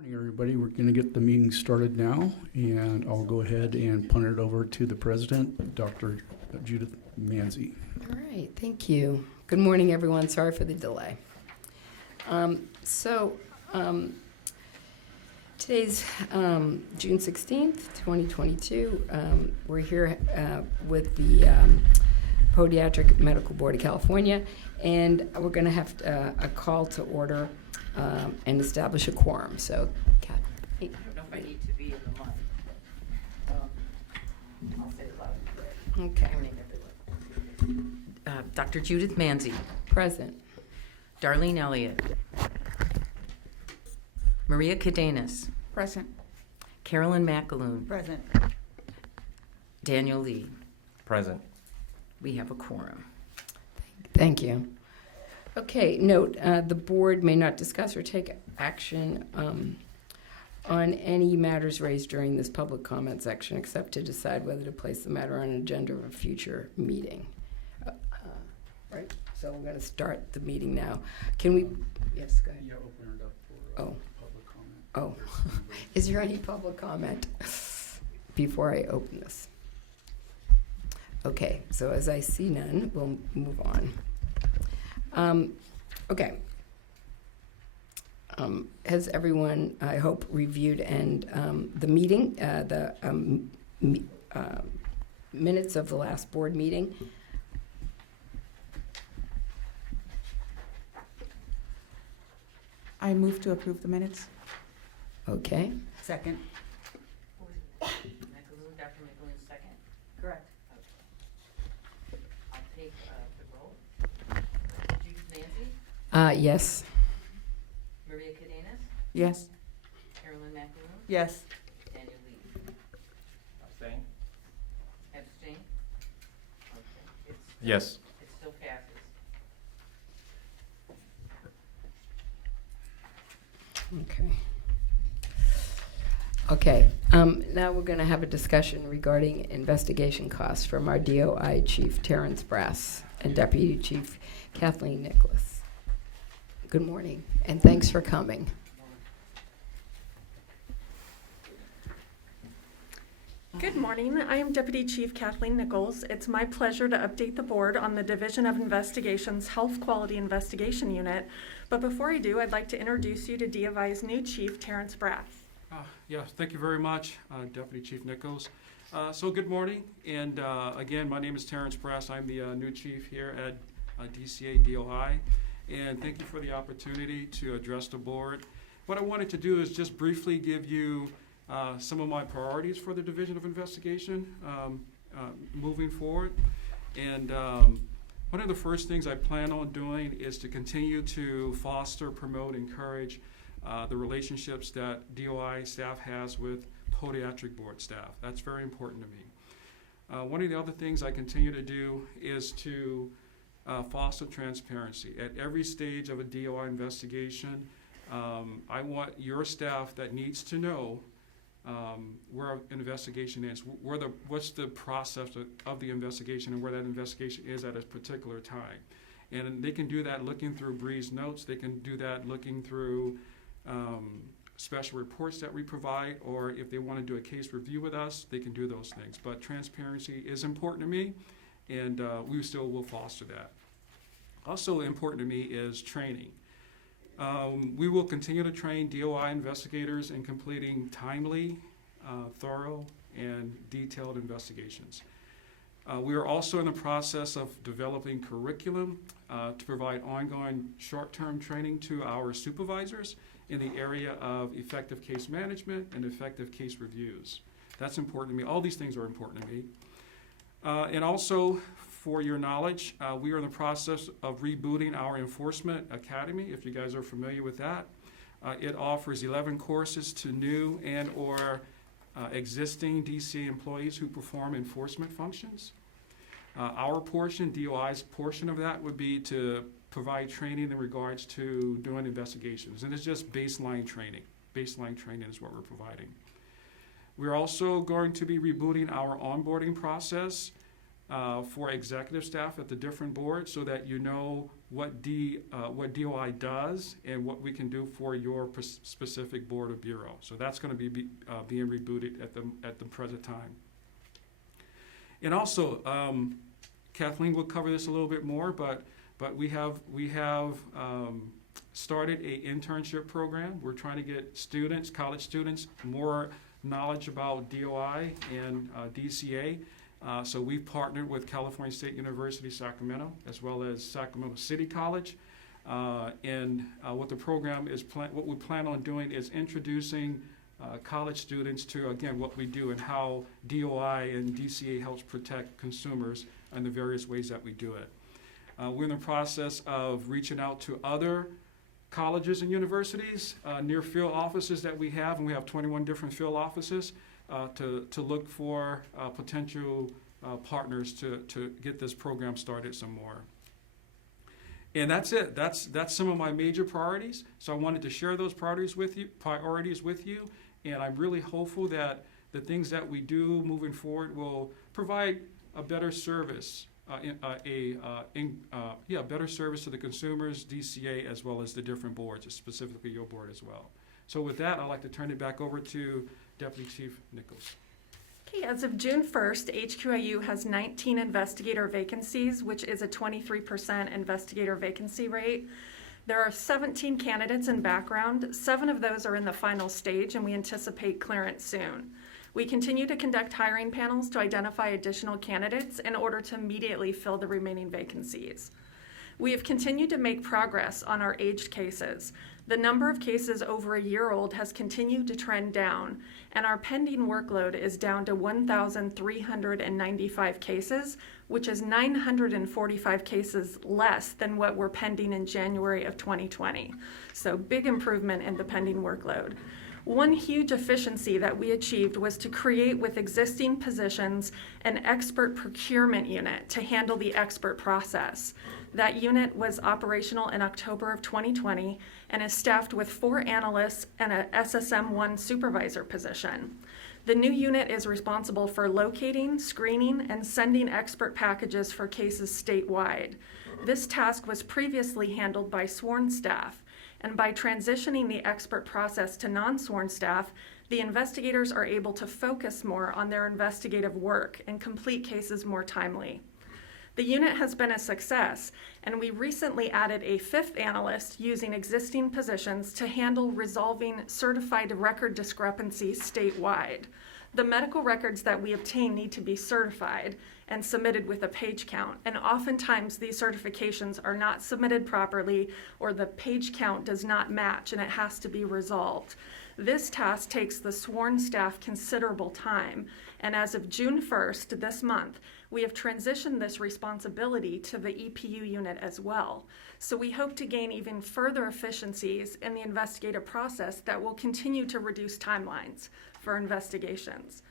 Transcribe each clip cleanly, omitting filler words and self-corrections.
Morning, everybody. We're going to get the meeting started now, and I'll go ahead and punt it over to the president, Dr. Judith Manzi. All right, thank you. Good morning, everyone. Sorry for the delay. Today's June 16th, 2022. We're here with the Podiatric Medical Board of California, and we're going to have a call to order and establish a quorum. So, Kat. I don't know if I need to be in the month. I'll say it loud and clear. Okay. Morning, everyone. Dr. Judith Manzi, Present. Darlene Elliott, Maria Cadenas, Present. Carolyn McAloon, Present. Daniel Lee. Present. We have a quorum. Thank you. Okay, note, the board may not discuss or take action on any matters raised during this public comment section except to decide whether to place the matter on an agenda of a future meeting. Right, so we're going to start the meeting now. Can we, yes, go ahead. Yeah, open it up for Oh. public comment. Oh, is there any public comment before I open this? Okay, so as I see none, we'll move on. Okay. Has everyone, I hope, reviewed and the meeting, minutes of the last board meeting? I move to approve the minutes. Okay. Second. McAloon, Dr. McAloon, second? Correct. I'll take the roll. Judith Manzi, Yes. Maria Cadenas, Yes. Carolyn McAloon, Yes. Daniel Lee. Abstain? Abstain? Okay. Yes. It still passes. Okay. Okay, now we're going to have a discussion regarding investigation costs from our DOI Chief Terrence Brass and Deputy Chief Kathleen Nicholas. Good morning, and thanks for coming. Good morning. I am Deputy Chief Kathleen Nichols. It's my pleasure to update the board on the Division of Investigation's Health Quality Investigation Unit. But before I do, I'd like to introduce you to DOI's new Chief, Terrence Brass. Yes, thank you very much, Deputy Chief Nichols. So good morning, and again, my name is Terrence Brass. I'm the new chief here at DCA DOI, and thank you for the opportunity to address the board. What I wanted to do is just briefly give you some of my priorities for the Division of Investigation moving forward. And one of the first things I plan on doing is to continue to foster, promote, encourage the relationships that DOI staff has with podiatric board staff. That's very important to me. One of the other things I continue to do is to foster transparency. At every stage of a DOI investigation, I want your staff that needs to know where an investigation is, what's the process of the investigation and where that investigation is at a particular time. And they can do that looking through Bree's notes. They can do that looking through special reports that we provide, or if they want to do a case review with us, they can do those things. But transparency is important to me, and we still will foster that. Also important to me is training. We will continue to train DOI investigators in completing timely, thorough, and detailed investigations. We are also in the process of developing curriculum to provide ongoing short-term training to our supervisors in the area of effective case management and effective case reviews. That's important to me. All these things are important to me. And also, for your knowledge, we are in the process of rebooting our Enforcement Academy, if you guys are familiar with that. It offers 11 courses to new and or existing DCA employees who perform enforcement functions. Our portion, DOI's portion of that, would be to provide training in regards to doing investigations. And it's just baseline training. Baseline training is what we're providing. We're also going to be rebooting our onboarding process for executive staff at the different boards so that you know what DOI does and what we can do for your specific board or bureau. So that's going to be being rebooted at the present time. And also, Kathleen will cover this a little bit more, but we have started a internship program. We're trying to get students, college students, more knowledge about DOI and DCA. So we've partnered with California State University, Sacramento, as well as Sacramento City College. And what the program is, what we plan on doing is introducing college students to, again, what we do and how DOI and DCA helps protect consumers and the various ways that we do it. We're in the process of reaching out to other colleges and universities, near field offices that we have, and we have 21 different field offices, to look for potential partners to get this program started some more. And that's it. That's some of my major priorities. So I wanted to share those priorities with you, and I'm really hopeful that the things that we do moving forward will provide a better service, better service to the consumers, DCA, as well as the different boards, specifically your board as well. So with that, I'd like to turn it back over to Deputy Chief Nichols. Okay, as of June 1st, HQIU has 19 investigator vacancies, which is a 23% investigator vacancy rate. There are 17 candidates in background. 7 of those are in the final stage, and we anticipate clearance soon. We continue to conduct hiring panels to identify additional candidates in order to immediately fill the remaining vacancies. We have continued to make progress on our aged cases. The number of cases over a year old has continued to trend down, and our pending workload is down to 1,395 cases, which is 945 cases less than what were pending in January of 2020. So big improvement in the pending workload. One huge efficiency that we achieved was to create with existing positions an expert procurement unit to handle the expert process. That unit was operational in October of 2020 and is staffed with 4 analysts and a SSM1 supervisor position. The new unit is responsible for locating, screening, and sending expert packages for cases statewide. This task was previously handled by sworn staff, and by transitioning the expert process to non-sworn staff, the investigators are able to focus more on their investigative work and complete cases more timely. The unit has been a success, and we recently added a 5th analyst using existing positions to handle resolving certified record discrepancies statewide. The medical records that we obtain need to be certified and submitted with a page count, and oftentimes these certifications are not submitted properly or the page count does not match and it has to be resolved. This task takes the sworn staff considerable time, and as of June 1st this month, we have transitioned this responsibility to the EPU unit as well. So we hope to gain even further efficiencies in the investigative process that will continue to reduce timelines for investigations.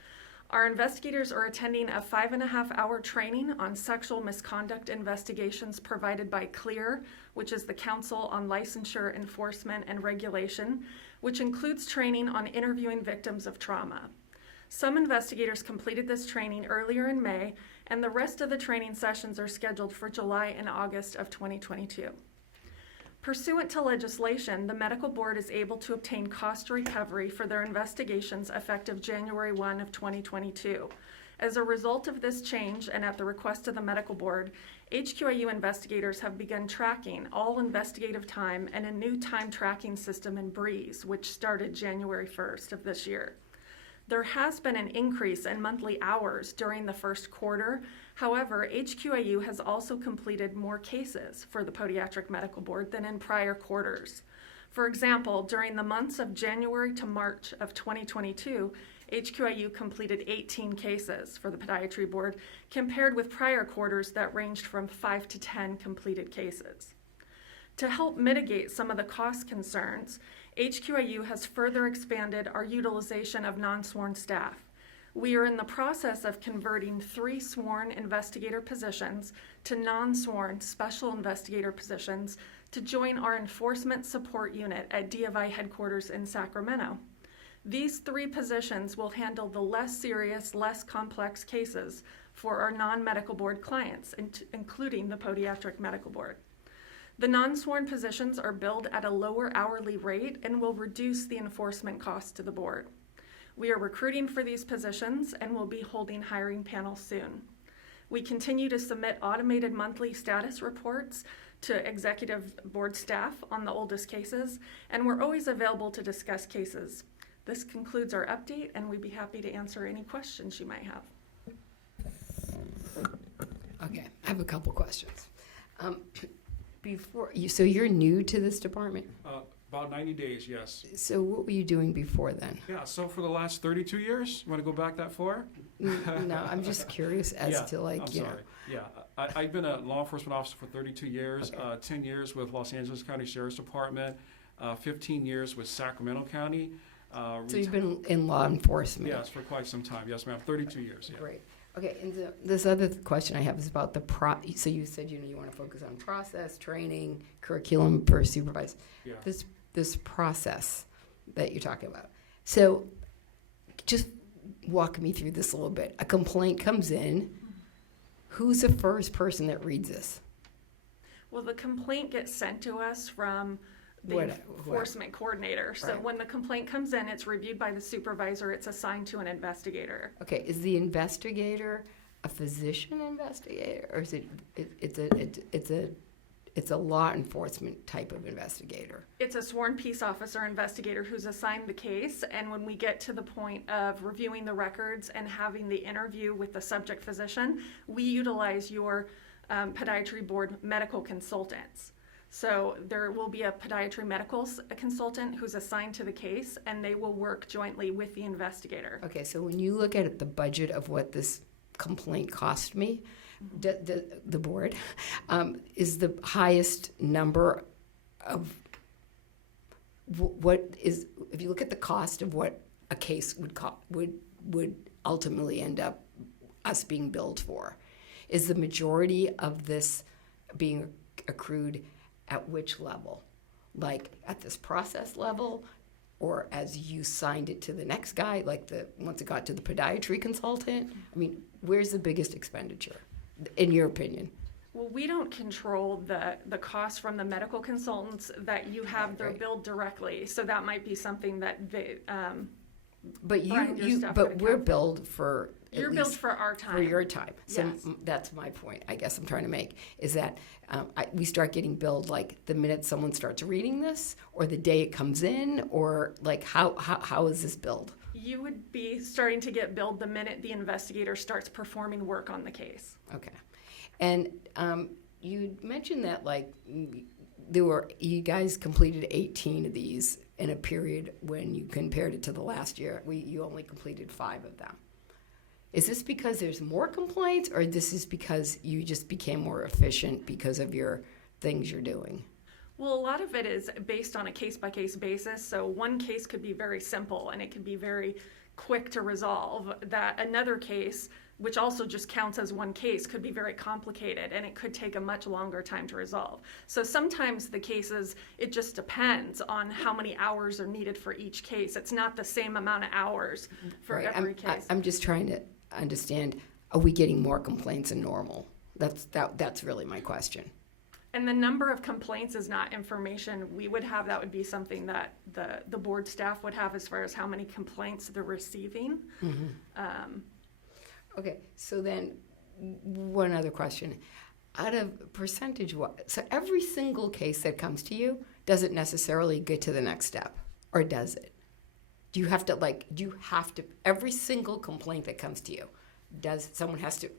Our investigators are attending a 5.5-hour training on sexual misconduct investigations provided by CLEAR, which is the Council on Licensure, Enforcement, and Regulation, which includes training on interviewing victims of trauma. Some investigators completed this training earlier in May, and the rest of the training sessions are scheduled for July and August of 2022. Pursuant to legislation, the medical board is able to obtain cost recovery for their investigations effective January 1 of 2022. As a result of this change, and at the request of the medical board, HQIU investigators have begun tracking all investigative time and a new time tracking system in Breeze, which started January 1st of this year. There has been an increase in monthly hours during the first quarter. However, HQIU has also completed more cases for the Podiatric Medical Board than in prior quarters. For example, during the months of January to March of 2022, HQIU completed 18 cases for the Podiatry Board, compared with prior quarters that ranged from 5 to 10 completed cases. To help mitigate some of the cost concerns, HQIU has further expanded our utilization of non-sworn staff. We are in the process of converting 3 sworn investigator positions to non-sworn special investigator positions to join our enforcement support unit at DFI headquarters in Sacramento. These 3 positions will handle the less serious, less complex cases for our non-medical board clients, including the Podiatric Medical Board. The non-sworn positions are billed at a lower hourly rate and will reduce the enforcement cost to the board. We are recruiting for these positions and will be holding hiring panels soon. We continue to submit automated monthly status reports to executive board staff on the oldest cases, and we're always available to discuss cases. This concludes our update, and we'd be happy to answer any questions you might have. Okay, I have a couple questions. So you're new to this department? About 90 days, yes. So what were you doing before then? Yeah, so for the last 32 years, you want to go back that far? No, I'm just curious as Yeah, to like, I'm you know. sorry. Yeah, I've been a law enforcement officer for 32 years, 10 years with Los Angeles County Sheriff's Department, 15 years with Sacramento County. So you've been in law enforcement? Yes, for quite some time. Yes, ma'am, 32 years, yeah. Great. Okay, and this other question I have is about so you said, you want to focus on process, training, curriculum for supervisors. Yeah. This process that you're talking about. So just walk me through this a little bit. A complaint comes in. Who's the first person that reads this? Well, the complaint gets sent to us from the What- enforcement coordinator. So Right. when the complaint comes in, it's reviewed by the supervisor, it's assigned to an investigator. Okay, is the investigator a physician investigator, or is it's a law enforcement type of investigator? It's a sworn peace officer investigator who's assigned the case, and when we get to the point of reviewing the records and having the interview with the subject physician, we utilize your podiatry board medical consultants. So there will be a podiatry medical consultant who's assigned to the case, and they will work jointly with the investigator. Okay, so when you look at the budget of what this complaint cost me, the board, is the highest number of what is, if you look at the cost of what a case would ultimately end up us being billed for, is the majority of this being accrued at which level? Like at this process level, or as you signed it to the next guy, like once it got to the podiatry consultant? I mean, where's the biggest expenditure, in your opinion? Well, we don't control the costs from the medical consultants that you have. They're Right. billed directly, so that might be something that they, But Brian, your staff would we're account for. billed for at you're billed least for our time. for your time. So Yes. that's my point, I guess I'm trying to make, is that we start getting billed like the minute someone starts reading this, or the day it comes in, or like how is this billed? You would be starting to get billed the minute the investigator starts performing work on the case. Okay. And you mentioned that like you guys completed 18 of these in a period when you compared it to the last year. You only completed 5 of them. Is this because there's more complaints, or this is because you just became more efficient because of your things you're doing? Well, a lot of it is based on a case-by-case basis. So one case could be very simple and it could be very quick to resolve. That another case, which also just counts as one case, could be very complicated and it could take a much longer time to resolve. So sometimes the cases, it just depends on how many hours are needed for each case. It's not the same amount of hours for Right. every case. I'm just trying to understand, are we getting more complaints than normal? That's really my question. And the number of complaints is not information we would have. That would be something that the board staff would have as far as how many complaints they're receiving. Okay, so then one other question. Out of percentage-wise, so every single case that comes to you doesn't necessarily get to the next step, or does it? Do you have to, every single complaint that comes to you, someone has to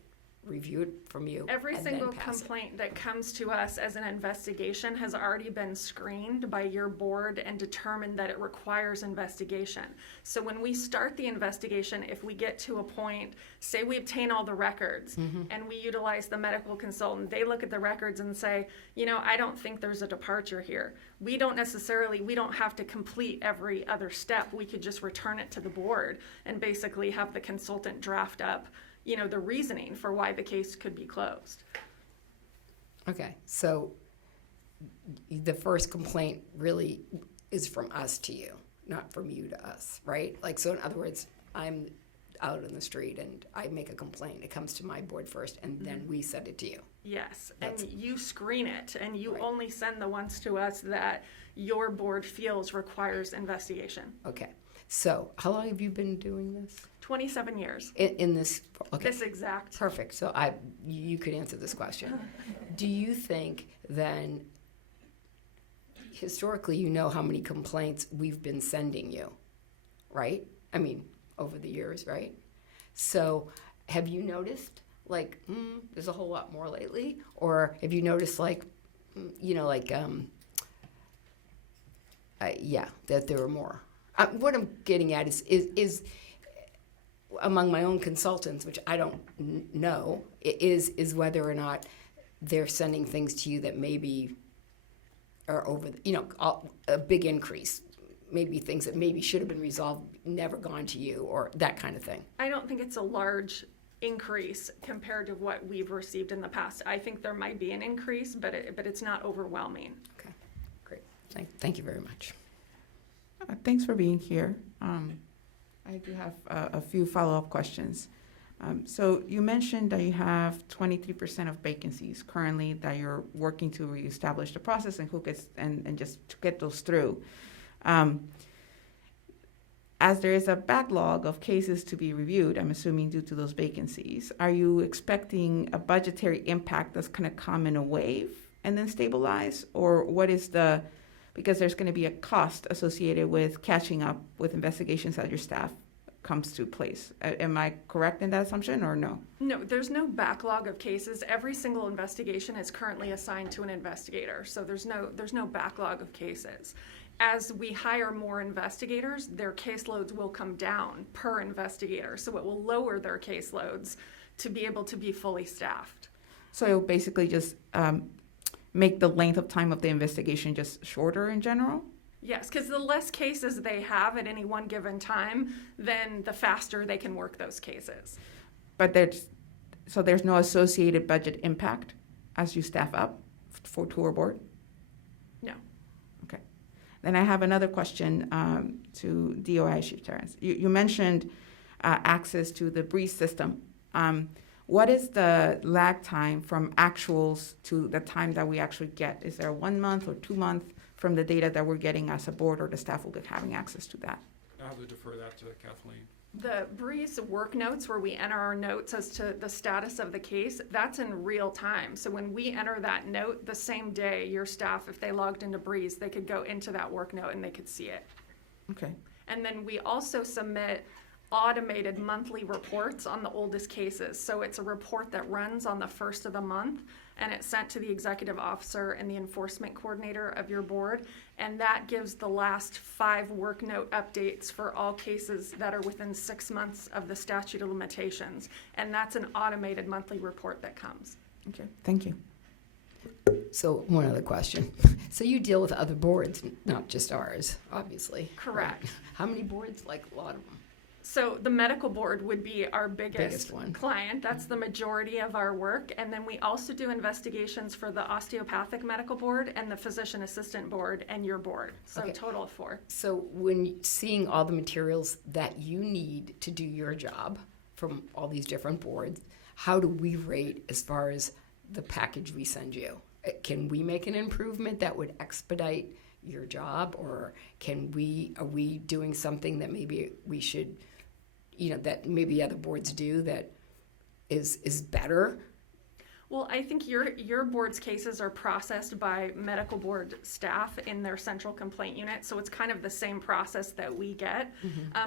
review it from you? Every and then single pass it? complaint that comes to us as an investigation has already been screened by your board and determined that it requires investigation. So when we start the investigation, if we get to a point, say we obtain all the records and we utilize the medical consultant, they look at the records and say, I don't think there's a departure here. We don't have to complete every other step. We could just return it to the board and basically have the consultant draft up the reasoning for why the case could be closed. Okay, so the first complaint really is from us to you, not from you to us, right? Like, so in other words, I'm out in the street and I make a complaint, it comes to my board first, and then we send it to you. Yes, That's- and you screen it, and you Right. only send the ones to us that your board feels requires investigation. Okay. So how long have you been doing this? 27 years. In this, okay. This exact. Perfect. So you could answer this question. Do you think then, historically, you know how many complaints we've been sending you, right? I mean, over the years, right? So have you noticed, like, there's a whole lot more lately? Or have you noticed, like, that there were more? What I'm getting at is among my own consultants, which I don't know, is whether or not they're sending things to you that maybe are over, a big increase. Maybe things that maybe should have been resolved, never gone to you, or that kind of thing. I don't think it's a large increase compared to what we've received in the past. I think there might be an increase, but it's not overwhelming. Okay, great. Thank you very much. Thanks for being here. I do have a few follow-up questions. So you mentioned that you have 23% of vacancies currently that you're working to reestablish the process and just to get those through. As there is a backlog of cases to be reviewed, I'm assuming due to those vacancies, are you expecting a budgetary impact that's going to come in a wave and then stabilize? Or what is because there's going to be a cost associated with catching up with investigations that your staff comes to place. Am I correct in that assumption or no? No, there's no backlog of cases. Every single investigation is currently assigned to an investigator, so there's no backlog of cases. As we hire more investigators, their caseloads will come down per investigator, so it will lower their caseloads to be able to be fully staffed. So it'll basically just make the length of time of the investigation just shorter in general? Yes, because the less cases they have at any one given time, then the faster they can work those cases. But there's no associated budget impact as you staff up for tour board? No. Okay. Then I have another question to DOI Chief Terrence. You mentioned access to the BREEZE system. What is the lag time from actuals to the time that we actually get? Is there 1 month or 2 months from the data that we're getting as a board, or the staff will be having access to that? I'll have to defer that to Kathleen. The BREEZE work notes, where we enter our notes as to the status of the case, that's in real time. So when we enter that note, the same day, your staff, if they logged into BREEZE, they could go into that work note and they could see it. Okay. And then we also submit automated monthly reports on the oldest cases. So it's a report that runs on the first of the month, and it's sent to the executive officer and the enforcement coordinator of your board. And that gives the last 5 work note updates for all cases that are within 6 months of the statute of limitations. And that's an automated monthly report that comes. Okay. Thank you. So one other question. So you deal with other boards, not just ours, obviously. Correct. How many boards? Like a lot of them. So the medical board would be our biggest one. client. That's the majority of our work. And then we also do investigations for the osteopathic medical board and the physician assistant board and your board. So Okay. total of 4. So when seeing all the materials that you need to do your job from all these different boards, how do we rate as far as the package we send you? Can we make an improvement that would expedite your job, or are we doing something that maybe we should, that maybe other boards do that is better? Well, I think your board's cases are processed by medical board staff in their central complaint unit, so it's kind of the same process that we get.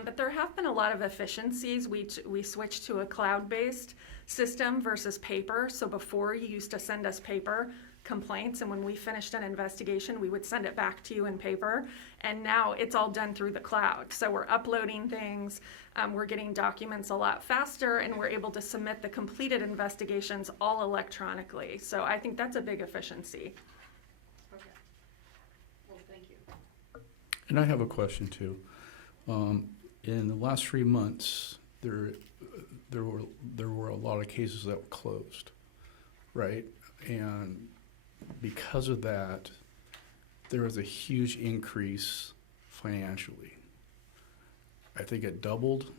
But there have been a lot of efficiencies. We switched to a cloud-based system versus paper. So before, you used to send us paper complaints, and when we finished an investigation, we would send it back to you in paper. And now it's all done through the cloud. So we're uploading things, we're getting documents a lot faster, and we're able to submit the completed investigations all electronically. So I think that's a big efficiency. Okay. Well, thank you. And I have a question too. In the last 3 months, there were a lot of cases that were closed, right? And because of that, there was a huge increase financially. I think it doubled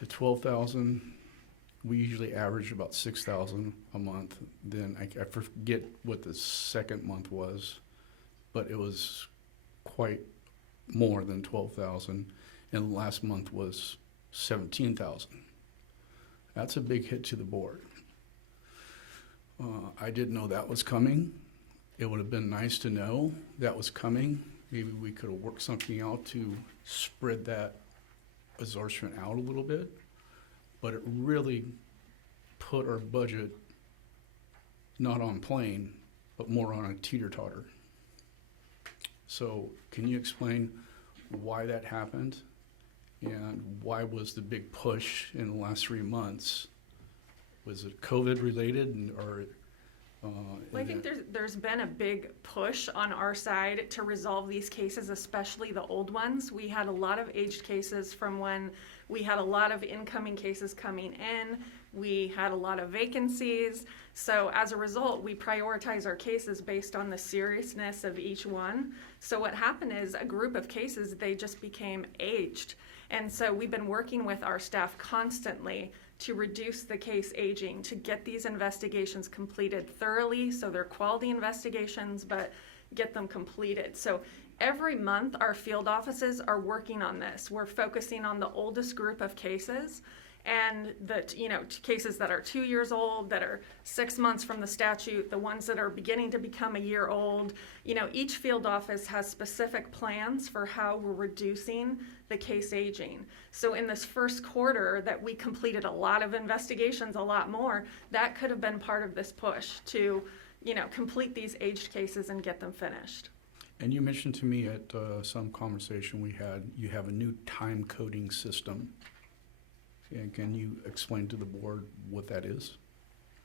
to 12,000. We usually average about 6,000 a month. Then I forget what the second month was, but it was quite more than 12,000. And last month was 17,000. That's a big hit to the board. I didn't know that was coming. It would have been nice to know that was coming. Maybe we could have worked something out to spread that absorption out a little bit. But it really put our budget not on plane, but more on a teeter-totter. So can you explain why that happened? And why was the big push in the last 3 months? Was it COVID related or? Well, I think there's been a big push on our side to resolve these cases, especially the old ones. We had a lot of aged cases from when we had a lot of incoming cases coming in. We had a lot of vacancies. So as a result, we prioritize our cases based on the seriousness of each one. So what happened is a group of cases, they just became aged. And so we've been working with our staff constantly to reduce the case aging, to get these investigations completed thoroughly, so they're quality investigations, but get them completed. So every month, our field offices are working on this. We're focusing on the oldest group of cases, and cases that are 2 years old, that are 6 months from the statute, the ones that are beginning to become a year old. Each field office has specific plans for how we're reducing the case aging. So in this first quarter that we completed a lot of investigations, a lot more, that could have been part of this push to, complete these aged cases and get them finished. And you mentioned to me at some conversation we had, you have a new time coding system. And can you explain to the board what that is?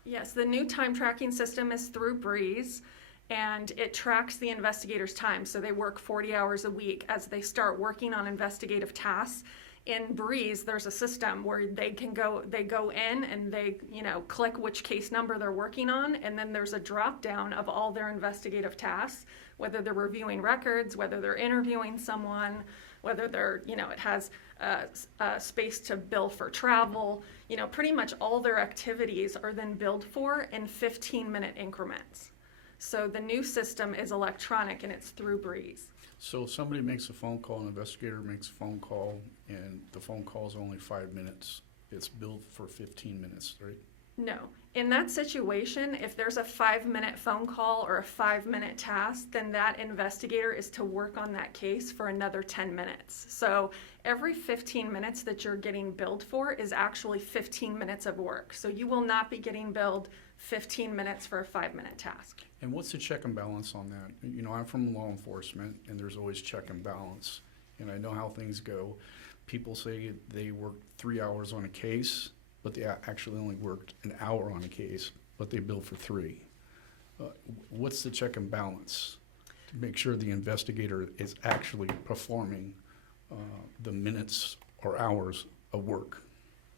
Yes, the new time tracking system is through Breeze, and it tracks the investigator's time. So they work 40 hours a week as they start working on investigative tasks. In Breeze, there's a system where they go in and they, click which case number they're working on, and then there's a drop down of all their investigative tasks, whether they're reviewing records, whether they're interviewing someone, whether they're, it has a space to bill for travel. Pretty much all their activities are then billed for in 15-minute increments. So the new system is electronic and it's through Breeze. So if somebody makes a phone call, an investigator makes a phone call, and the phone call is only 5 minutes, it's billed for 15 minutes, right? No. In that situation, if there's a 5-minute phone call or a 5-minute task, then that investigator is to work on that case for another 10 minutes. So every 15 minutes that you're getting billed for is actually 15 minutes of work. So you will not be getting billed 15 minutes for a 5-minute task. And what's the check and balance on that? I'm from law enforcement, and there's always check and balance. And I know how things go. People say they work 3 hours on a case, but they actually only worked an hour on a case, but they bill for 3. What's the check and balance to make sure the investigator is actually performing the minutes or hours of work?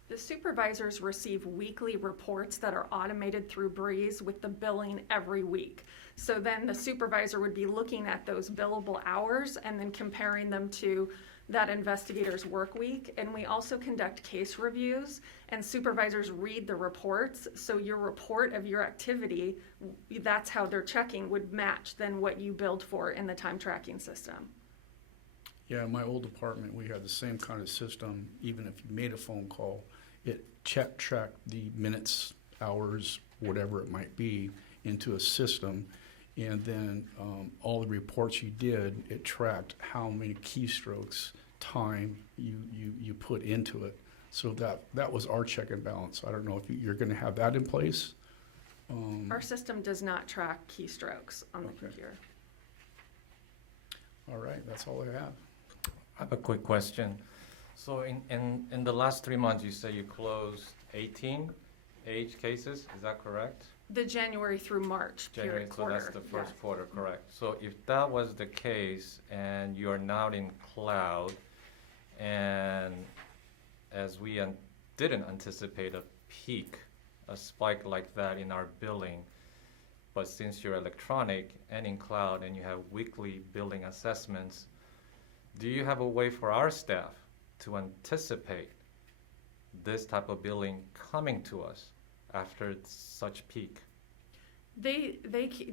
The supervisors receive weekly reports that are automated through Breeze with the billing every week. So then the supervisor would be looking at those billable hours and then comparing them to that investigator's work week. And we also conduct case reviews, and supervisors read the reports. So your report of your activity, that's how they're checking, would match then what you billed for in the time tracking system. Yeah, in my old department, we had the same kind of system. Even if you made a phone call, it tracked the minutes, hours, whatever it might be, into a system. And then all the reports you did, it tracked how many keystrokes, time you put into it. So that was our check and balance. I don't know if you're going to have that in place. Our system does not track keystrokes on the computer. All right, that's all I have. I have a quick question. So in the last 3 months, you say you closed 18 age cases, is that correct? The January through March January, period so quarter. that's the first yeah. quarter, correct. So if that was the case and you're now in cloud, and as we didn't anticipate a peak, a spike like that in our billing, but since you're electronic and in cloud and you have weekly billing assessments, do you have a way for our staff to anticipate this type of billing coming to us after such peak? They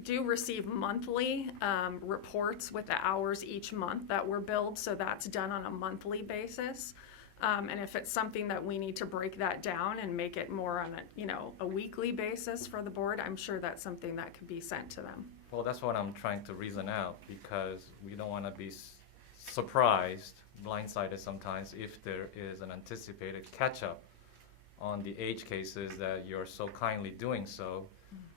do receive monthly reports with the hours each month that were billed, so that's done on a monthly basis. And if it's something that we need to break that down and make it more on a weekly basis for the board, I'm sure that's something that could be sent to them. Well, that's what I'm trying to reason out, because we don't want to be surprised, blindsided sometimes, if there is an anticipated catch-up on the age cases that you're so kindly doing so,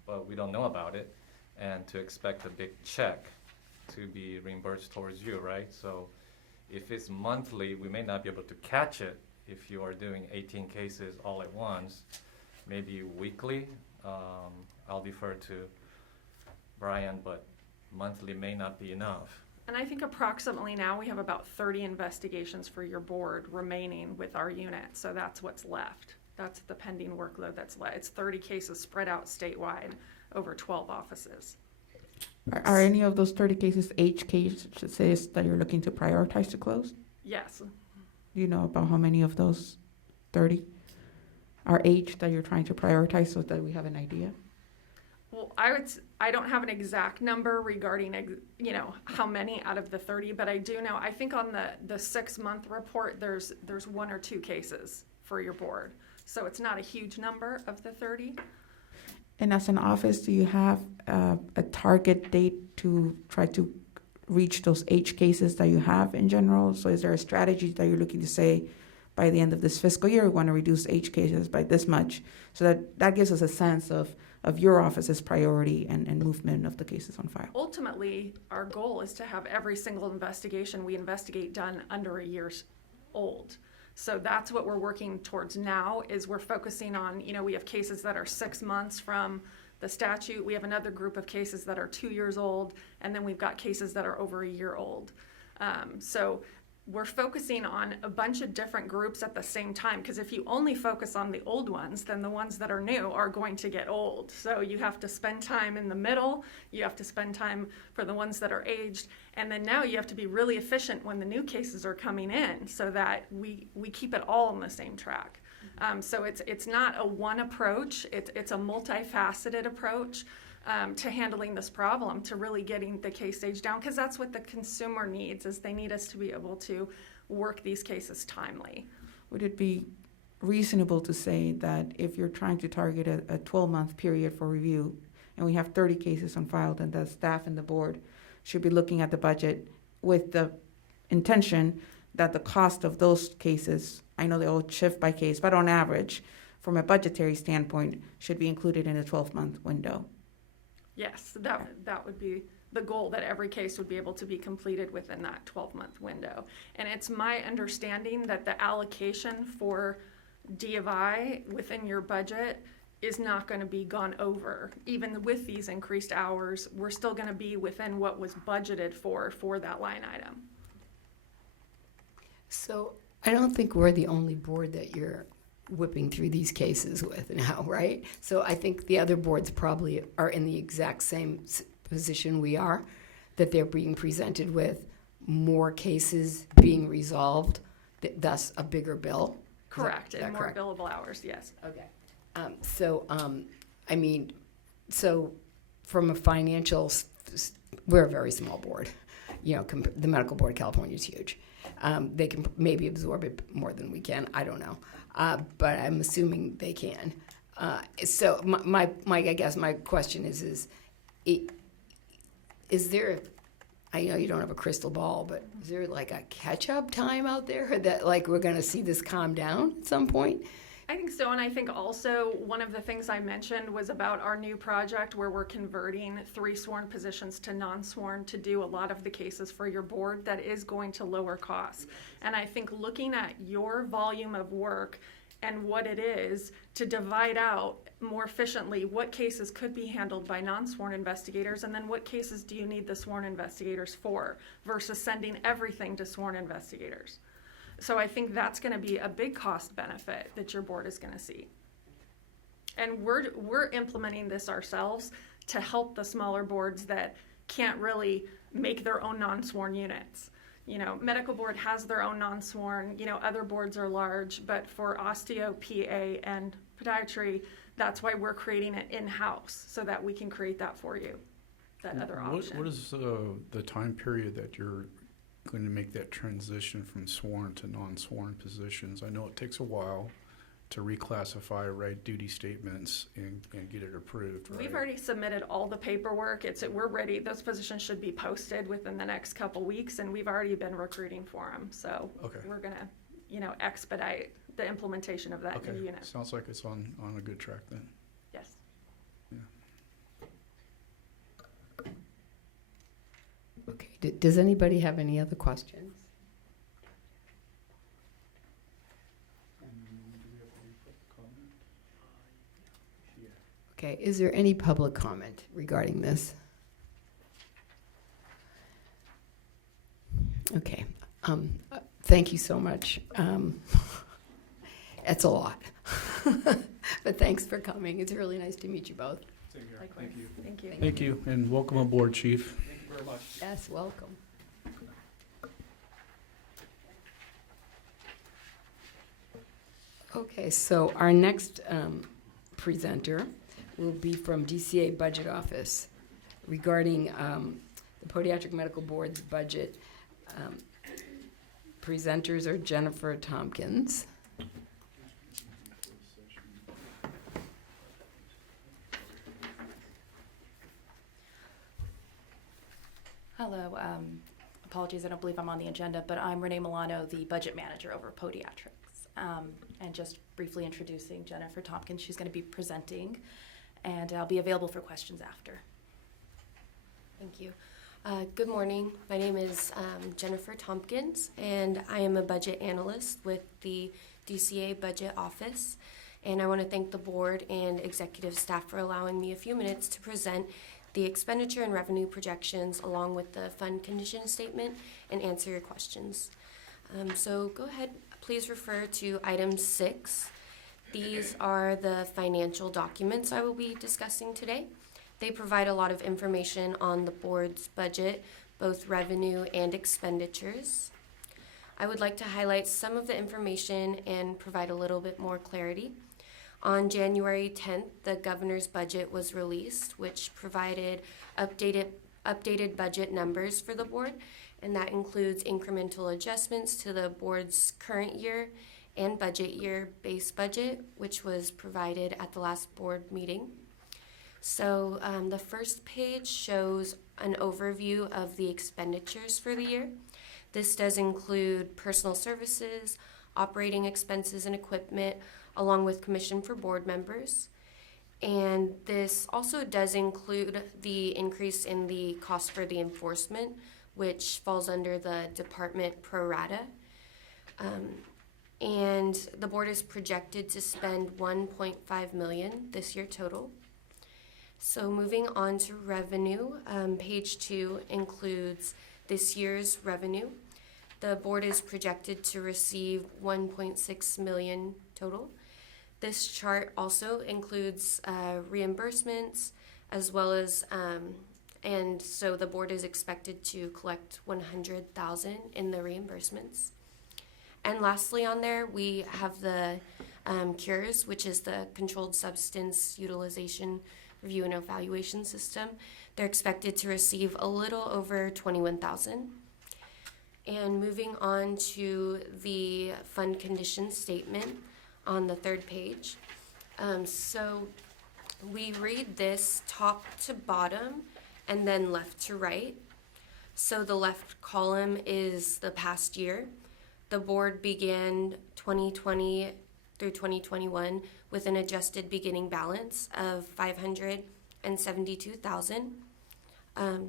but we don't know about it, and to expect a big check to be reimbursed towards you, right? So if it's monthly, we may not be able to catch it if you are doing 18 cases all at once. Maybe weekly, I'll defer to Brian, but monthly may not be enough. And I think approximately now we have about 30 investigations for your board remaining with our unit, so that's what's left. That's the pending workload that's left. It's 30 cases spread out statewide over 12 offices. Are any of those 30 cases H cases that you're looking to prioritize to close? Yes. Do you know about how many of those 30 are H that you're trying to prioritize so that we have an idea? Well, I don't have an exact number regarding, how many out of the 30, but I do know, I think on the 6-month report, there's 1 or 2 cases for your board. So it's not a huge number of the 30. And as an office, do you have a target date to try to reach those H cases that you have in general? So is there a strategy that you're looking to say, by the end of this fiscal year, we want to reduce H cases by this much? So that gives us a sense of your office's priority and movement of the cases on file. Ultimately, our goal is to have every single investigation we investigate done under a year's old. So that's what we're working towards now, is we're focusing on, we have cases that are 6 months from the statute. We have another group of cases that are 2 years old, and then we've got cases that are over a year old. So we're focusing on a bunch of different groups at the same time, because if you only focus on the old ones, then the ones that are new are going to get old. So you have to spend time in the middle, you have to spend time for the ones that are aged, and then now you have to be really efficient when the new cases are coming in so that we keep it all on the same track. So it's not a one approach, it's a multifaceted approach to handling this problem, to really getting the case stage down, because that's what the consumer needs, is they need us to be able to work these cases timely. Would it be reasonable to say that if you're trying to target a 12-month period for review, and we have 30 cases on file, then the staff and the board should be looking at the budget with the intention that the cost of those cases, I know they all shift by case, but on average, from a budgetary standpoint, should be included in a 12-month window? Yes, that would be the goal, that every case would be able to be completed within that 12-month window. And it's my understanding that the allocation for D of I within your budget is not going to be gone over. Even with these increased hours, we're still going to be within what was budgeted for that line item. So I don't think we're the only board that you're whipping through these cases with now, right? So I think the other boards probably are in the exact same position we are, that they're being presented with more cases being resolved, thus a bigger bill. Correct, Is that and more correct? billable hours, yes. Okay. So from a financial, we're a very small board. The Medical Board of California is huge. They can maybe absorb it more than we can. I don't know. But I'm assuming they can. So I guess my question is there, I know you don't have a crystal ball, but is there like a catch-up time out there that like we're going to see this calm down at some point? I think so, and I think also one of the things I mentioned was about our new project where we're converting 3 sworn positions to non-sworn to do a lot of the cases for your board. That is going to lower costs. And I think looking at your volume of work and what it is to divide out more efficiently what cases could be handled by non-sworn investigators, and then what cases do you need the sworn investigators for, versus sending everything to sworn investigators. So I think that's going to be a big cost benefit that your board is going to see. And we're implementing this ourselves to help the smaller boards that can't really make their own non-sworn units, You know, medical board has their own non-sworn, you know, other boards are large, but for osteo, PA, and podiatry, that's why we're creating it in-house, so that we can create that for you, that other option. What is the time period that you're going to make that transition from sworn to non-sworn positions? I know it takes a while to reclassify, write duty statements, and get it approved, right? We've already submitted all the paperwork. We're ready. Those positions should be posted within the next couple weeks, and we've already been recruiting for them. So Okay. we're gonna, you know, expedite the implementation of that Okay, new unit. sounds like it's on a good track then. Yes. Okay, does anybody have any other questions? Okay, is there any public comment regarding this? Okay, thank you so much. That's a lot. But thanks for coming. It's really nice to meet you both. Same here. Likewise. Thank you. Thank you. Thank you, and welcome aboard, Chief. Thank you very much. Yes, welcome. Okay, so our next presenter will be from DCA Budget Office regarding the Podiatric Medical Board's budget. Presenters are Jennifer Tompkins. Hello. Apologies, I don't believe I'm on the agenda, but I'm Renee Milano, the budget manager over Podiatrics. And just briefly introducing Jennifer Tompkins, she's going to be presenting, and I'll be available for questions after. Thank you. Good morning. My name is Jennifer Tompkins, and I am a budget analyst with the DCA Budget Office. And I want to thank the board and executive staff for allowing me a few minutes to present the expenditure and revenue projections along with the fund condition statement and answer your questions. So go ahead, please refer to item 6. These are the financial documents I will be discussing today. They provide a lot of information on the board's budget, both revenue and expenditures. I would like to highlight some of the information and provide a little bit more clarity. On January 10th, the governor's budget was released, which provided updated budget numbers for the board, and that includes incremental adjustments to the board's current year and budget year base budget, which was provided at the last board meeting. So the first page shows an overview of the expenditures for the year. This does include personal services, operating expenses and equipment, along with commission for board members. And this also does include the increase in the cost for the enforcement, which falls under the department pro rata. And the board is projected to spend $1.5 million this year total. So moving on to revenue, page 2 includes this year's revenue. The board is projected to receive $1.6 million total. This chart also includes reimbursements as well as, and so the board is expected to collect $100,000 in the reimbursements. And lastly on there, we have the CURES, which is the Controlled Substance Utilization Review and Evaluation System. They're expected to receive a little over $21,000. And moving on to the fund condition statement on the third page. So we read this top to bottom and then left to right. So the left column is the past year. The board began 2020 through 2021 with an adjusted beginning balance of $572,000.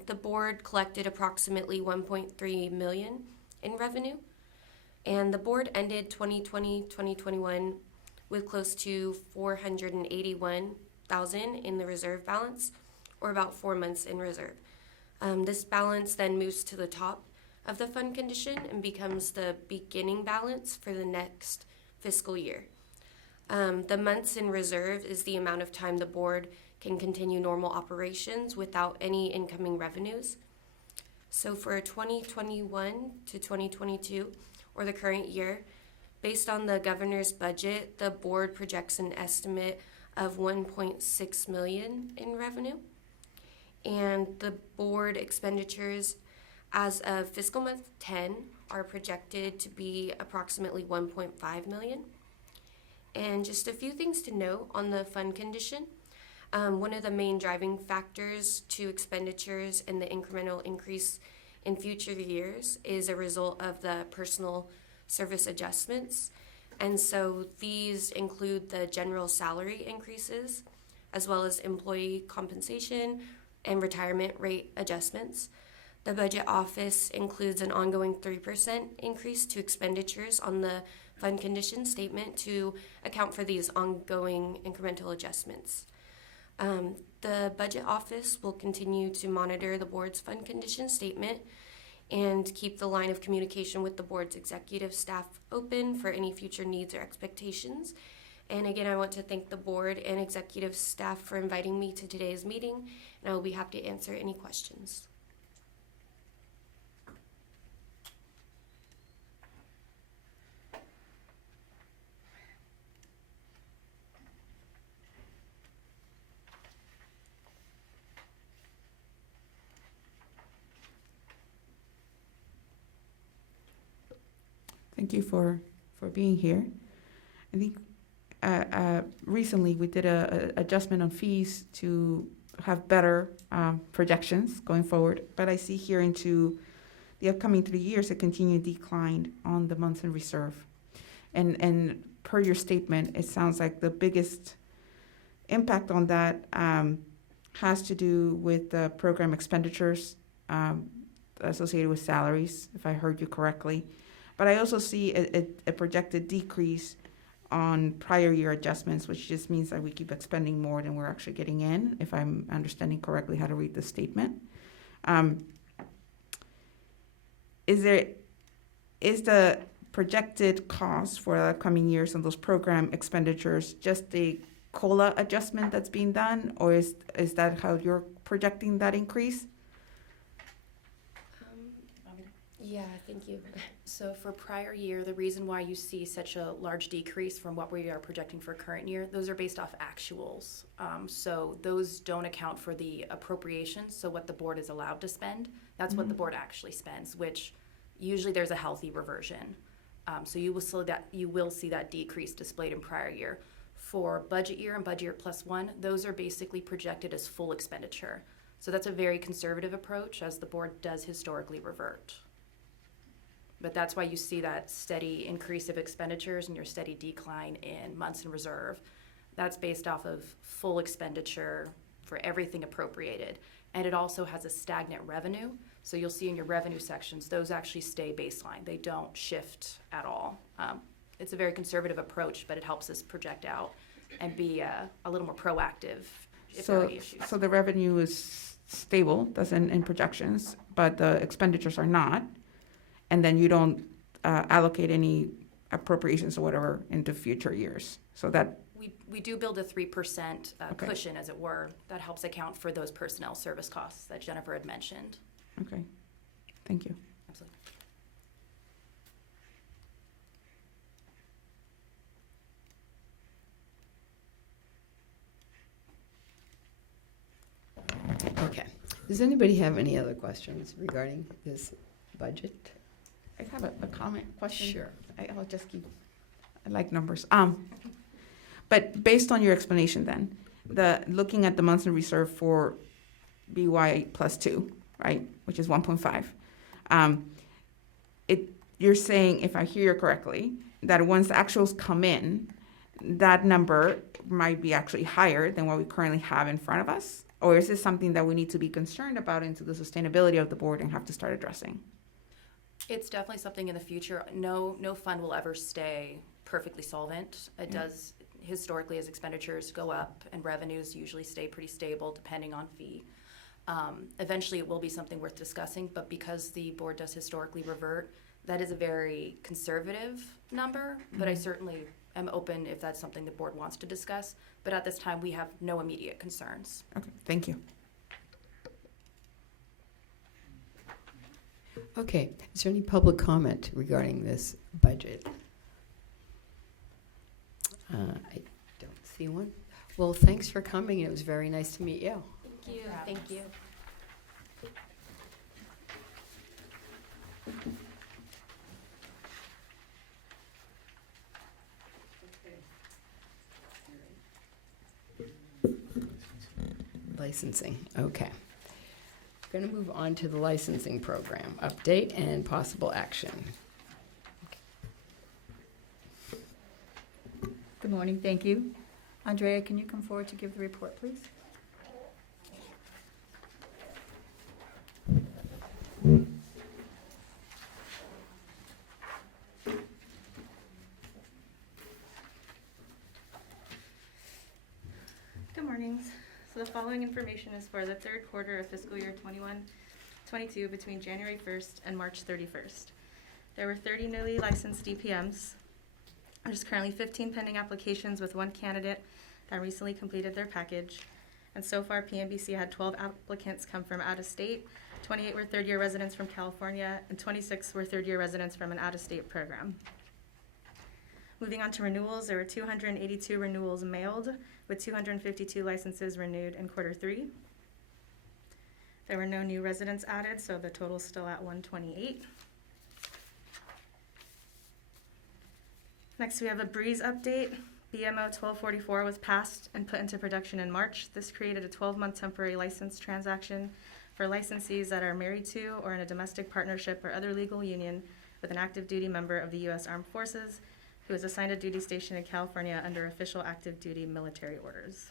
The board collected approximately $1.3 million in revenue, and the board ended 2020-2021 with close to $481,000 in the reserve balance, or about 4 months in reserve. This balance then moves to the top of the fund condition and becomes the beginning balance for the next fiscal year. The months in reserve is the amount of time the board can continue normal operations without any incoming revenues. So for 2021 to 2022, or the current year, based on the governor's budget, the board projects an estimate of 1.6 million in revenue. And the board expenditures as of fiscal month 10 are projected to be approximately 1.5 million. And just a few things to note on the fund condition. One of the main driving factors to expenditures and the incremental increase in future years is a result of the personal service adjustments. And so these include the general salary increases, as well as employee compensation and retirement rate adjustments. The budget office includes an ongoing 3% increase to expenditures on the fund condition statement to account for these ongoing incremental adjustments. The budget office will continue to monitor the board's fund condition statement and keep the line of communication with the board's executive staff open for any future needs or expectations. And again, I want to thank the board and executive staff for inviting me to today's meeting, and I will be happy to answer any questions. Thank you for being here. I think recently we did a adjustment on fees to have better projections going forward, but I see here into the upcoming 3 years a continued decline on the months in reserve. And per your statement, it sounds like the biggest impact on that has to do with the program expenditures associated with salaries, if I heard you correctly. But I also see a projected decrease on prior year adjustments, which just means that we keep expending more than we're actually getting in, if I'm understanding correctly how to read the statement. Is the projected cost for the upcoming years on those program expenditures just the COLA adjustment that's being done, or is that how you're projecting that increase? Yeah, thank you. So for prior year, the reason why you see such a large decrease from what we are projecting for current year, those are based off actuals. So those don't account for the appropriations, so what the board is allowed to spend. That's what the board actually spends, which usually there's a healthy reversion. So you will see that decrease displayed in prior year. For budget year and budget year +1, those are basically projected as full expenditure. So that's a very conservative approach, as the board does historically revert. But that's why you see that steady increase of expenditures and your steady decline in months in reserve. That's based off of full expenditure for everything appropriated. And it also has a stagnant revenue. So you'll see in your revenue sections, those actually stay baseline. They don't shift at all. It's a very conservative approach, but it helps us project out and be a little more proactive if there are any issues. So the revenue is stable, that's in projections, but the expenditures are not. And then you don't allocate any appropriations or whatever into future years. So that We do build a 3% Okay. cushion, as it were, that helps account for those personnel service costs that Jennifer had mentioned. okay. Thank you. Absolutely. Okay. Does anybody have any other questions regarding this budget? I have a comment, question. Sure. I'll just keep, I like numbers. But based on your explanation then, looking at the months in reserve for BY +2, right, which is 1.5, you're saying, if I hear you correctly, that once the actuals come in, that number might be actually higher than what we currently have in front of us? Or is this something that we need to be concerned about into the sustainability of the board and have to start addressing? It's definitely something in the future. No fund will ever stay perfectly solvent. It does historically, as expenditures go up and revenues usually stay pretty stable depending on fee. Eventually it will be something worth discussing, but because the board does historically revert, that is a very conservative number, but I certainly am open if that's something the board wants to discuss. But at this time, we have no immediate concerns. Okay, thank you. Okay, is there any public comment regarding this budget? I don't see one. Well, thanks for coming. It was very nice to meet you. Thank you. Thank you. Licensing, okay. Going to move on to the licensing program, update and possible action. Good morning, thank you. Andrea, can you come forward to give the report, please? Good morning. So the following information is for the third quarter of fiscal year 21-22 between January 1st and March 31st. There were 30 newly licensed DPMs. There's currently 15 pending applications with one candidate that recently completed their package. And so far, PMBC had 12 applicants come from out of state, 28 were third-year residents from California, and 26 were third-year residents from an out-of-state program. Moving on to renewals, there were 282 renewals mailed, with 252 licenses renewed in quarter 3. There were no new residents added, so the total's still at 128. Next, we have a Breeze update. BMO 1244 was passed and put into production in March. This created a 12-month temporary license transaction for licensees that are married to or in a domestic partnership or other legal union with an active duty member of the U.S. Armed Forces who is assigned a duty station in California under official active duty military orders.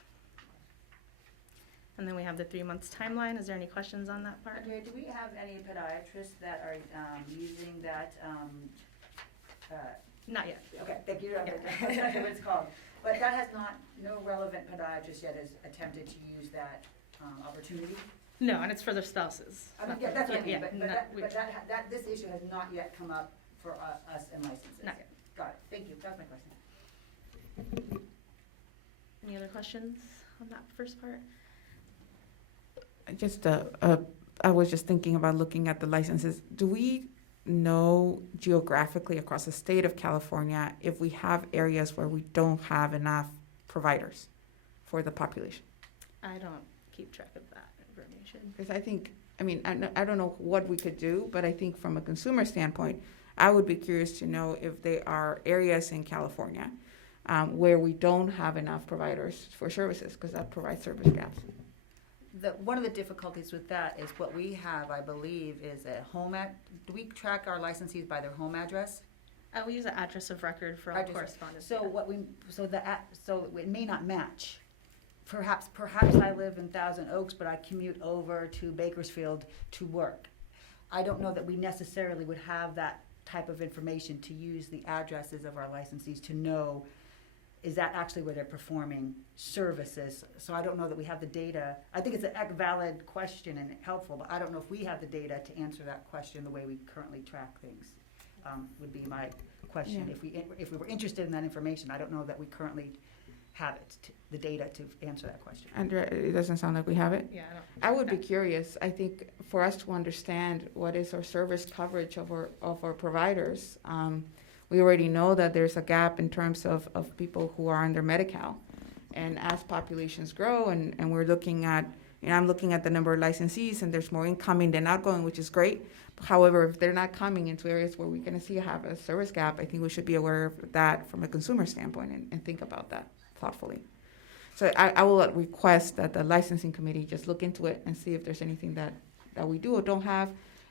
And then we have the 3 months timeline. Is there any questions on that part? Andrea, do we have any podiatrists that are using that? Not yet. Okay, thank you. That's not what it's called. But that has not, no relevant podiatrist yet has attempted to use that opportunity? No, and it's for their spouses. I mean, yeah, that's what I mean, Yeah, but this issue has not yet come up for us and licenses? Not yet. Got it, thank you, that was my question. Any other questions on that first part? I was just thinking about looking at the licenses. Do we know geographically across the state of California if we have areas where we don't have enough providers for the population? I don't keep track of that information. Because I don't know what we could do, but I think from a consumer standpoint, I would be curious to know if there are areas in California where we don't have enough providers for services, because that provides service gaps. One of the difficulties with that is what we have, I believe, is a do we track our licensees by their home address? We use an address of record for all Address. correspondence. So it may not match. Perhaps I live in Thousand Oaks, but I commute over to Bakersfield to work. I don't know that we necessarily would have that type of information to use the addresses of our licensees to know, is that actually where they're performing services? So I don't know that we have the data. I think it's a valid question and helpful, but I don't know if we have the data to answer that question the way we currently track things, would be my question. Yeah. If we were interested in that information, I don't know that we currently have it, the data to answer that question. Andrea, it doesn't sound like we have it. Yeah, I would be curious. I think for us to understand what is our service coverage of our providers, we already know that there's a gap in terms of people who are under Medi-Cal. And as populations grow and we're looking at, I'm looking at the number of licensees and there's more incoming than outgoing, which is great. However, if they're not coming into areas where we're going to have a service gap, I think we should be aware of that from a consumer standpoint and think about that thoughtfully. So I will request that the licensing committee just look into it and see if there's anything that we do or don't have,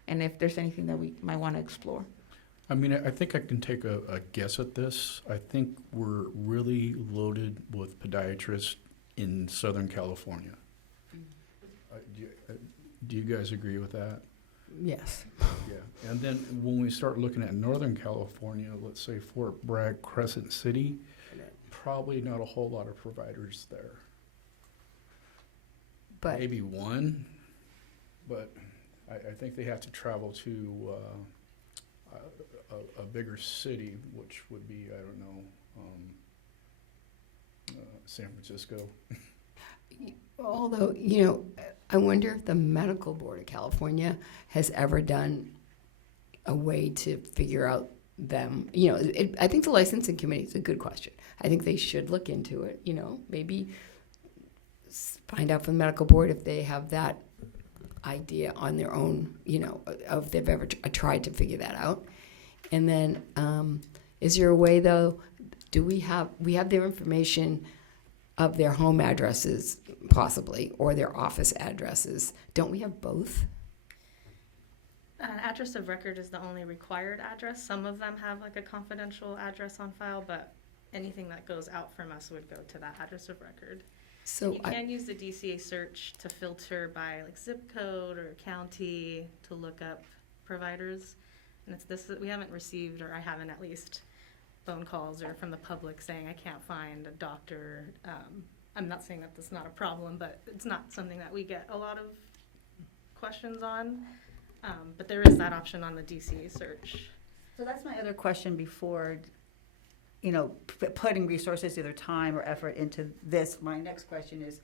and if there's anything that we might want to explore. I mean, I think I can take a guess at this. I think we're really loaded with podiatrists in Southern California. Do you guys agree with that? Yes. Yeah. And then when we start looking at Northern California, let's say Fort Bragg, Crescent City, probably not a whole lot of providers there. But Maybe one, but I think they have to travel to a bigger city, which would be, I don't know, San Francisco. although, I wonder if the Medical Board of California has ever done a way to figure out them. You know, I think the licensing committee is a good question. I think they should look into it, you know, maybe find out from the medical board if they have that idea on their own, you know, if they've ever tried to figure that out. And then, is there a way though, do we have their information of their home addresses possibly, or their office addresses? Don't we have both? An address of record is the only required address. Some of them have like a confidential address on file, but anything that goes out from us would go to that address of record. So You can use the DCA search to filter by like zip code or county to look up providers. And it's this, we haven't received, or I haven't at least, phone calls or from the public saying I can't find a doctor. I'm not saying that that's not a problem, but it's not something that we get a lot of questions on. But there is that option on the DCA search. So that's my other question before, you know, putting resources, either time or effort into this. My next question is,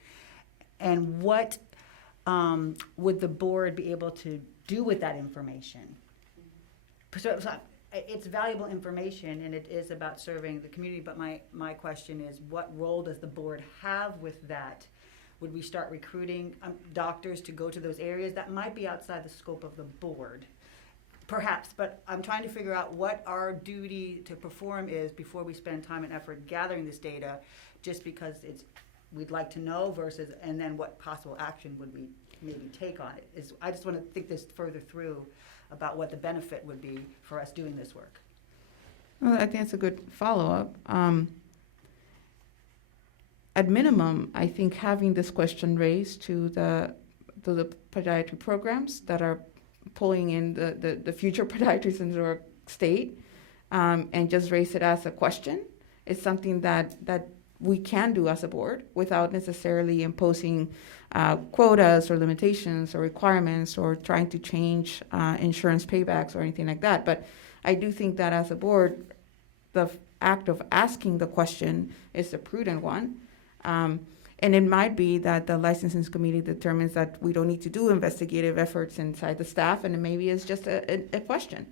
and what would the board be able to do with that information? So it's valuable information, and it is about serving the community, but my question is, what role does the board have with that? Would we start recruiting doctors to go to those areas? That might be outside the scope of the board, perhaps, but I'm trying to figure out what our duty to perform is before we spend time and effort gathering this data, just because we'd like to know versus, and then what possible action would we maybe take on it. I just want to think this further through about what the benefit would be for us doing this work. Well, I think that's a good follow-up. At minimum, I think having this question raised to the podiatry programs that are pulling in the future podiatrists in our state, and just raise it as a question is something that we can do as a board without necessarily imposing quotas or limitations or requirements or trying to change insurance paybacks or anything like that. But I do think that as a board, the act of asking the question is a prudent one. And it might be that the licensing committee determines that we don't need to do investigative efforts inside the staff, and it maybe is just a question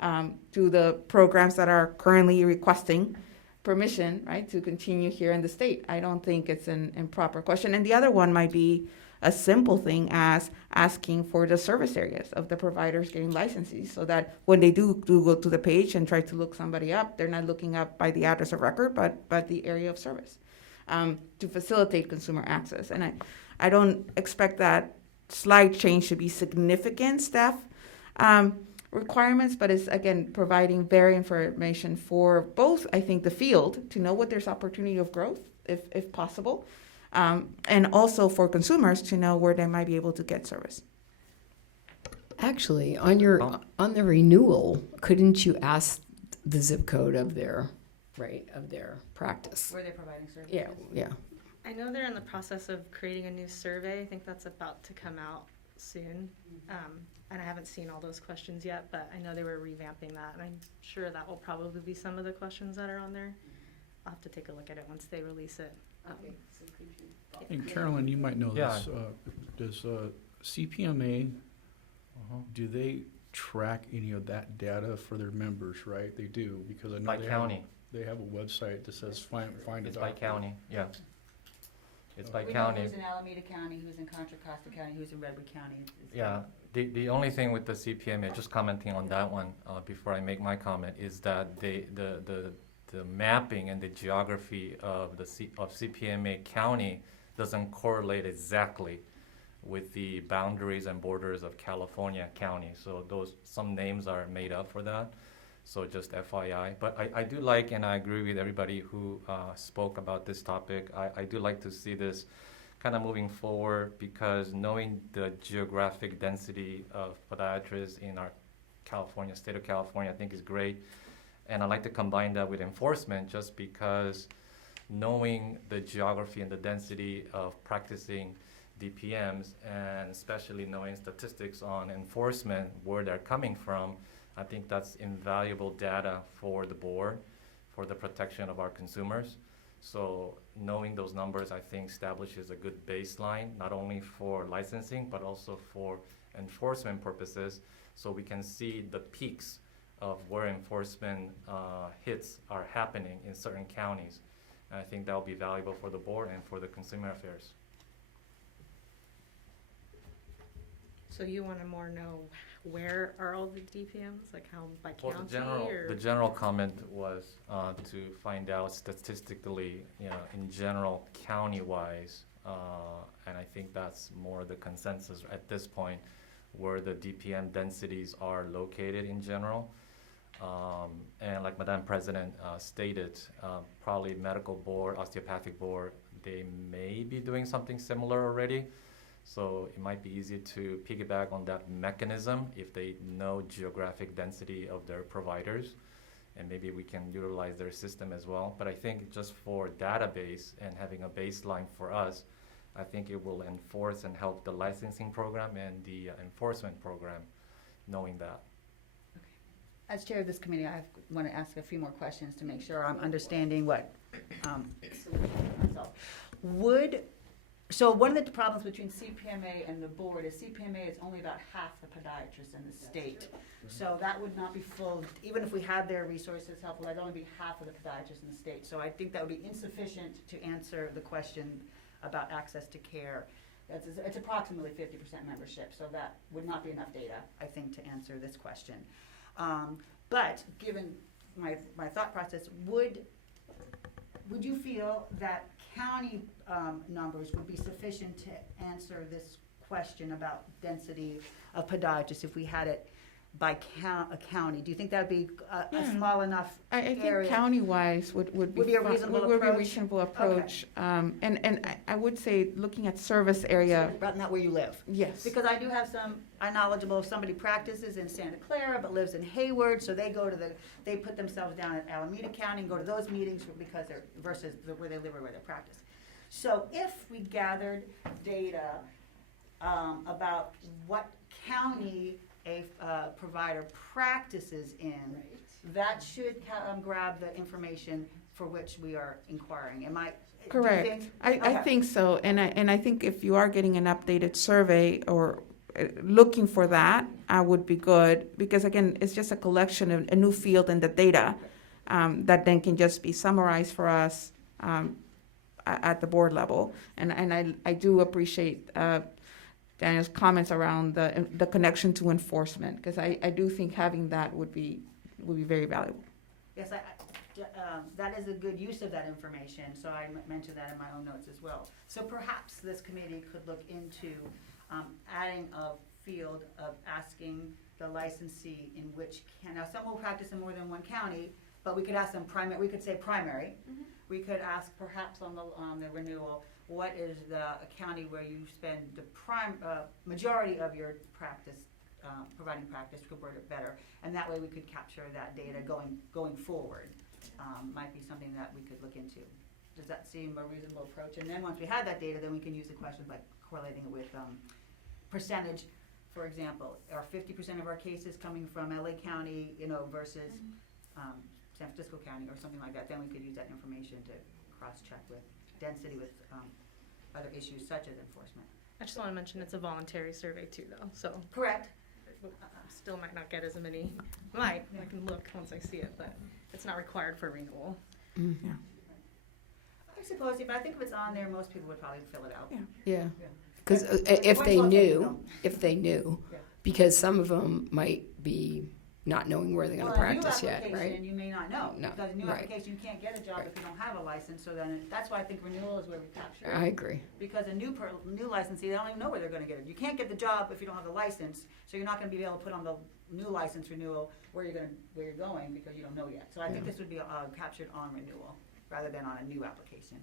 to the programs that are currently requesting permission, right, to continue here in the state. I don't think it's an improper question. And the other one might be a simple thing as asking for the service areas of the providers getting licenses, so that when they do go to the page and try to look somebody up, they're not looking up by the address of record, but the area of service, to facilitate consumer access. And I don't expect that slight change to be significant staff requirements, but it's, again, providing very information for both, I think, the field to know what there's opportunity of growth, if possible, and also for consumers to know where they might be able to get service. Actually, on the renewal, couldn't you ask the zip code of their practice? Where they're providing services? Yeah. I know they're in the process of creating a new survey. I think that's about to come out soon. And I haven't seen all those questions yet, but I know they were revamping that, and I'm sure that will probably be some of the questions that are on there. I'll have to take a look at it once they release it. Okay. And Carolyn, you might know Yeah. this. Does CPMA, do they track any of that data for their members, right? They do, because I know By county. They have a website that says find a It's by doctor. county, yeah. It's by We county. know who's in Alameda County, who's in Contra Costa County, who's in Redwood County. Yeah, the only thing with the CPMA, just commenting on that one before I make my comment, is that the mapping and the geography of CPMA County doesn't correlate exactly with the boundaries and borders of California County. So some names are made up for that. So just FYI. But I do like, and I agree with everybody who spoke about this topic, I do like to see this kind of moving forward, because knowing the geographic density of podiatrists in our state of California, I think is great. And I like to combine that with enforcement, just because knowing the geography and the density of practicing DPMs, and especially knowing statistics on enforcement, where they're coming from, I think that's invaluable data for the board, for the protection of our consumers. So knowing those numbers, I think, establishes a good baseline, not only for licensing, but also for enforcement purposes, so we can see the peaks of where enforcement hits are happening in certain counties. And I think that will be valuable for the board and for the consumer affairs. So you want to more know where are all the DPMs, like how by Well, county or? the general comment was to find out statistically, in general, county-wise, and I think that's more the consensus at this point, where the DPM densities are located in general. And like Madam President stated, probably medical board, osteopathic board, they may be doing something similar already. So it might be easy to piggyback on that mechanism if they know geographic density of their providers, and maybe we can utilize their system as well. But I think just for database and having a baseline for us, I think it will enforce and help the licensing program and the enforcement program, knowing that. As chair of this committee, I want to ask a few more questions to make sure I'm understanding what, myself. So one of the problems between CPMA and the board is CPMA is only about half the podiatrists in the state. So that would not be full, even if we had their resources helpful, that'd only be half of the podiatrists in the state. So I think that would be insufficient to answer the question about access to care. It's approximately 50% membership, so that would not be enough data, I think, to answer this question. But given my thought process, would you feel that county numbers would be sufficient to answer this question about density of podiatrists if we had it by a county? Do you think that would be a small enough I think area? county-wise would be Would be a fine- reasonable would be a approach? reasonable approach. And I would say, looking at service area, But not where you live. yes. Because I do have I'm knowledgeable if somebody practices in Santa Clara but lives in Hayward, so they they put themselves down at Alameda County and go to those meetings because they're, versus where they live or where they practice. So if we gathered data about what county a provider practices in, that should grab the information for which we are inquiring. Am I? do you Correct. think? I Okay. think so, and I think if you are getting an updated survey or looking for that, would be good, because again, it's just a collection of a new field in the data that then can just be summarized for us at the board level. And I do appreciate Daniel's comments around the connection to enforcement, because I do think having that would be very valuable. Yes, that is a good use of that information, so I mentioned that in my own notes as well. So perhaps this committee could look into adding a field of asking the licensee in which now some will practice in more than one county, but we could ask them we could say primary. Mhm. We could ask perhaps on the renewal, what is the county where you spend the majority of your practice, providing practice, to word it better, and that way we could capture that data going forward. Might be something that we could look into. Does that seem a reasonable approach? And then once we have that data, then we can use the questions like correlating it with percentage. For example, are 50% of our cases coming from LA County, versus San Francisco County or something like that? Then we could use that information to cross-check with density with other issues such as enforcement. I just want to mention it's a voluntary survey too, though, so Correct. still might not get as many. I can look once I see it, but it's not required for renewal. Yeah. I suppose if it's on there, most people would probably fill it out. Yeah. Yeah, Yeah. because But if once they we'll take it, knew, Yeah. because some of them might be not knowing where they're going to practice yet, A new right? application, you may not know. No, Because a new right. application, you can't get a job if you don't have a license, so then that's why I think renewal is where we capture it. I agree. Because a new licensee, they don't even know where they're gonna get it. You can't get the job if you don't have the license, so you're not gonna be able to put on the new license renewal where you're going, because you don't know yet. So I think Yeah. this would be captured on renewal, rather than on a new application,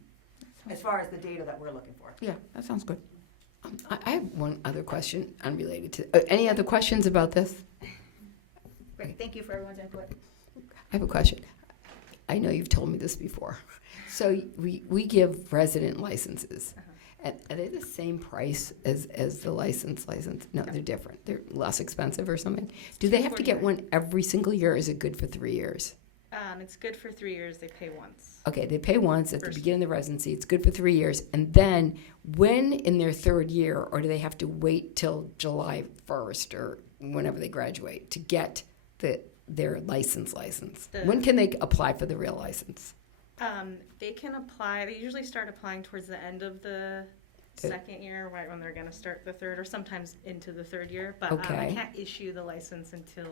as far as the data that we're looking for. Yeah, that sounds good. I have one other question unrelated to, any other questions about this? Great, thank you for everyone's input. I have a question. I know you've told me this before. So we give resident licenses. And are they the same price as the license? No, they're different. They're less expensive or something. Do they have to get one every single year, or is it good for 3 years? It's good for 3 years. They pay once. Okay, they pay once at the First beginning of the residency. It's good for 3 years. And then when in their third year, or do they have to wait till July 1st or whenever they graduate to get their license? When can they apply for the real license? They can apply. They usually start applying towards the end of the second year, right when they're going to start the third, or sometimes into the third year. But I Okay. can't issue the license until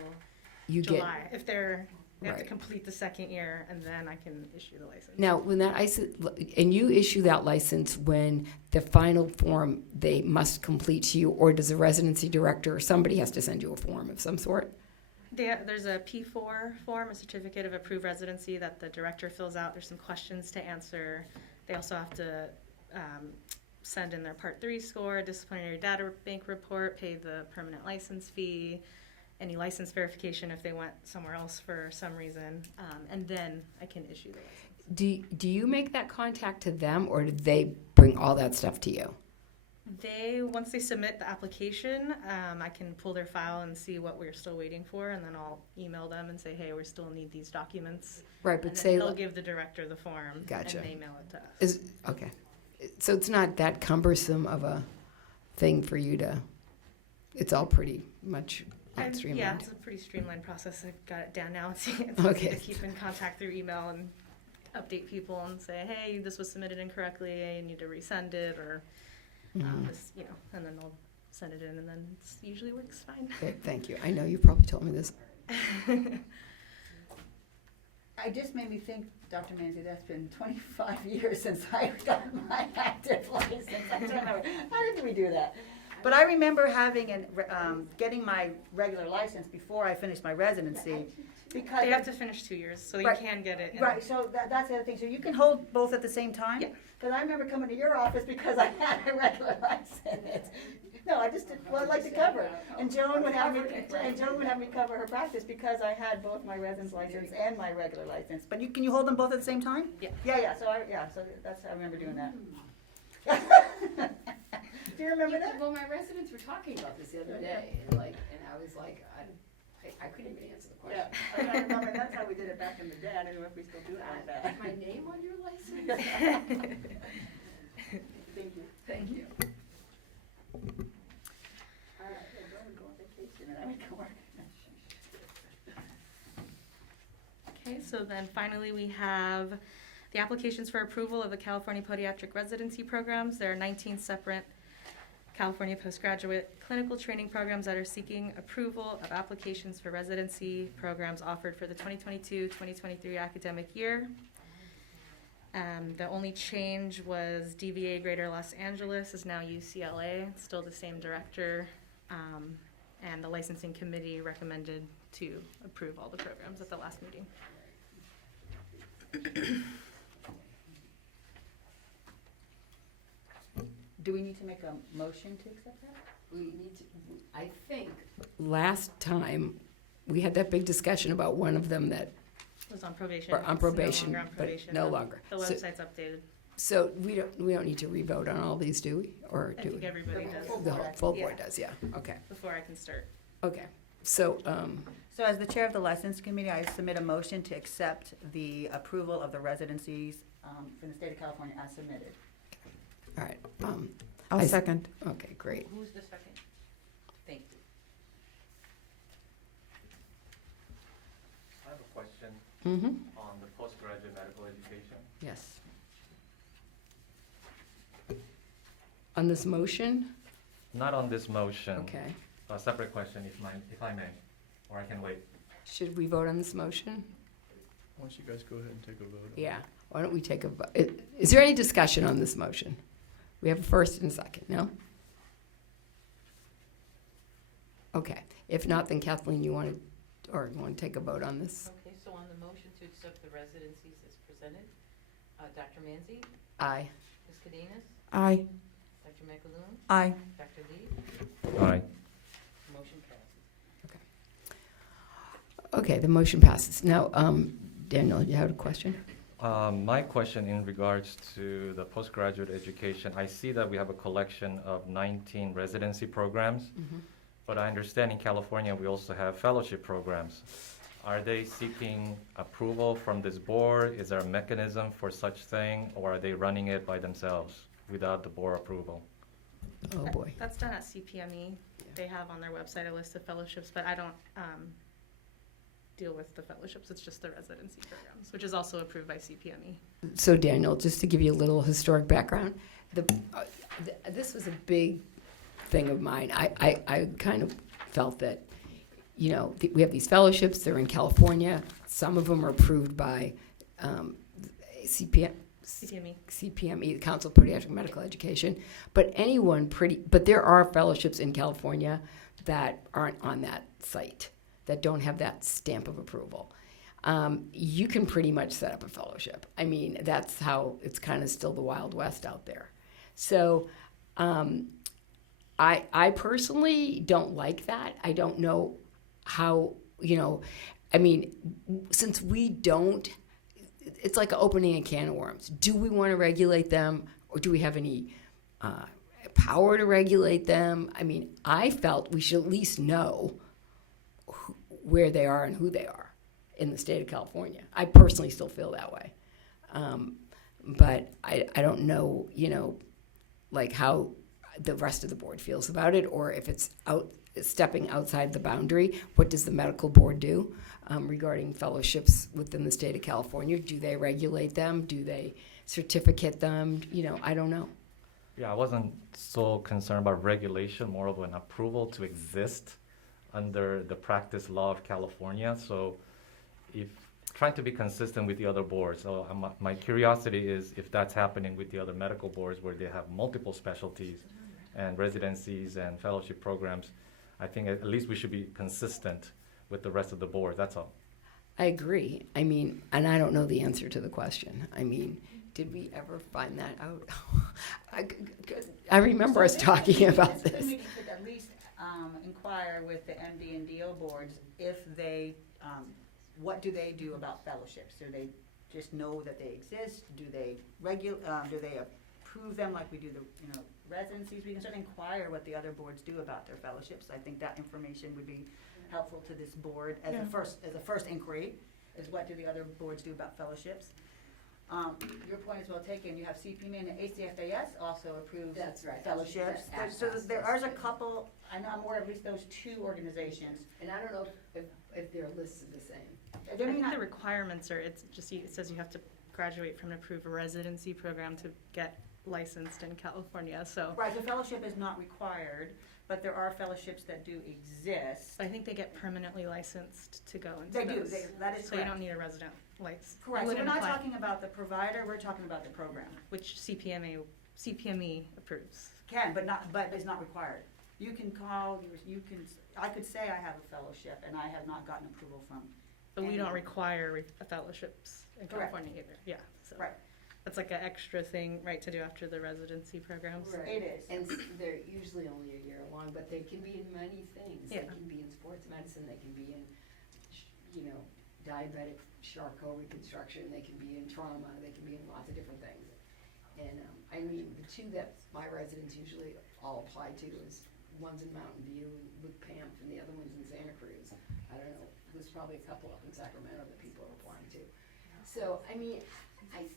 You get July. If they have to Right. complete the second year, and then I can issue the license. now when and you issue that license when the final form they must complete to you, or does the residency director or somebody has to send you a form of some sort? There's a P4 form, a certificate of approved residency, that the director fills out. There's some questions to answer. They also have to send in their Part 3 score, disciplinary data bank report, pay the permanent license fee, any license verification if they went somewhere else for some reason, and then I can issue the license. Do you make that contact to them, or do they bring all that stuff to you? Once they submit the application, I can pull their file and see what we're still waiting for, and then I'll email them and say, hey, we still need these documents. Right, And but then say they'll give the director the form, Gotcha. and they mail it to us. okay. So it's not that cumbersome of a thing for you to. It's all pretty much streamlined. Yeah, it's a pretty streamlined process. I've got it down now. It's easy Okay. to keep in contact through email and update people and say, hey, this was submitted incorrectly. I need to resend it, or this, and then they'll send it in, and then it usually works fine. Okay, thank you. I know you probably told me this. I just made me think, Dr. Manzi, that's been 25 years since I got my active license. I don't know, how did we do that? But I remember having getting my regular license before I finished my residency, because They have to finish 2 years, so Right. you can get it. right. So that's the other thing. So you can hold both at the same time. Yeah. Because I remember coming to your office because I had a regular license. No, I just I'd like to cover. And Joan would have me cover her practice because I had both my residence license and my regular license. But can you hold them both at the same time? Yeah. Yeah. So that's I remember doing that. Do you remember that? Well, my residents were talking about this the other day, and I was like, I couldn't even answer the Yeah. question. I remember that's how we did it back in the day. I don't know if we still do it like that. My name on your license? Thank you. Thank you. All right, go on vacation and I would go work. Okay, so then finally we have the applications for approval of the California Podiatric Residency programs. There are 19 separate California postgraduate clinical training programs that are seeking approval of applications for residency programs offered for the 2022-2023 academic year. The only change was DVA Greater Los Angeles is now UCLA, it's still the same director, and the licensing committee recommended to approve all the programs at the last meeting. Do we need to make a motion to accept that? We need to, I think. Last time, we had that big discussion about one of them that, It was on probation. Or on It's no probation, longer on but probation. no longer. The So- website's updated. so we don't need to re-vote on all these, do we? Or I do think we? everybody does The whole full board Yeah. does, yeah, okay. before I can start. Okay, so, So as the chair of the license committee, I submit a motion to accept the approval of the residencies from the state of California as submitted. all right, I'll I s- second. okay, great. Who's the second? Thank you. I have a question Mm-hmm, on the postgraduate medical education. yes. On this motion, Not on this motion. okay. A separate question, if I may, or I can wait. Should we vote on this motion? Why don't you guys go ahead and take a vote? on Yeah, it? why don't we take a, is there any discussion on this motion? We have a first and a second, no? Okay, if not, then Kathleen, you want to take a vote on this? Okay, so on the motion to accept the residencies as presented, Dr. Manzi, Aye. Ms. Cadenas, Aye. Dr. McAloon, Aye. Dr. Lee, Aye. motion passes. Okay, the motion passes. Now, Daniel, you have a question? My question in regards to the postgraduate education, I see that we have a collection of 19 residency programs, but I understand in California we also have fellowship programs. are they seeking approval from this board? Is there a mechanism for such thing, or are they running it by themselves without the board approval? Oh, boy. That's done at CPME. They have on their website a list of fellowships, but I don't deal with the fellowships. It's just the residency programs, which is also approved by CPME. So Daniel, just to give you a little historic background, this was a big thing of mine. I kind of felt that, you know, we have these fellowships, they're in California. Some of them are approved by CPME. CPME, the Council of Podiatric Medical Education. But but there are fellowships in California that aren't on that site, that don't have that stamp of approval. You can pretty much set up a fellowship. I mean, that's how it's kind of still the Wild West out there. So I personally don't like that. I don't know how, you know, I mean, since we don't, it's like opening a can of worms. Do we want to regulate them, or do we have any power to regulate them? I mean, I felt we should at least know where they are and who they are in the state of California. I personally still feel that way. But I don't know, you know, like how the rest of the board feels about it, or if it's stepping outside the boundary. What does the medical board do regarding fellowships within the state of California? Do they regulate them? Do they certificate them? You know, I don't know. Yeah, I wasn't so concerned about regulation, more of an approval to exist under the practice law of California. So if trying to be consistent with the other boards. So my curiosity is if that's happening with the other medical boards where they have multiple specialties and residencies and fellowship programs. I think at least we should be consistent with the rest of the board. That's all. I agree. I mean, and I don't know the answer to the question. I mean, did we ever find that out? I remember us talking about this. We could at least inquire with the MD and DO boards if they, what do they do about fellowships? Do they just know that they exist? Do they approve them like we do the, you know, residencies? We can certainly inquire what the other boards do about their fellowships. I think that information would be helpful to this board as a first inquiry, is what do the other boards do about fellowships? Your point is well taken. You have CPME and the ACFAS also approves fellowships. So there are a couple, I know I'm aware of at least those two organizations. And I don't know if their lists are the same. I think the requirements are, it says you have to graduate from an approved residency program to get licensed in California, so. Right, the fellowship is not required, but there are fellowships that do exist. I think they get permanently licensed to go into They do, those. that is So you correct. don't need a resident license. Correct, so we're not talking about the provider, we're talking about the program. Which CPME approves. Can, but is not required. You can call, I could say I have a fellowship and I have not gotten approval from. But we don't anyone. require fellowships in Correct. California either, yeah, so. Right. That's like an extra thing, right, to do after the residency programs. It is. And they're usually only a year long, but they can be in many things. Yeah. They can be in sports medicine, they can be in, you know, diabetic Charcot reconstruction, they can be in trauma, they can be in lots of different things. And I mean, the two that my residents usually all apply to is one's in Mountain View with PAMP and the other one's in Santa Cruz. I don't know, there's probably a couple up in Sacramento that people are applying to. So, I mean, I'm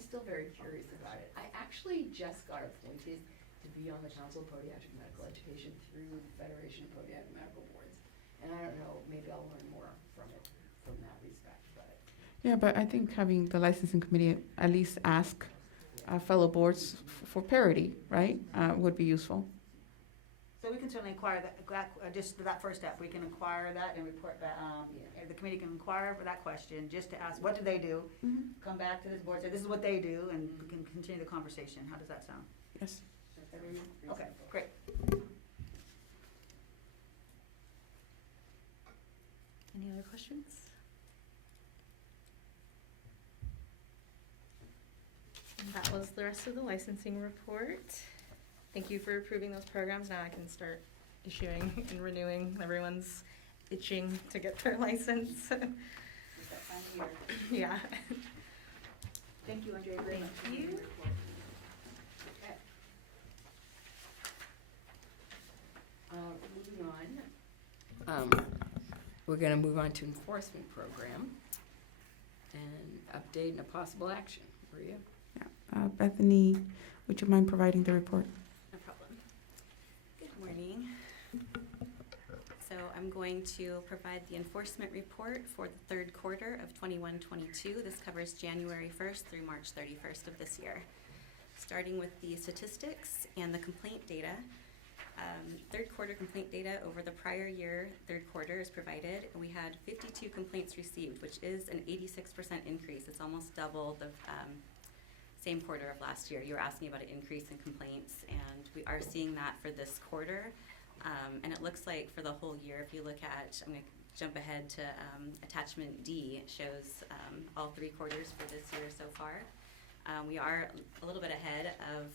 still very curious about it. I actually just got appointed to be on the Council of Podiatric Medical Education through the Federation of Podiatric Medical Boards. And I don't know, maybe I'll learn more from it, from that respect, but. Yeah, but I think having the licensing committee at least ask fellow boards for parity, right, would be useful. So we can certainly inquire just that first step, we can inquire that and report that, the committee can inquire for that question, just to ask, what do they do? Come back to this board, say, this is what they do, and we can continue the conversation. How does that sound? Yes. Okay, great. Any other questions? And that was the rest of the licensing report. Thank you for approving those programs. Now I can start issuing and renewing. Everyone's itching to get their license. Is that time of year? Yeah. Thank you, Andrea, very much. Thank you. Moving on. we're going to move on to Enforcement Program and update and a possible action. Maria? Bethany, would you mind providing the report? No problem. Good morning. So I'm going to provide the enforcement report for the third quarter of 21-22. This covers January 1st through March 31st of this year. Starting with the statistics and the complaint data. Third quarter complaint data over the prior year, third quarter is provided. We had 52 complaints received, which is an 86% increase. It's almost double the same quarter of last year. You were asking about an increase in complaints, and we are seeing that for this quarter. And it looks like for the whole year, if you look at, I'm going to jump ahead to attachment D, it shows all 3 quarters for this year so far. We are a little bit ahead of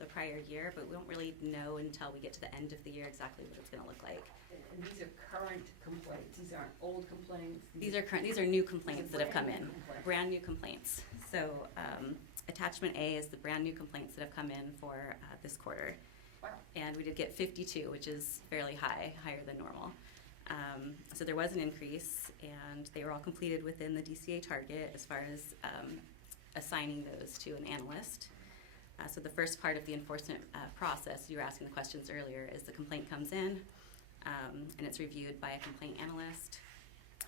the prior year, but we don't really know until we get to the end of the year exactly what it's going to look like. And these are current complaints. These aren't old complaints. These are current. These are new complaints that have come in. Complaints. Brand new complaints. So attachment A is the brand new complaints that have come in for this quarter. Wow. And we did get 52, which is fairly high, higher than normal. So there was an increase, and they were all completed within the DCA target as far as assigning those to an analyst. So the first part of the enforcement process, you were asking the questions earlier, is the complaint comes in, and it's reviewed by a complaint analyst.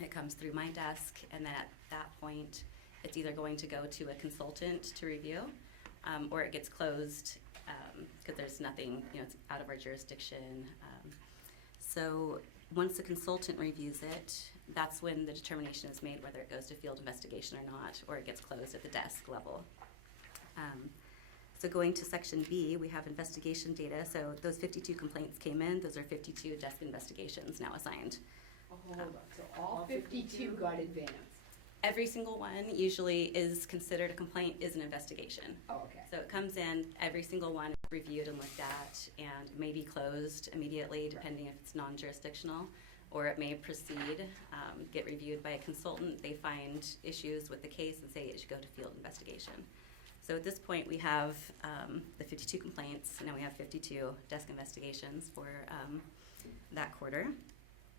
It comes through my desk, and then at that point, it's either going to go to a consultant to review, or it gets closed because there's nothing, it's out of our jurisdiction. So once the consultant reviews it, that's when the determination is made whether it goes to field investigation or not, or it gets closed at the desk level. So going to section B, we have investigation data. So those 52 complaints came in. Those are 52 desk investigations now assigned. Hold on. So all 52 got advanced. Every single one usually is considered a complaint, is an investigation. Oh, okay. So it comes in, every single one is reviewed and looked at, and may be closed immediately, depending if it's non-jurisdictional, or it may proceed, get reviewed by a consultant. They find issues with the case and say it should go to field investigation. So at this point, we have the 52 complaints, and now we have 52 desk investigations for that quarter,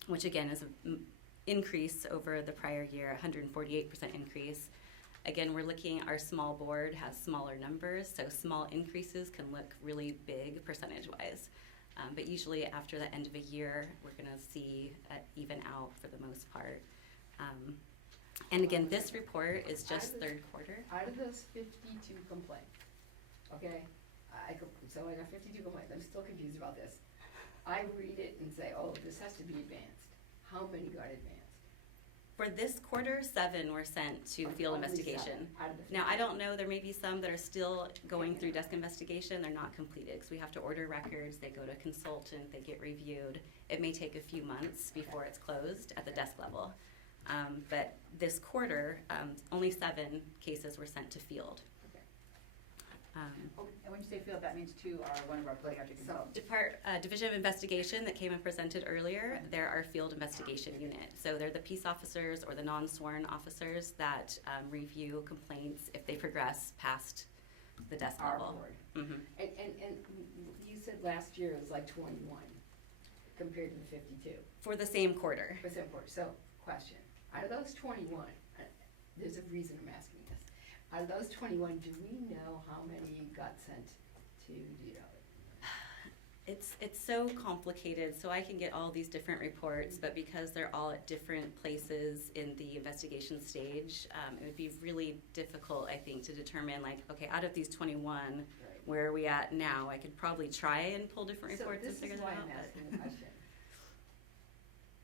which again is an increase over the prior year, 148% increase. Again, we're looking, our small board has smaller numbers, so small increases can look really big percentage-wise. But usually after the end of a year, we're going to see even out for the most part. And again, this report is just third quarter. Out of those 52 complaints, okay, so I got 52 complaints. I'm still confused about this. I read it and say, oh, this has to be advanced. How many got advanced? For this quarter, 7 were sent to field Only investigation. 7 out of the Now, I don't know, there may be some that are still going through desk investigation. They're not completed because we have to order records. They go to a consultant. They get reviewed. It may take a few months before it's closed at the desk level. But this quarter, only 7 cases were sent to field. And when you say field, that means 2 are one of our podiatric consultants. Division of Investigation that came and presented earlier, they're our field investigation unit. So they're the peace officers or the non-sworn officers that review complaints if they progress past the desk Our level. board. Mm-hmm. And you said last year it was like 21 compared to the 52. For the same quarter. For some board. So, question. Out of those 21, there's a reason I'm asking this. Out of those 21, do we know how many got sent to, It's so complicated, so I can get all these different reports, but because they're all at different places in the investigation stage, it would be really difficult, I think, to determine, like, okay, out of these 21, right. where are we at now? I could probably try and pull different reports and figure So that this is out. why I'm asking the question.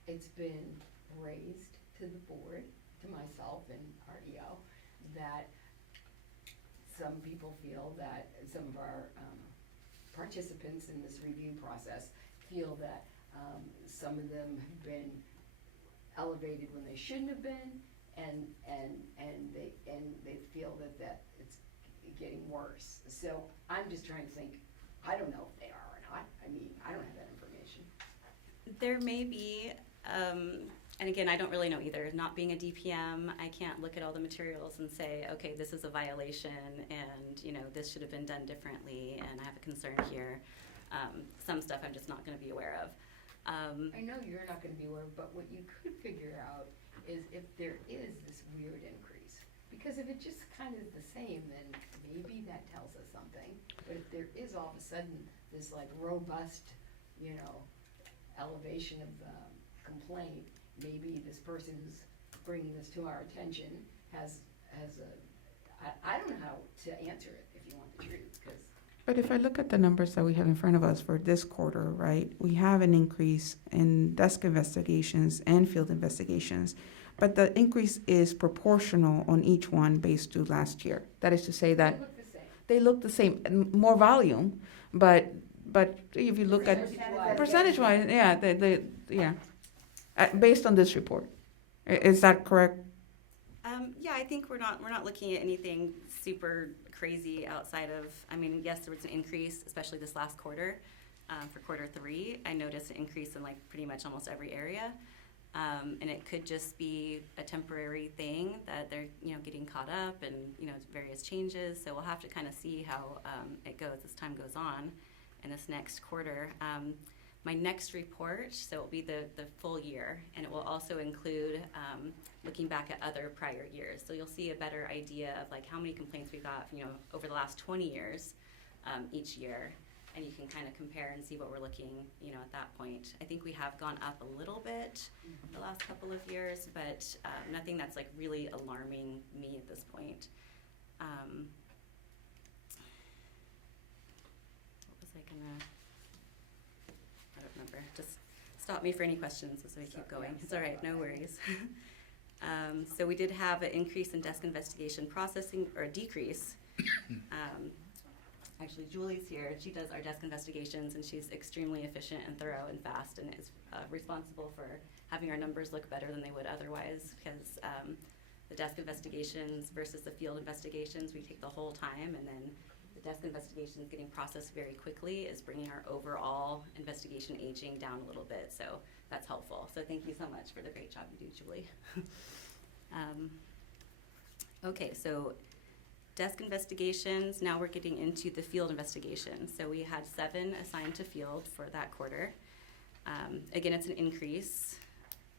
It's been raised to the board, to myself and REO, that some people feel that some of our participants in this review process feel that some of them have been elevated when they shouldn't have been, and they feel that it's getting worse. So I'm just trying to think. I don't know if they are or not. I mean, I don't have that information. There may be, and again, I don't really know either. Not being a DPM, I can't look at all the materials and say, okay, this is a violation, and this should have been done differently, and I have a concern here. Some stuff I'm just not going to be aware of. I know you're not gonna be aware, but what you could figure out is if there is this weird increase. Because if it just kind of is the same, then maybe that tells us something. But if there is all of a sudden this like robust, you know, elevation of complaint, maybe this person who's bringing this to our attention has I don't know how to answer it if you want the truth, because. But if I look at the numbers that we have in front of us for this quarter, right, we have an increase in desk investigations and field investigations, but the increase is proportional on each one based to last year. That is to say that They look the same. they look the same, more volume, but if you look at percentage-wise, yeah, based on this report, is that correct? Yeah, I think we're not looking at anything super crazy outside of, I mean, yes, there was an increase, especially this last quarter. For quarter 3, I noticed an increase in like pretty much almost every area. And it could just be a temporary thing that they're, getting caught up and, various changes. So we'll have to kind of see how it goes as time goes on in this next quarter. My next report, so it will be the full year, and it will also include looking back at other prior years. So you'll see a better idea of like how many complaints we got, over the last 20 years each year, and you can kind of compare and see what we're looking, at that point. I think we have gone up a little bit the last couple of years, but nothing that's like really alarming me at this point. What was I gonna? I don't remember. Just stop me for any questions as we keep going. It's all right, no worries. So we did have an increase in desk investigation processing, or a decrease. Actually, Julie's here. She does our desk investigations, and she's extremely efficient and thorough and fast, and is responsible for having our numbers look better than they would otherwise, because the desk investigations versus the field investigations, we take the whole time, and then the desk investigations getting processed very quickly is bringing our overall investigation aging down a little bit, so that's helpful. So thank you so much for the great job you do, Julie. Okay, so desk investigations, now we're getting into the field investigations. So we had 7 assigned to field for that quarter. Again, it's an increase.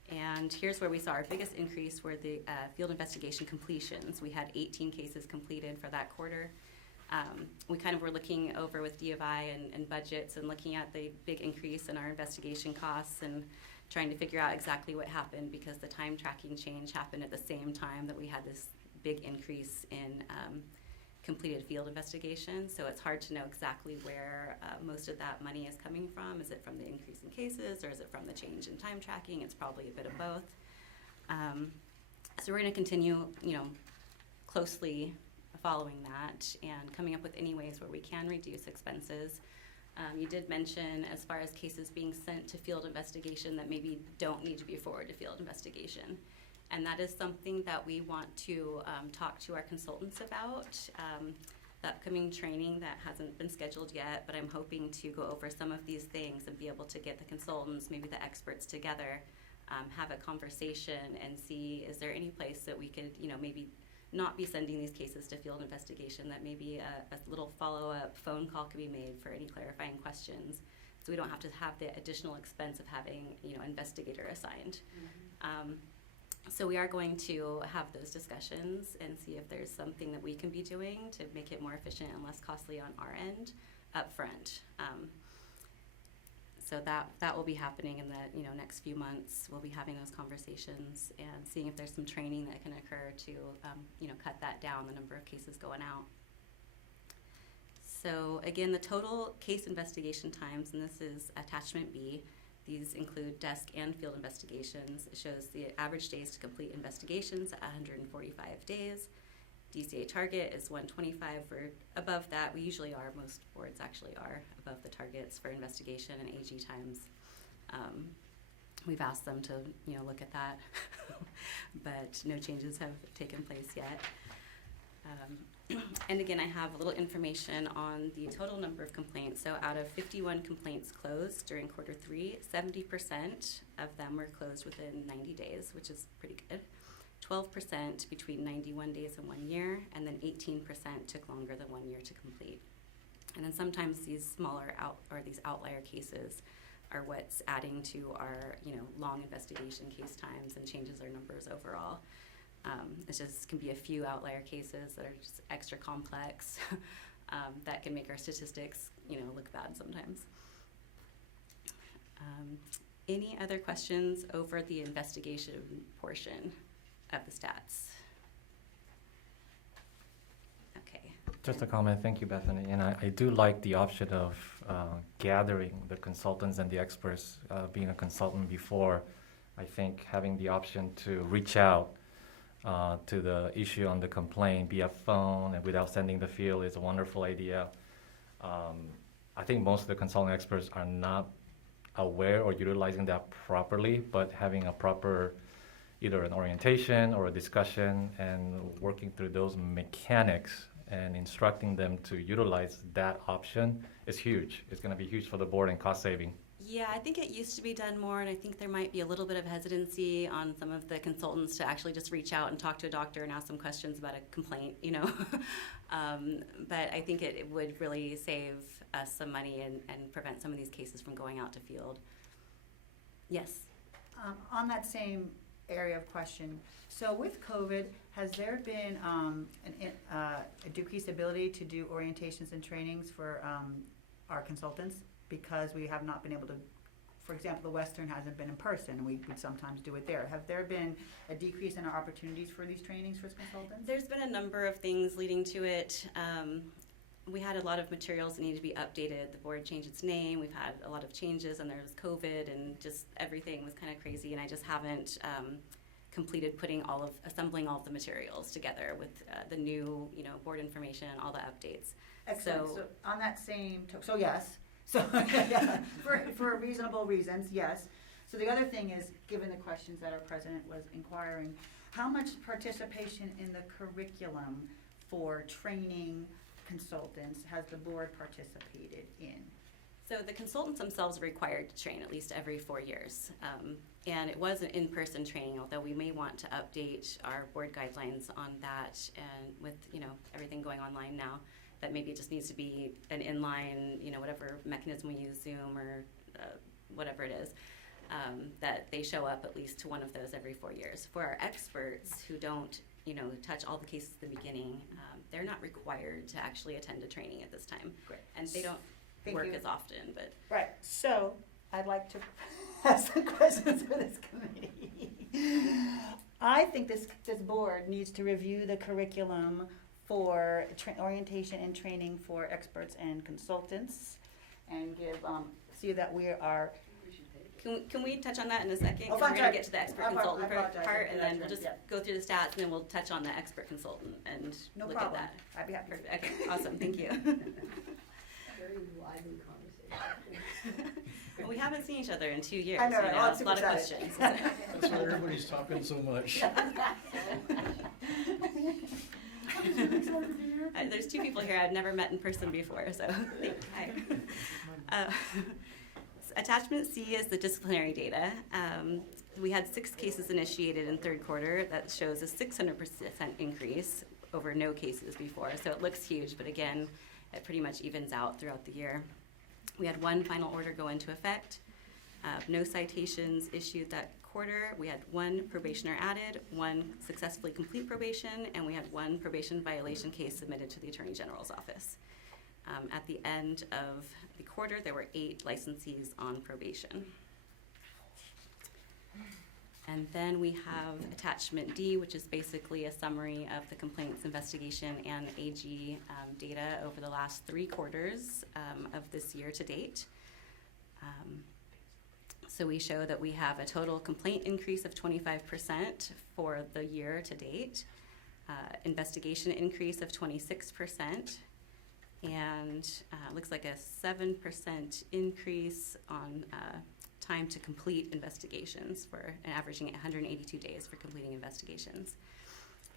And here's where we saw our biggest increase were the field investigation completions. We had 18 cases completed for that quarter. We kind of were looking over with D of I and budgets and looking at the big increase in our investigation costs and trying to figure out exactly what happened, because the time tracking change happened at the same time that we had this big increase in completed field investigations. So it's hard to know exactly where most of that money is coming from. Is it from the increase in cases, or is it from the change in time tracking? It's probably a bit of both. So we're going to continue, closely following that and coming up with any ways where we can reduce expenses. You did mention, as far as cases being sent to field investigation, that maybe don't need to be forwarded to field investigation. And that is something that we want to talk to our consultants about. The upcoming training that hasn't been scheduled yet, but I'm hoping to go over some of these things and be able to get the consultants, maybe the experts together, have a conversation and see, is there any place that we could, maybe not be sending these cases to field investigation, that maybe a little follow-up phone call could be made for any clarifying questions, so we don't have to have the additional expense of having, investigator assigned. So we are going to have those discussions and see if there's something that we can be doing to make it more efficient and less costly on our end up front. So that will be happening in the next few months. We'll be having those conversations and seeing if there's some training that can occur to cut that down, the number of cases going out. So again, the total case investigation times, and this is attachment B. These include desk and field investigations. It shows the average days to complete investigations at 145 days. DCA target is 125. We're above that. We usually are. Most boards actually are above the targets for investigation and AG times. We've asked them to look at that, but no changes have taken place yet. And again, I have a little information on the total number of complaints. So out of 51 complaints closed during quarter 3, 70% of them were closed within 90 days, which is pretty good. 12% between 91 days and 1 year, and then 18% took longer than 1 year to complete. And then sometimes these smaller these outlier cases are what's adding to our, long investigation case times and changes our numbers overall. It's just can be a few outlier cases that are just extra complex that can make our statistics, look bad sometimes. Any other questions over the investigation portion of the stats? Okay. Just a comment, thank you, Bethany. And I do like the option of gathering the consultants and the experts. Being a consultant before, I think having the option to reach out to the issue on the complaint via phone and without sending the field is a wonderful idea. I think most of the consultant experts are not aware or utilizing that properly, but having a proper either an orientation or a discussion and working through those mechanics and instructing them to utilize that option is huge. It's going to be huge for the board and cost saving. Yeah, I think it used to be done more, and I think there might be a little bit of hesitancy on some of the consultants to actually just reach out and talk to a doctor and ask some questions about a complaint, But I think it would really save us some money and prevent some of these cases from going out to field. Yes? On that same area of question, so with COVID, has there been a decreased ability to do orientations and trainings for our consultants? Because we have not been able to, for example, the Western hasn't been in person, and we would sometimes do it there. Have there been a decrease in our opportunities for these trainings for consultants? There's been a number of things leading to it. We had a lot of materials that needed to be updated. The board changed its name. We've had a lot of changes, and there was COVID, and just everything was kind of crazy, and I just haven't completed assembling all of the materials together with the new, board information, all the updates. Excellent. So on that same, so yes. So yeah, for reasonable reasons, yes. So the other thing is, given the questions that our president was inquiring, how much participation in the curriculum for training consultants has the board participated in? So the consultants themselves are required to train at least every 4 years. And it was an in-person training, although we may want to update our board guidelines on that, and with everything going online now, that maybe it just needs to be an inline, whatever mechanism we use, Zoom or whatever it is, that they show up at least to one of those every 4 years. For our experts who don't, touch all the cases at the beginning, they're not required to actually attend a training at this time. Great. And they don't work as often, but. Right, so I'd like to ask some questions for this committee. I think this board needs to review the curriculum for orientation and training for experts and consultants, and see that we are. Can we touch on that in a second? Oh, Because we're fine, going to get to the expert consultant apologize. part, and then we'll just Yeah. go through the stats, and then we'll touch on the expert consultant and No look problem. at that. I'd be happy. Perfect. Okay, awesome, thank you. Very lively conversation. Well, we haven't seen each other in 2 years. I know, right? A I'm lot of super questions. That's why everybody's talking so much. There's 2 people here I've never met in person before, so hi. Attachment C is the disciplinary data. We had 6 cases initiated in third quarter. That shows a 600% increase over no cases before, so it looks huge, but again, it pretty much evens out throughout the year. We had 1 final order go into effect. No citations issued that quarter. We had 1 probationer added, 1 successfully complete probation, and we had 1 probation violation case submitted to the Attorney General's office. At the end of the quarter, there were 8 licensees on probation. And then we have attachment D, which is basically a summary of the complaints, investigation, and AG data over the last 3 quarters of this year to date. So we show that we have a total complaint increase of 25% for the year to date, investigation increase of 26%, and looks like a 7% increase on time to complete investigations, for averaging 182 days for completing investigations.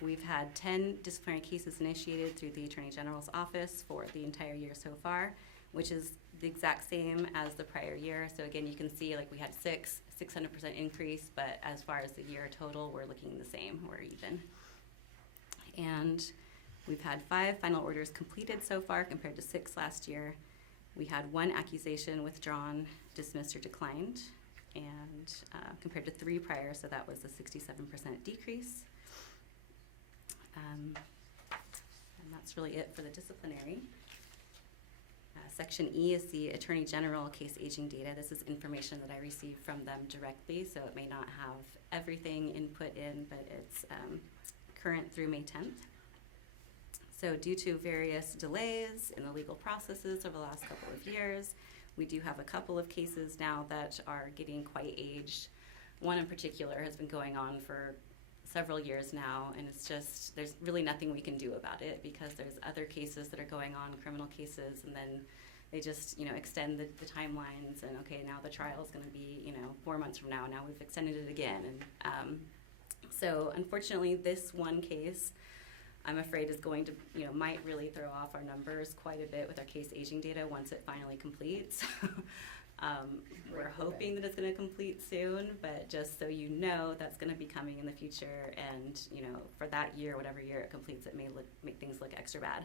We've had 10 disciplinary cases initiated through the Attorney General's office for the entire year so far, which is the exact same as the prior year. So again, you can see we had 600% increase, but as far as the year total, we're looking the same, we're even. And we've had 5 final orders completed so far compared to 6 last year. We had 1 accusation withdrawn, dismissed, or declined, and compared to 3 prior, so that was a 67% decrease. And that's really it for the disciplinary. Section E is the Attorney General case aging data. This is information that I received from them directly, so it may not have everything input in, but it's current through May 10th. So due to various delays in the legal processes over the last couple of years, we do have a couple of cases now that are getting quite aged. One in particular has been going on for several years now, and it's just, there's really nothing we can do about it because there's other cases that are going on, criminal cases, and then they just, extend the timelines, and okay, now the trial is going to be, 4 months from now. Now we've extended it again, and so unfortunately, this one case, I'm afraid, is going to, might really throw off our numbers quite a bit with our case aging data once it finally completes. We're hoping that it's going to complete soon, but just so you know, that's going to be coming in the future, and for that year, whatever year it completes, it may make things look extra bad.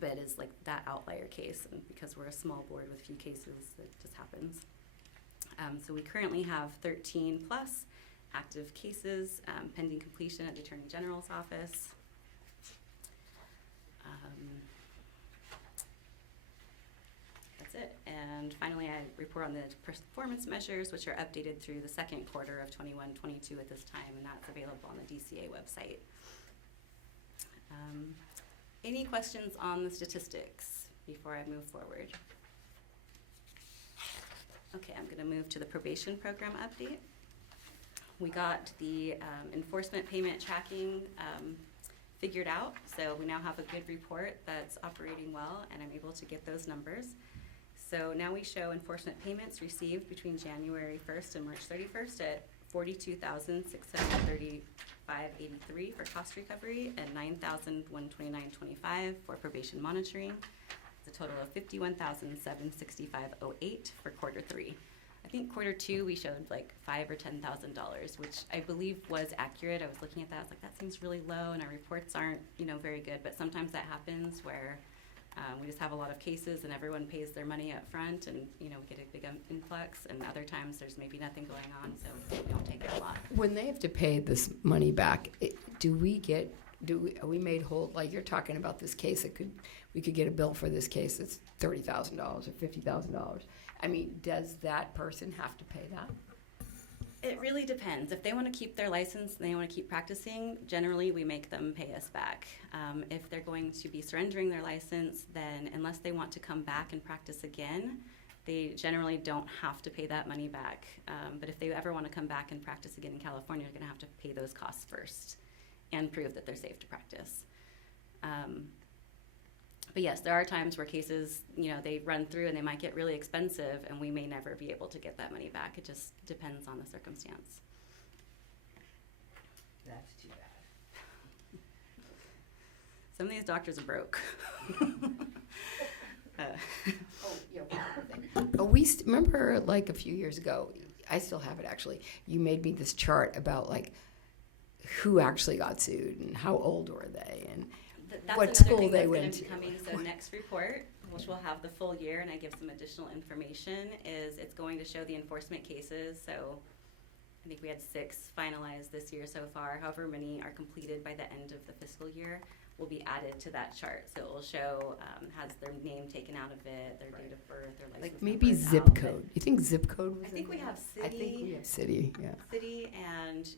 But it is like that outlier case, and because we're a small board with few cases, it just happens. So we currently have 13 plus active cases pending completion at the Attorney General's office. That's it. And finally, I report on the performance measures, which are updated through the second quarter of 21-22 at this time, and that's available on the DCA website. Any questions on the statistics before I move forward? Okay, I'm going to move to the probation program update. We got the enforcement payment tracking figured out, so we now have a good report that's operating well, and I'm able to get those numbers. So now we show enforcement payments received between January 1st and March 31st at $42,635.83 for cost recovery and $9,129.25 for probation monitoring. It's a total of $51,765.08 for quarter 3. I think quarter 2 we showed like $5,000 or $10,000, which I believe was accurate. I was looking at that, I was like, that seems really low, and our reports aren't, very good. But sometimes that happens where we just have a lot of cases and everyone pays their money up front, and we get a big influx. And other times there's maybe nothing going on, so we don't take it a lot. When they have to pay this money back, are we made whole? Like you're talking about this case, we could get a bill for this case that's $30,000 or $50,000. I mean, does that person have to pay that? It really depends. If they want to keep their license and they want to keep practicing, generally we make them pay us back. If they're going to be surrendering their license, then unless they want to come back and practice again, they generally don't have to pay that money back. But if they ever want to come back and practice again in California, they're going to have to pay those costs first and prove that they're safe to practice. But yes, there are times where cases, they run through and they might get really expensive, and we may never be able to get that money back. It just depends on the circumstance. That's too bad. Some of these doctors are broke. Remember like a few years ago, I still have it actually, you made me this chart about like who actually got sued and how old were they and That's what another school thing they that's went going to. to be coming. So next report, which will have the full year, and I give some additional information, is it's going to show the enforcement cases. So I think we had 6 finalized this year so far. However many are completed by the end of the fiscal year will be added to that chart. So it will show, has their name taken out of it, their date of birth, their license Like maybe numbers zip out. code. You think zip code was I think in we there? have I think we have city, yeah. city and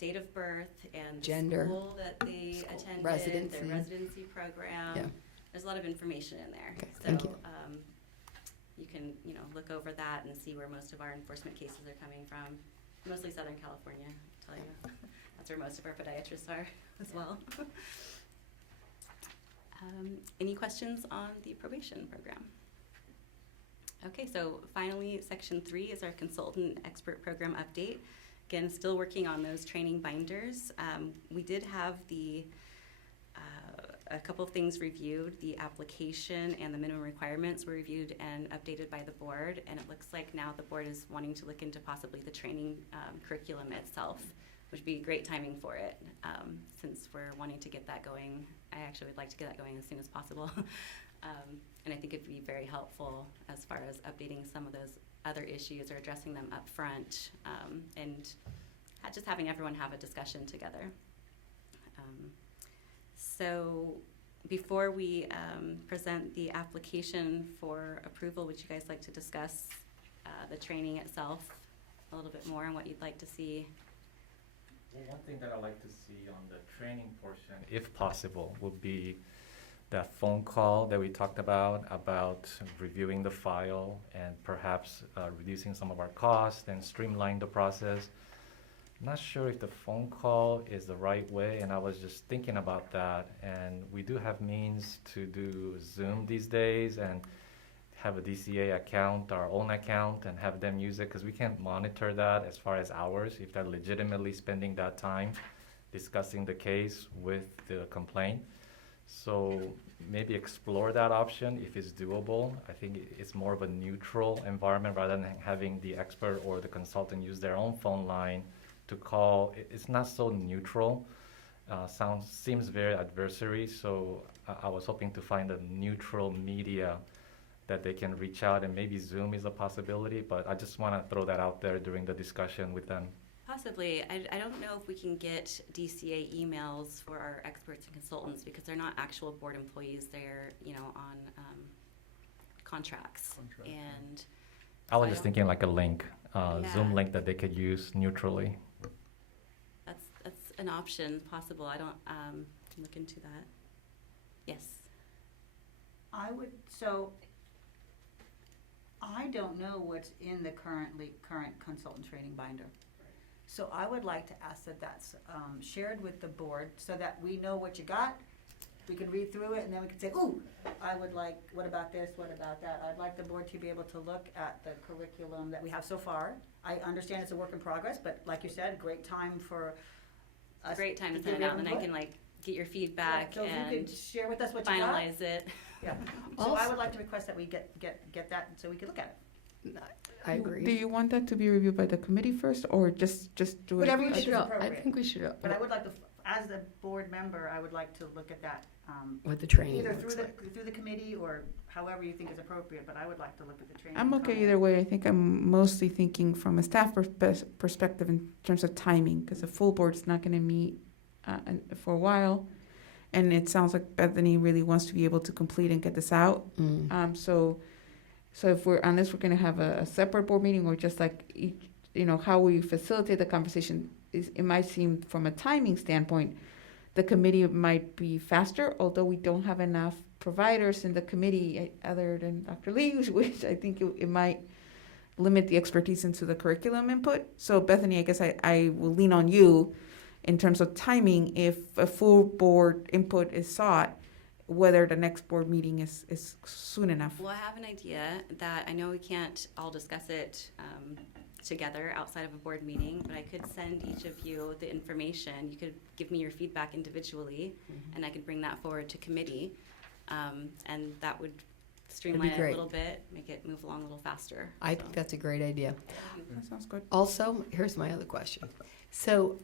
date of birth and the Gender. school that they attended, Residency. their residency program. Yeah. There's a lot of information in there. Okay, So thank you. You can, look over that and see where most of our enforcement cases are coming from. Mostly Southern California, I'll tell you. That's where most of our podiatrists are as well. Any questions on the probation program? Okay, so finally, section 3 is our consultant expert program update. Again, still working on those training binders. We did have a couple of things reviewed. The application and the minimum requirements were reviewed and updated by the board, and it looks like now the board is wanting to look into possibly the training curriculum itself, which would be great timing for it, since we're wanting to get that going. I actually would like to get that going as soon as possible. And I think it'd be very helpful as far as updating some of those other issues or addressing them up front, and just having everyone have a discussion together. So before we present the application for approval, would you guys like to discuss the training itself a little bit more and what you'd like to see? Well, one thing that I'd like to see on the training portion, if possible, would be that phone call that we talked about reviewing the file and perhaps reducing some of our costs and streamline the process. I'm not sure if the phone call is the right way, and I was just thinking about that. And we do have means to do Zoom these days and have a DCA account, our own account, and have them use it, because we can't monitor that as far as hours, if they're legitimately spending that time discussing the case with the complaint. So maybe explore that option if it's doable. I think it's more of a neutral environment rather than having the expert or the consultant use their own phone line to call. It's not so neutral. Seems very adversary. So I was hoping to find a neutral media that they can reach out, and maybe Zoom is a possibility, but I just want to throw that out there during the discussion with them. Possibly. I don't know if we can get DCA emails for our experts and consultants because they're not actual board employees. They're, on contracts. And I was just thinking like a link, Zoom Yeah. link that they could use neutrally. that's an option possible. I don't look into that. Yes. I don't know what's in the current consultant training binder. So I would like to ask that that's shared with the board so that we know what you got. We could read through it and then we could say, ooh, I would like, what about this, what about that? I'd like the board to be able to look at the curriculum that we have so far. I understand it's a work in progress, but like you said, great time for It's a us great time to give send it out, and I input. can get your feedback Yeah, so if you and could share with us what you got. finalize it. Yeah. So I would like to request that we get that so we can look at it. I Do agree. you want that to be reviewed by the committee first, or just do it? Whatever you I think is should- I appropriate. think we should, But I would like to, as a board member, I would like to look at that, what the training either looks like. through the committee or however you think is appropriate, but I would like to look at the training. I'm okay comment. either way. I think I'm mostly thinking from a staff perspective in terms of timing, because the full board's not going to meet for a while, and it sounds like Bethany really wants to be able to complete and get this out. Mm. So if unless we're going to have a separate board meeting, or just like each, how we facilitate the conversation, it might seem from a timing standpoint, the committee might be faster, although we don't have enough providers in the committee other than Dr. Lee, which I think it might limit the expertise into the curriculum input. So Bethany, I guess I will lean on you in terms of timing. If a full board input is sought, whether the next board meeting is soon enough. Well, I have an idea that I know we can't all discuss it together outside of a board meeting, but I could send each of you the information. You could give me your feedback individually, and I could bring that forward to committee, and that would streamline it a great. little bit, make it move along a little faster. I So, think that's a great idea. That sounds good. Also, here's my other question. So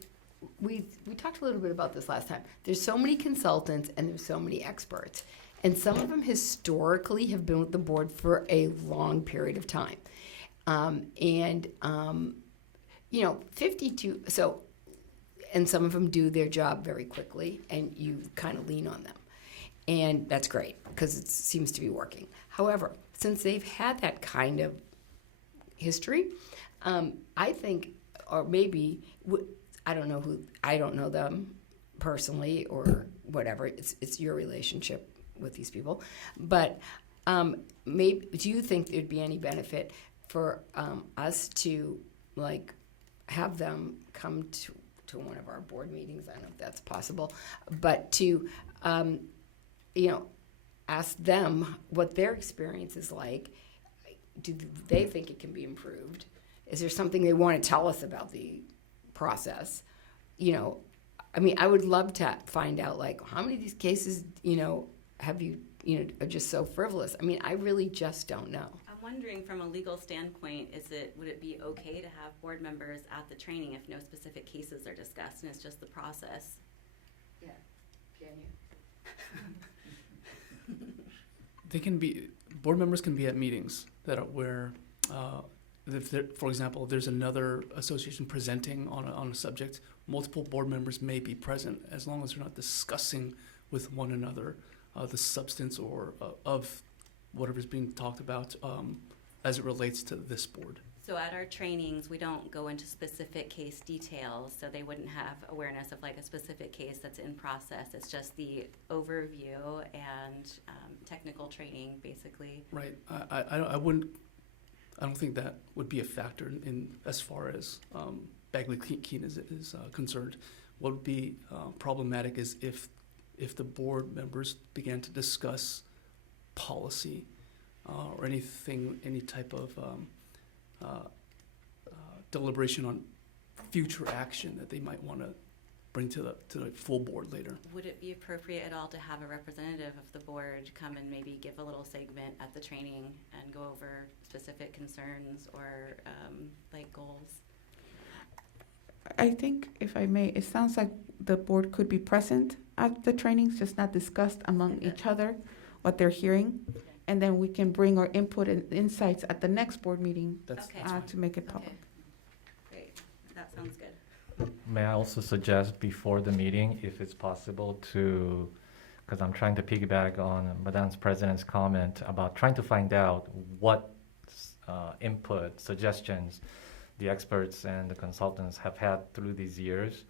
we talked a little bit about this last time. There's so many consultants and there's so many experts. And some of them historically have been with the board for a long period of time. 52, so, and some of them do their job very quickly and you kind of lean on them. And that's great because it seems to be working. However, since they've had that kind of history, I think, or maybe, I don't know them personally or whatever. It's your relationship with these people, but maybe do you think there'd be any benefit for us to have them come to one of our board meetings? I don't know if that's possible, but to ask them what their experience is like. Do they think it can be improved? Is there something they want to tell us about the process? I would love to find out, how many of these cases, have you, are just so frivolous? I really just don't know. I'm wondering from a legal standpoint, would it be okay to have board members at the training if no specific cases are discussed and it's just the process? Yeah, can you? board members can be at meetings that are where, for example, if there's another association presenting on a subject, multiple board members may be present as long as they're not discussing with one another the substance or of whatever's being talked about as it relates to this board. So at our trainings, we don't go into specific case details, so they wouldn't have awareness of like a specific case that's in process. It's just the overview and technical training, basically. Right. I don't think that would be a factor in as far as Bagley Keene is concerned. What would be problematic is if the board members began to discuss policy or any type of deliberation on future action that they might want to bring to the full board later. Would it be appropriate at all to have a representative of the board come and maybe give a little segment at the training and go over specific concerns or like goals? I think, if I may, it sounds like the board could be present at the trainings, just not discussed among each other what they're hearing. And then we can bring our input and insights at the next board meeting That's Okay. fine. to make it public. Okay, great. That sounds good. May I also suggest before the meeting, if it's possible to, because I'm trying to piggyback on Madame's President's comment about trying to find out what input, suggestions the experts and the consultants have had through these years.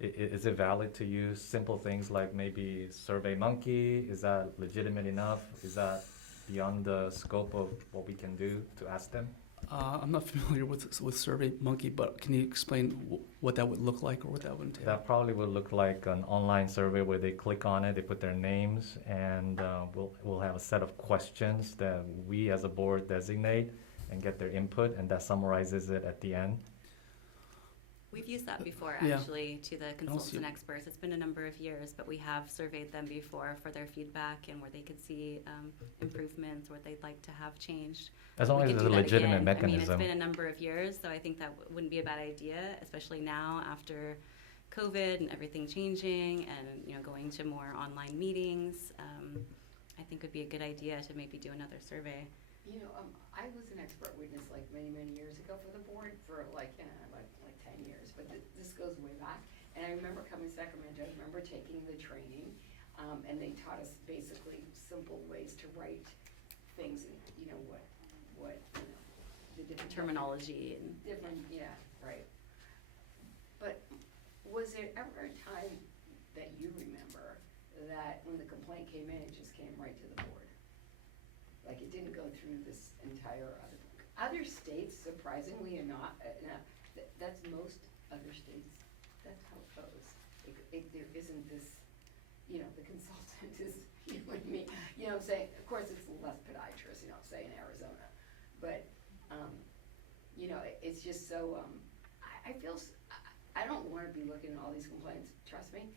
Is it valid to use simple things like maybe SurveyMonkey? Is that legitimate enough? Is that beyond the scope of what we can do to ask them? I'm not familiar with SurveyMonkey, but can you explain what that would look like or what that would entail? That probably would look like an online survey where they click on it, they put their names, and we'll have a set of questions that we as a board designate and get their input, and that summarizes it at the end. We've used that before, Yeah. actually, to the consultants see and it. experts. It's been a number of years, but we have surveyed them before for their feedback and where they could see improvements, what they'd like to have changed. As long We as could it's do a that legitimate again. mechanism. I mean, it's been a number of years, so I think that wouldn't be a bad idea, especially now after COVID and everything changing and, going to more online meetings. I think would be a good idea to maybe do another survey. I was an expert witness like many years ago for the board for like 10 years, but this goes way back. And I remember coming to Sacramento, I remember taking the training, and they taught us basically simple ways to write things, and what the different Terminology and different, right. But was there ever a time that you remember that when the complaint came in, it just came right to the board? Like it didn't go through this entire other states, surprisingly or not, that's most other states, that's how it goes. There isn't this, the consultant is you and me, I'm saying, of course it's less podiatrists, say in Arizona, but, it's just so, I feel, I don't wanna be looking at all these complaints, trust me,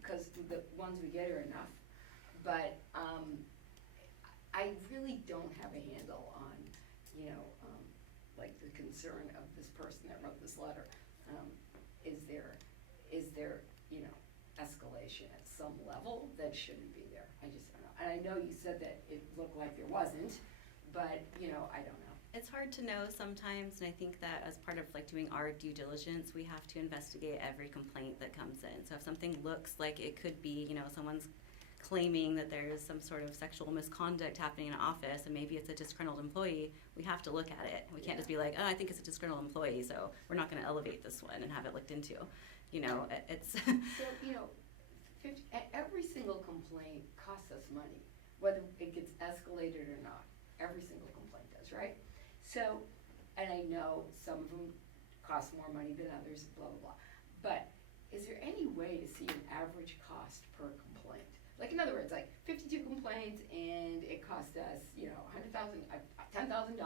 because the ones we get are enough, but, I really don't have a handle on, like the concern of this person that wrote this letter. Is there, escalation at some level that shouldn't be there? I just don't know. And I know you said that it looked like there wasn't, but, I don't know. it's hard to know sometimes, and I think that as part of like doing our due diligence, we have to investigate every complaint that comes in. So if something looks like it could be, someone's claiming that there's some sort of sexual misconduct happening in an office and maybe it's a disgruntled employee, we have to look at it. We can't just be like, oh, I think it's a disgruntled employee, so we're not going to elevate this one and have it looked into. It's So, every single complaint costs us money, whether it gets escalated or not. Every single complaint does, right? So, and I know some of them cost more money than others, blah, blah, blah. But is there any way to see an average cost per complaint? Like, in other words, like 52 complaints and it cost us, $10,000.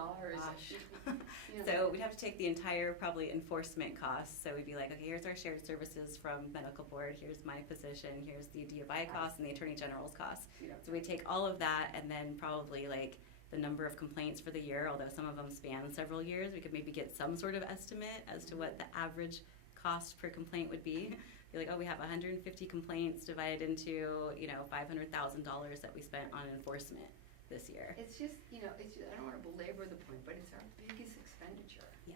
So we'd have to take the entire probably enforcement costs. So we'd be like, okay, here's our shared services from medical board, here's my position, here's the DFI costs and the attorney general's costs. So we take all of that and then probably like the number of complaints for the year, although some of them span several years, we could maybe get some sort of estimate as to what the average cost per complaint would be. be like, oh, we have 150 complaints divided into, you know, $500,000 that we spent on enforcement this year. It's just, you know, I don't want to belabor the point, but it's our biggest expenditure. Yeah.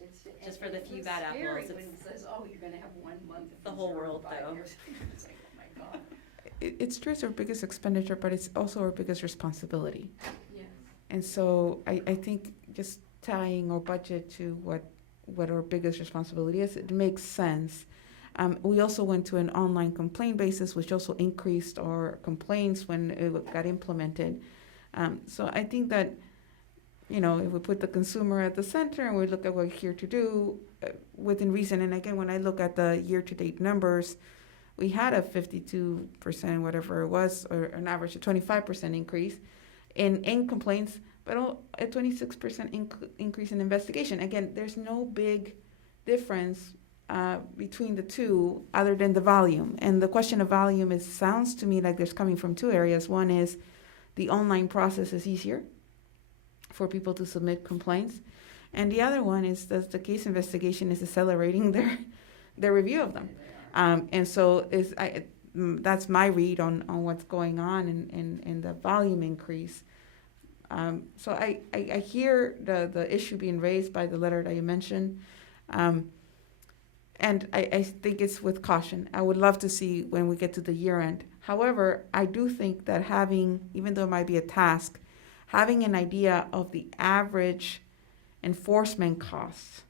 It's Just for the few bad apples, Scary it's- when it says, oh, you're gonna have 1 month. The whole world, though. It's like, oh my God. It's true, it's our biggest expenditure, but it's also our biggest responsibility. Yes. And so I think just tying our budget to what our biggest responsibility is, it makes sense. We also went to an online complaint basis, which also increased our complaints when it got implemented. So I think that, you know, if we put the consumer at the center and we look at what we're here to do within reason, and again, when I look at the year-to-date numbers, we had a 52%, whatever it was, or an average of 25% increase in complaints, but a 26% increase in investigation. Again, there's no big difference between the two other than the volume. And the question of volume sounds to me like there's coming from two areas. One is the online process is easier for people to submit complaints. And the other one is that the case investigation is accelerating their review of them. And so that's my read on what's going on in the volume increase. So I hear the issue being raised by the letter that you mentioned. And I think it's with caution. I would love to see when we get to the year end. However, I do think that even though it might be a task, having an idea of the average enforcement costs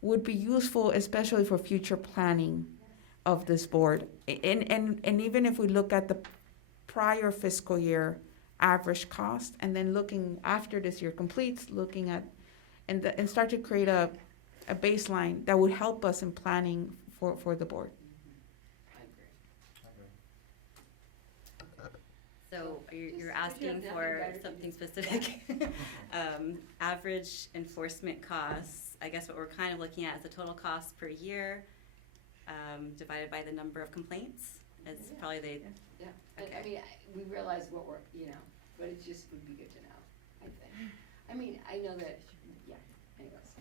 would be useful, especially for future planning of this board. And even if we look at the prior fiscal year average cost, and then looking after this year completes, looking at and start to create a baseline that would help us in planning for the board. So you're asking for something specific. Average enforcement costs, I guess what we're kind of looking at is the total cost per year divided by the number of complaints. It's probably Yeah, I mean, we realize what we're, you know, but it just would be good to know, I think. I mean, I know that, yeah, anyways.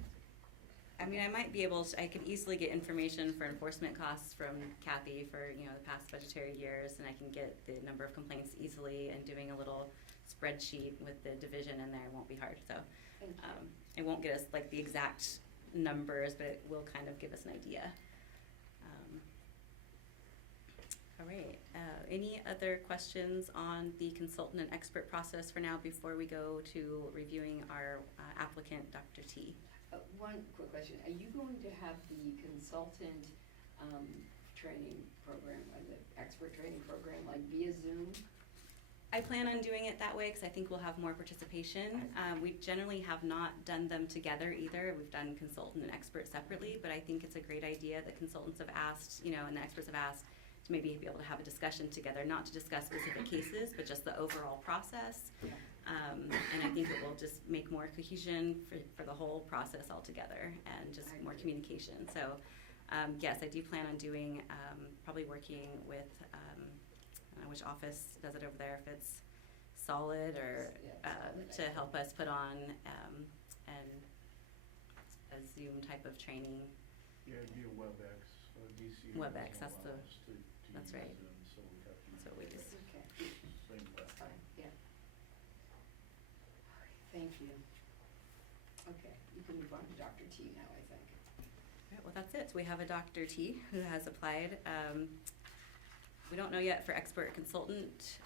I mean, I can easily get information for enforcement costs from Kathy for, you know, the past budgetary years, and I can get the number of complaints easily, and doing a little spreadsheet with the division in there won't be hard. So it won't get us like the exact numbers, but it will kind of give us an idea. All right, any other questions on the consultant and expert process for now before we go to reviewing our applicant, Dr. T? One quick question. Are you going to have the consultant training program, or the expert training program, like via Zoom? I plan on doing it that way because I think we'll have more participation. We generally have not done them together either. We've done consultant and expert separately, but I think it's a great idea that consultants have asked, you know, and the experts have asked to maybe be able to have a discussion together, not to discuss specific cases, but just the overall process. And I think it will just make more cohesion for the whole process altogether, and just more communication. So yes, I do plan on doing, probably working with, I don't know which office does it over there, if it's Solid or to help us put on a Zoom type of training. Yeah, it'd be a WebEx. DCA WebEx, that's right. So we have to That's what we use. Okay, same platform. yeah. Thank you. Okay, you can move on to Dr. T now, I think. All right, well, that's it. So we have a Dr. T who has applied. We don't know yet for expert consultant.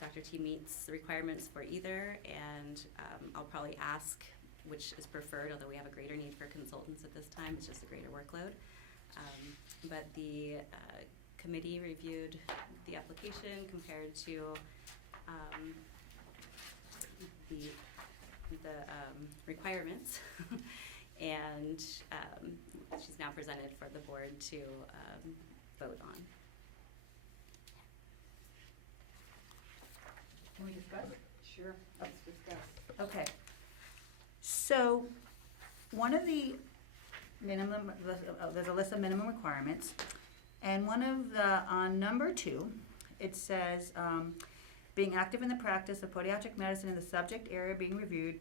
Dr. T meets the requirements for either, and I'll probably ask which is preferred, although we have a greater need for consultants at this time. It's just a greater workload. But the committee reviewed the application compared to the requirements, and she's now presented for the board to vote on. Can we discuss? Sure, let's discuss. Okay. So, one of the minimum, there's a list of minimum requirements, and one of the, on number 2, it says, being active in the practice of podiatric medicine in the subject area being reviewed,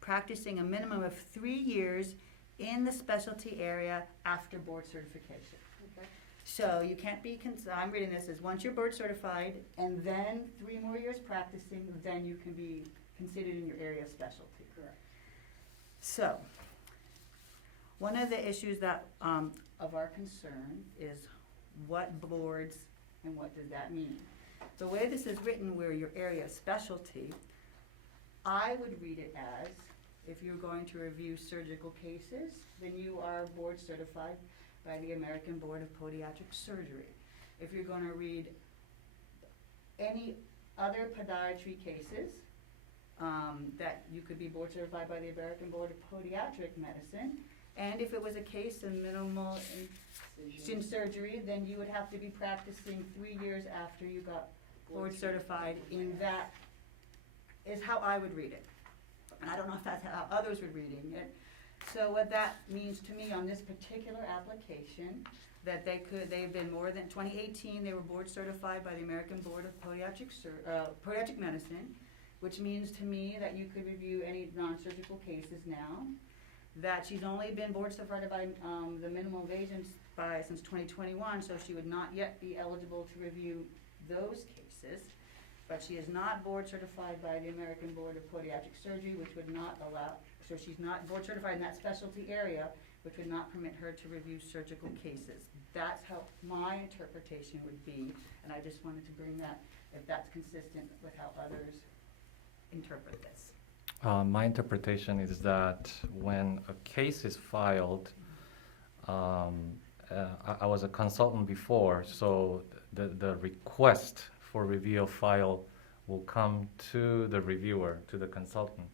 practicing a minimum of 3 years in the specialty area after board certification. Okay. So you can't be, I'm reading this as once you're board certified and then 3 more years practicing, then you can be considered in your area of specialty. Correct. So, one of the issues that, of our concern is what boards and what does that mean? The way this is written, where your area of specialty, I would read it as, if you're going to review surgical cases, then you are board certified by the American Board of Podiatric Surgery. If you're gonna read any other podiatry cases, that you could be board certified by the American Board of Podiatric Medicine. And if it was a case of minimal incision surgery, then you would have to be practicing 3 years after you got board certified in that, is how I would read it. And I don't know if that's how others were reading it. So what that means to me on this particular application, that they've been more than, 2018, they were board certified by the American Board of Podiatric Medicine, which means to me that you could review any non-surgical cases now, that she's only been board certified by the minimal invasions since 2021, so she would not yet be eligible to review those cases, but she is not board certified by the American Board of Podiatric Surgery, which would not allow, so she's not board certified in that specialty area, which would not permit her to review surgical cases. That's how my interpretation would be, and I just wanted to bring that, if that's consistent with how others interpret this. My interpretation is that when a case is filed, I was a consultant before, so the request for review of file will come to the reviewer, to the consultant.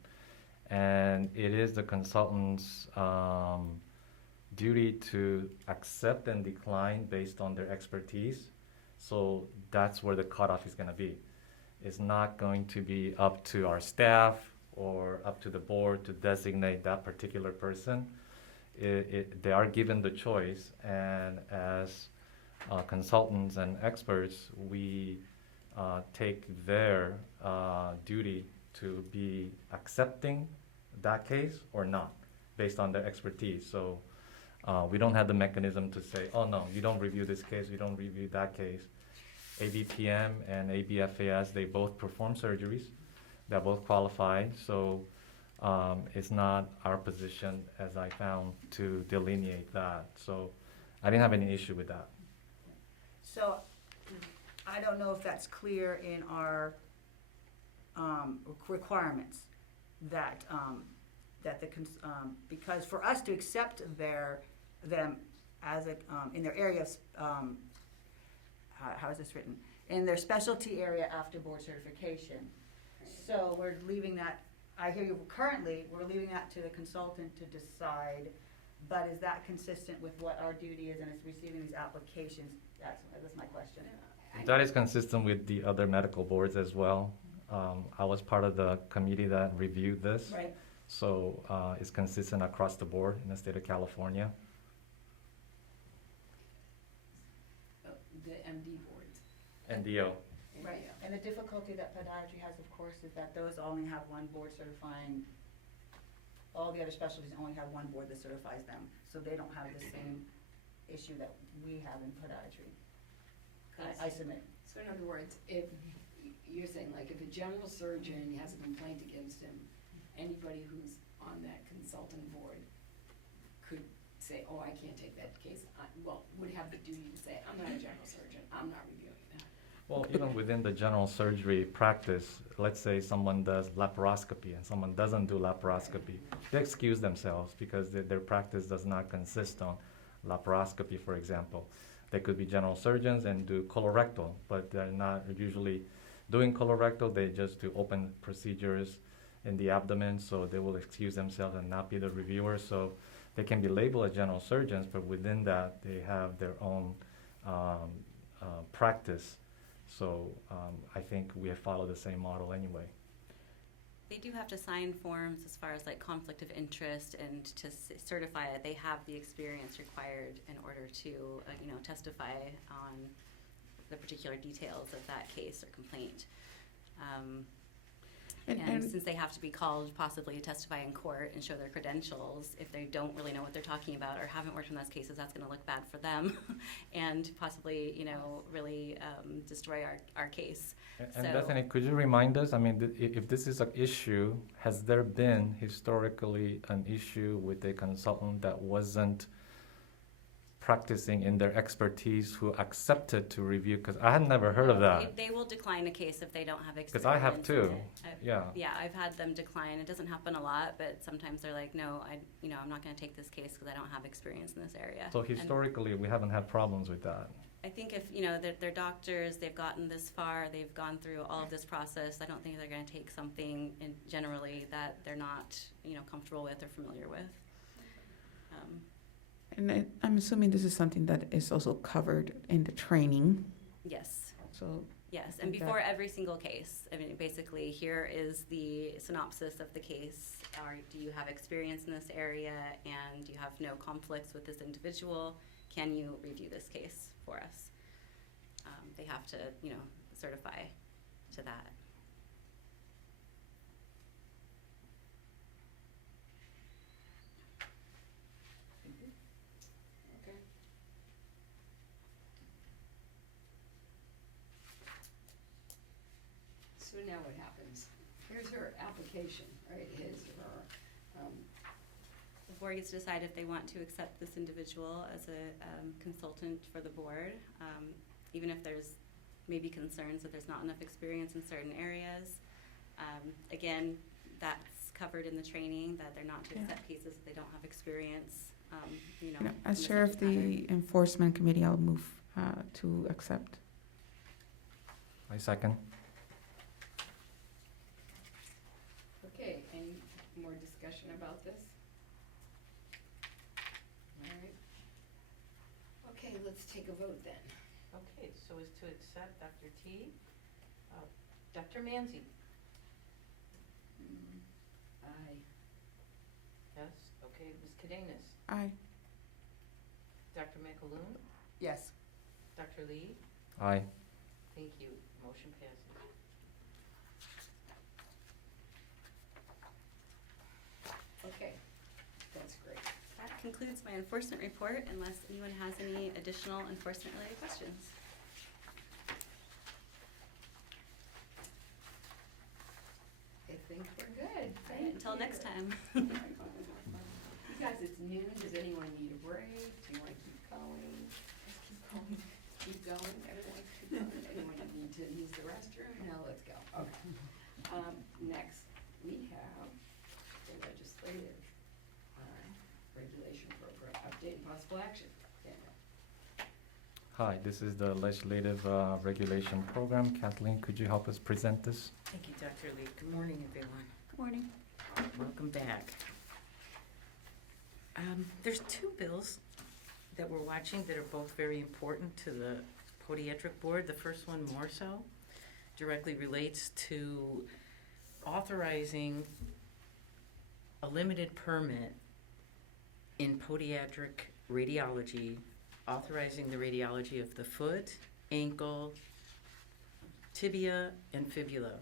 And it is the consultant's duty to accept and decline based on their expertise. So that's where the cutoff is going to be. It's not going to be up to our staff or up to the board to designate that particular person. They are given the choice, and as consultants and experts, we take their duty to be accepting that case or not, based on their expertise. So we don't have the mechanism to say, oh no, you don't review this case, you don't review that case. ABPM and ABFAS, they both perform surgeries. They're both qualified, so it's not our position, as I found, to delineate that. So I didn't have any issue with that. So I don't know if that's clear in our requirements that because for us to accept them as in their area of how is this written? In their specialty area after board certification. So we're leaving that, I hear you, currently, we're leaving that to the consultant to decide, but is that consistent with what our duty is and is receiving these applications? That's my question. That is consistent with the other medical boards as well. I was part of the committee that reviewed this. Right. So it's consistent across the board in the state of California. The MD boards. NDO. Right, and the difficulty that podiatry has, of course, is that those only have one board certifying, all the other specialties only have one board that certifies them, so they don't have the same issue that we have in podiatry. I submit. So in other words, if you're saying, like, if a general surgeon has a complaint against him, anybody who's on that consultant board could say, oh, I can't take that case, would have the duty to say, I'm not a general surgeon, I'm not reviewing that. Well, even within the general surgery practice, let's say someone does laparoscopy and someone doesn't do laparoscopy. They excuse themselves because their practice does not consist on laparoscopy, for example. They could be general surgeons and do colorectal, but they're not usually doing colorectal. They just do open procedures in the abdomen, so they will excuse themselves and not be the reviewer. So they can be labeled as general surgeons, but within that, they have their own practice. So I think we have followed the same model anyway. They do have to sign forms as far as like conflict of interest and to certify that they have the experience required in order to, testify on the particular details of that case or complaint. And since they have to be called possibly to testify in court and show their credentials, if they don't really know what they're talking about or haven't worked on those cases, that's going to look bad for them and possibly, really destroy our case. And So- Bethany, could you remind us, I mean, if this is an issue, has there been historically an issue with a consultant that wasn't practicing in their expertise who accepted to review? Because I had never heard of that. They will decline a case if they don't have experience. Because I have in too. it. Yeah. Yeah, I've had them decline. It doesn't happen a lot, but sometimes they're like, no, I'm not going to take this case because I don't have experience in this area. So And historically, we haven't had problems with that. I think if, they're doctors, they've gotten this far, they've gone through all of this process, I don't think they're going to take something generally that they're not, comfortable with or familiar with. And I'm assuming this is something that is also covered in the training, Yes. so. Yes, I and think that- before every single case, I mean, basically, here is the synopsis of the case. Do you have experience in this area, and do you have no conflicts with this individual? Can you review this case for us? They have to, certify to that. Okay. So now what happens? Here's her application, right, his or her. The board gets to decide if they want to accept this individual as a consultant for the board, even if there's maybe concerns that there's not enough experience in certain areas. Again, that's covered in the training, that they're not to Yeah. accept cases if they don't have experience, As in the chair of subject matter. the enforcement committee, I'll move to accept. I second. Okay, any more discussion about this? All right. Okay, let's take a vote then. Okay, so as to accept Dr. T, Dr. Manzi, Aye. yes, okay, Ms. Cadenas, Aye. Dr. McAloon, Yes. Dr. Lee, Aye. thank you, motion passes. Okay, that's great. That concludes my enforcement report, unless anyone has any additional enforcement-related questions. I think we're good. All right, until next time. You guys, it's noon. Does anyone need a break? Do you want to keep going? Let's keep going. Keep going. Everyone keep going. Anyone need to use the restroom? No, let's go. Okay. Next, we have the legislative regulation program update and possible action. Daniel. Hi, this is the Legislative Regulation Program. Kathleen, could you help us present this? Thank you, Dr. Lee. Good morning, everyone. Good morning. Welcome back. There's two bills that we're watching that are both very important to the Podiatric Board. The first one more so directly relates to authorizing a limited permit in podiatric radiology, authorizing the radiology of the foot, ankle, tibia, and fibula.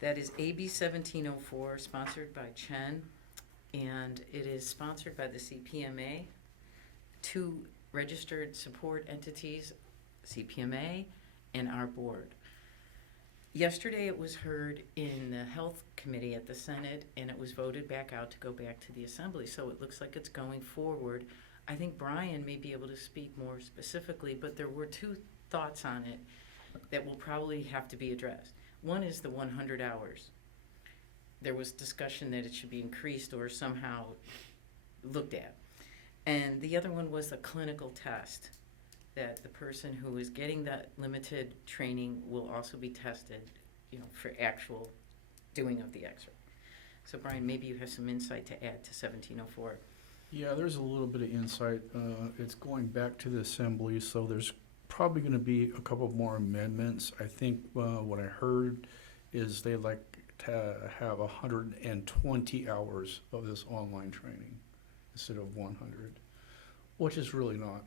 That is AB 1704, sponsored by Chen, and it is sponsored by the CPMA, two registered support entities, CPMA and our board. Yesterday it was heard in the Health Committee at the Senate, and it was voted back out to go back to the Assembly, so it looks like it's going forward. I think Brian may be able to speak more specifically, but there were two thoughts on it that will probably have to be addressed. One is the 100 hours. There was discussion that it should be increased or somehow looked at. And the other one was a clinical test, that the person who is getting that limited training will also be tested, for actual doing of the X-ray. So Brian, maybe you have some insight to add to 1704. Yeah, there's a little bit of insight. It's going back to the assembly, so there's probably going to be a couple more amendments. I think what I heard is they'd like to have 120 hours of this online training instead of 100, which is really not,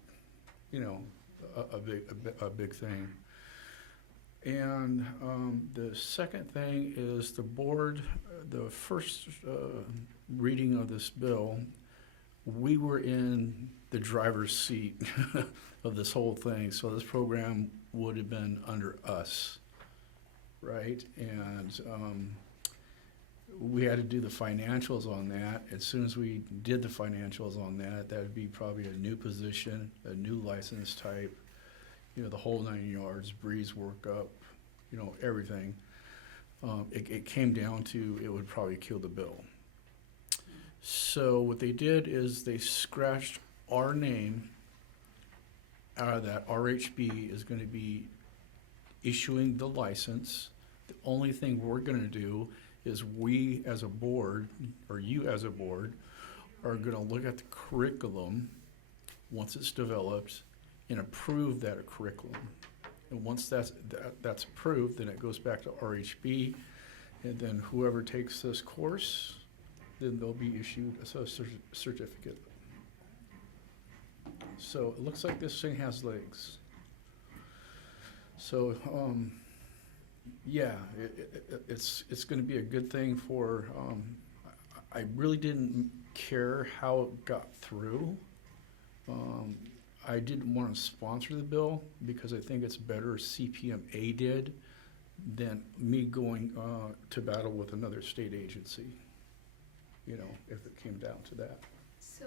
a big thing. And the second thing is the board, the first reading of this bill, we were in the driver's seat of this whole thing. So this program would have been under us, right? And we had to do the financials on that. As soon as we did the financials on that, that would be probably a new position, a new license type, you know, the whole 9 yards, breeze workup, you know, everything. It came down to it would probably kill the bill. So what they did is they scratched our name out of that. RHB is going to be issuing the license. The only thing we're going to do is we as a board, or you as a board, are going to look at the curriculum once it's developed and approve that curriculum. And once that's approved, then it goes back to RHB, and then whoever takes this course, then they'll be issued a certificate. So it looks like this thing has legs. So yeah, it's going to be a good thing for. I really didn't care how it got through. I didn't want to sponsor the bill because I think it's better CPMA did than me going to battle with another state agency, you know, if it came down to that. So,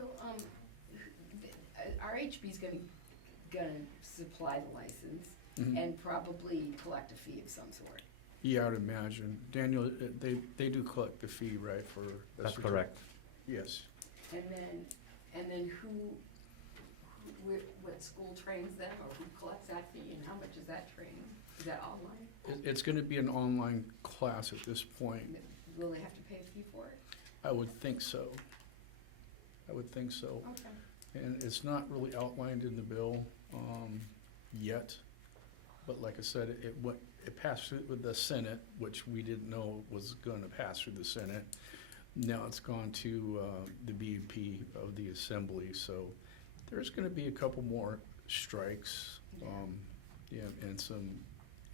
RHB's gonna supply the license and probably collect a fee of some sort. Yeah, I would imagine. Daniel, they do collect the fee, right, for. That's correct. Yes. And then what school trains them, or who collects that fee, and how much is that training? Is that online? It's going to be an online class at this point. Will they have to pay a fee for it? I would think so. Okay. And it's not really outlined in the bill yet. But like I said, it passed through with the Senate, which we didn't know was going to pass through the Senate. Now it's gone to the BUP of the Assembly. So there's going to be a couple more strikes, and some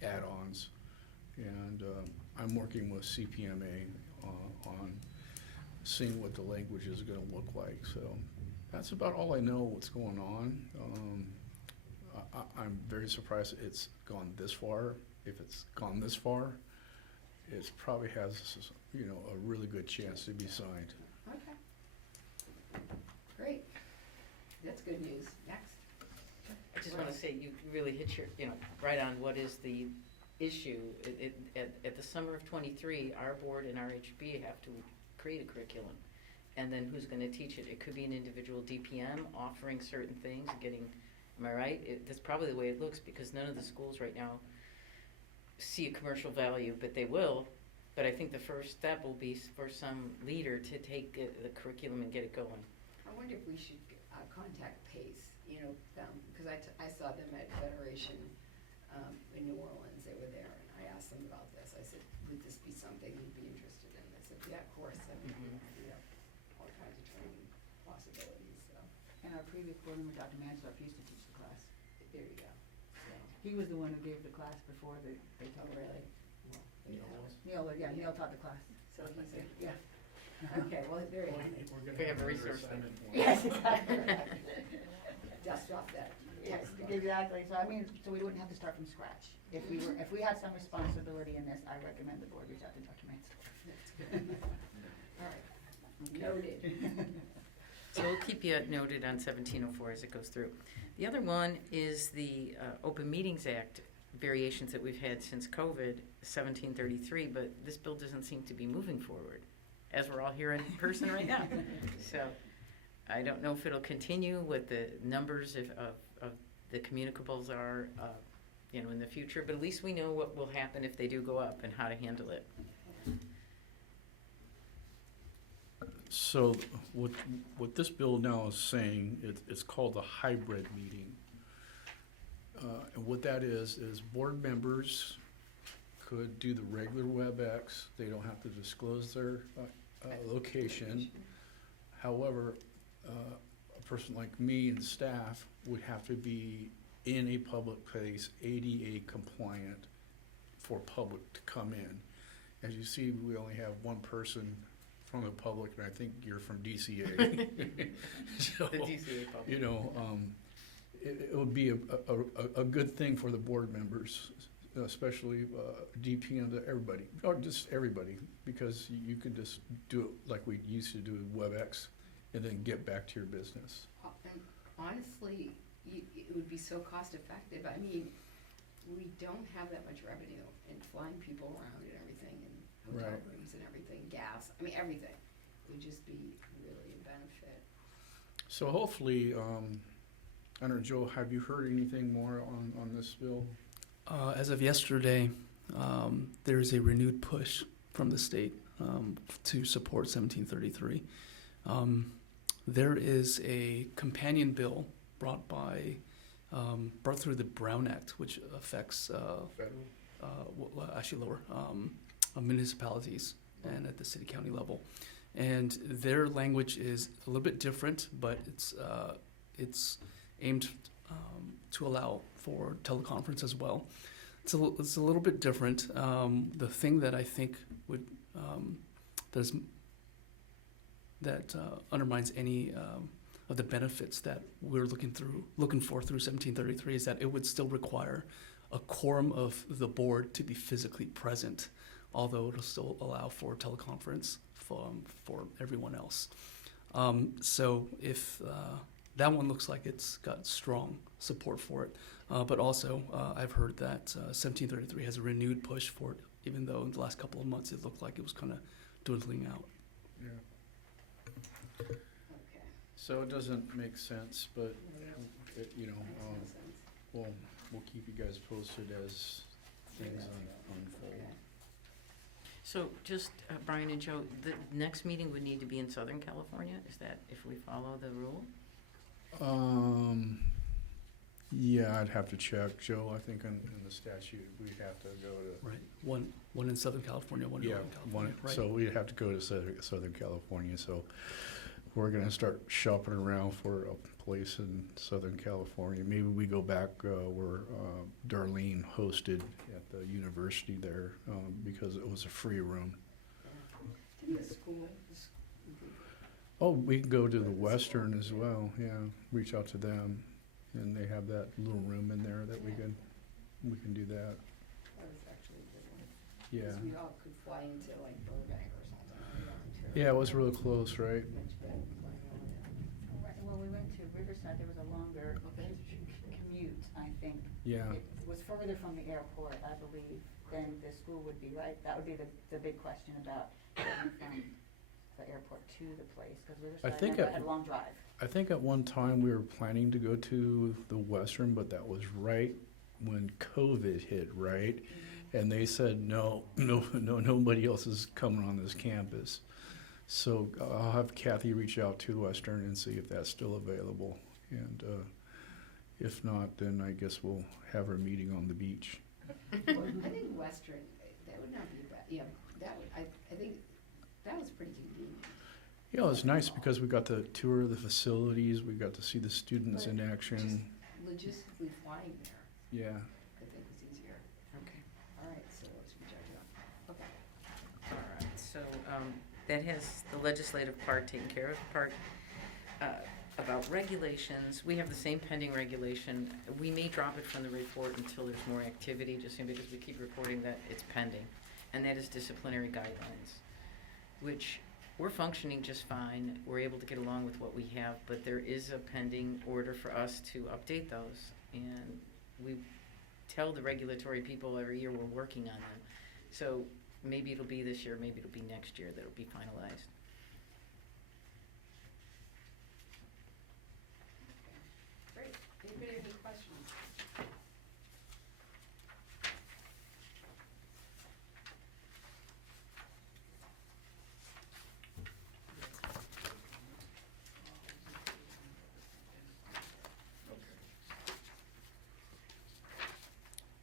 add-ons. And I'm working with CPMA on seeing what the language is going to look like. So that's about all I know what's going on. I'm very surprised it's gone this far. If it's gone this far, it probably has, you know, a really good chance to be signed. Okay. Great. That's good news. Next. I just want to say you really hit your, right on what is the issue. At the summer of '23, our board and RHB have to create a curriculum. And then who's going to teach it? It could be an individual DPM offering certain things, am I right? That's probably the way it looks, because none of the schools right now see a commercial value, but they will. But I think the first step will be for some leader to take the curriculum and get it going. I wonder if we should contact PACE, because I saw them at Federation in New Orleans. They were there, and I asked them about this. I said, would this be something you'd be interested in? They said, yeah, of course. I mean, we have all kinds of training possibilities. So And our previous board member, Dr. Mansdorf, used to teach the class. there you go. So, He was the one who gave the class before they taught it. really? Neil taught the class. So he's a, Yeah. okay, well, very We have a resource center. Yes, exactly. dust off that. Yes, exactly. So I mean, so we wouldn't have to start from scratch. If we had some responsibility in this, I recommend the board reach out to Dr. Mansdorf. All right, noted. So we'll keep you noted on 1704 as it goes through. The other one is the Open Meetings Act variations that we've had since COVID, 1733, but this bill doesn't seem to be moving forward, as we're all here in person right now. So I don't know if it'll continue, what the numbers of the communicables are, in the future, but at least we know what will happen if they do go up and how to handle it. So what this bill now is saying, it's called a hybrid meeting. And what that is board members could do the regular WebEx. They don't have to disclose their location. However, a person like me and staff would have to be in a public place, ADA compliant, for public to come in. As you see, we only have one person from the public, and I think you're from DCA. So, The DCA public. you know, it would be a good thing for the board members, especially DP and everybody, or just everybody, because you could just do it like we used to do with WebEx, and then get back to your business. And honestly, it would be so cost effective. I mean, we don't have that much revenue in flying people around and everything, and hotel Right. rooms and everything, gas, I mean, everything. It would just be really a benefit. So hopefully, I don't know, Joe, have you heard anything more on this bill? As of yesterday, there is a renewed push from the state to support 1733. There is a companion bill brought through the Brown Act, which affects actually lower municipalities and at the city county level, and their language is a little bit different, but it's aimed to allow for teleconference as well. It's a little bit different. The thing that I think would that undermines any of the benefits that we're looking for through 1733 is that it would still require a quorum of the board to be physically present, although it'll still allow for teleconference for everyone else. So if that one looks like it's got strong support for it, but also I've heard that 1733 has a renewed push for it, even though in the last couple of months it looked like it was kind of dwindling out. Yeah. Okay. So it doesn't make sense, but, it, you know, Makes sense. we'll keep you guys posted as things unfold. Okay. So just, Brian and Joe, the next meeting would need to be in Southern California? Is that if we follow the rule? Yeah, I'd have to check, Joe. I think in the statute, we'd have to go to. Right. One in Southern California, one in Yeah, Northern California. Right. so we'd have to go to Southern California, so we're gonna start shopping around for a place in Southern California. Maybe we go back where Darlene hosted at the university there, because it was a free room. Didn't the school, Oh, we can go to the Western as well, yeah, reach out to them, and they have that little room in there that we can do that, that was actually a good one. yeah. 'Cause we all could fly into like Burbank or something. Yeah, it was real close, right? Right, well, we went to Riverside, there was a longer commute, I think. Yeah, It was further from the airport, I believe, than the school would be, right? That would be the big question about getting from the airport to the place, because Riverside think had it- a long drive. I think at one time we were planning to go to the Western, but that was right when COVID hit, right? And they said, no, nobody else is coming on this campus. So I'll have Kathy reach out to Western and see if that's still available. And if not, then I guess we'll have our meeting on the beach. I think Western, that would not be bad, yeah, that would, I think, that was pretty convenient. Yeah, it was nice because we got to tour the facilities, we got to see the students in action. Just logistically flying there, Yeah, I think was easier. Okay. All right, so let's reject that. Okay. All right, so that has the legislative part taken care of. Part about regulations, we have the same pending regulation. We may drop it from the report until there's more activity, just because we keep reporting that it's pending. And that is disciplinary guidelines, which we're functioning just fine. We're able to get along with what we have, but there is a pending order for us to update those. And we tell the regulatory people every year we're working on them. So maybe it'll be this year, maybe it'll be next year that it'll be finalized. Great. Anybody have any questions?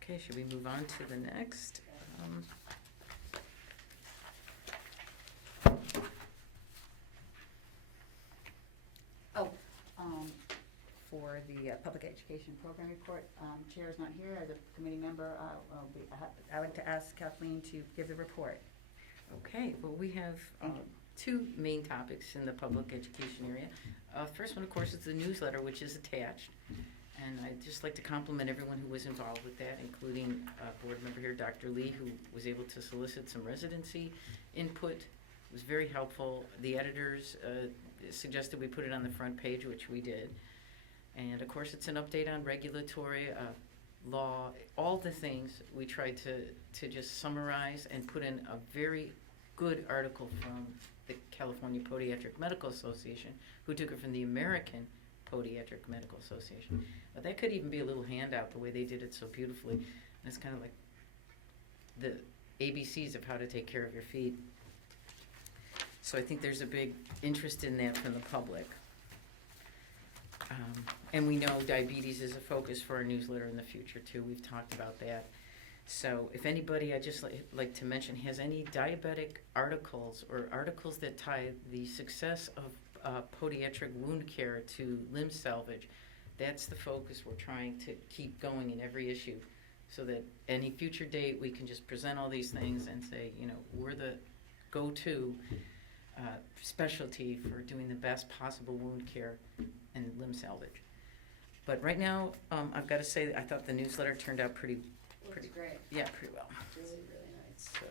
Okay, should we move on to the next? For the Public Education Program Report. Chair is not here. As a committee member, I would like to ask Kathleen to give the report. Okay, well, we have Thank you. two main topics in the public education area. First one, of course, is the newsletter, which is attached. And I'd just like to compliment everyone who was involved with that, including a board member here, Dr. Lee, who was able to solicit some residency input. It was very helpful. The editors suggested we put it on the front page, which we did. And of course, it's an update on regulatory law, all the things we tried to just summarize and put in a very good article from the California Podiatric Medical Association, who took it from the American Podiatric Medical Association. But that could even be a little handout, the way they did it so beautifully. And it's kind of like the ABCs of how to take care of your feet. So I think there's a big interest in that from the public. And we know diabetes is a focus for our newsletter in the future too. We've talked about that. So if anybody, I'd just like to mention, has any diabetic articles or articles that tie the success of podiatric wound care to limb salvage, that's the focus we're trying to keep going in every issue, so that any future date we can just present all these things and say, you know, we're the go-to specialty for doing the best possible wound care and limb salvage. But right now, I've got to say that I thought the newsletter turned out pretty great. yeah, pretty well. Really, really nice. So,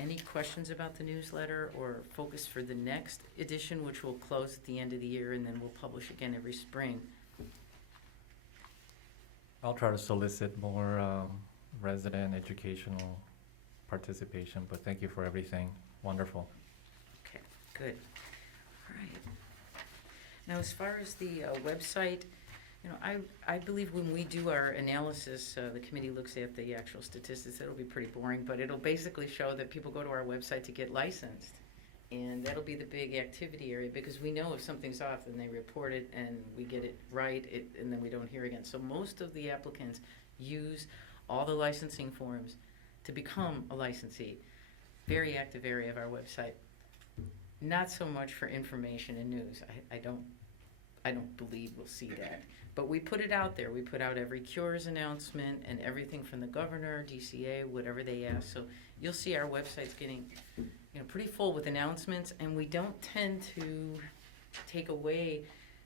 any questions about the newsletter or focus for the next edition, which will close at the end of the year and then we'll publish again every spring? I'll try to solicit more resident educational participation, but thank you for everything. Wonderful. Okay, good. All right. Now, as far as the website, you know, I believe when we do our analysis, the committee looks at the actual statistics. It'll be pretty boring, but it'll basically show that people go to our website to get licensed. And that'll be the big activity area, because we know if something's off, then they report it and we get it right, and then we don't hear again. So most of the applicants use all the licensing forms to become a licensee. Very active area of our website. Not so much for information and news. I don't believe we'll see that. But we put it out there. We put out every cures announcement and everything from the governor, DCA, whatever they ask. So you'll see our website's getting, you know, pretty full with announcements, and we don't tend to take away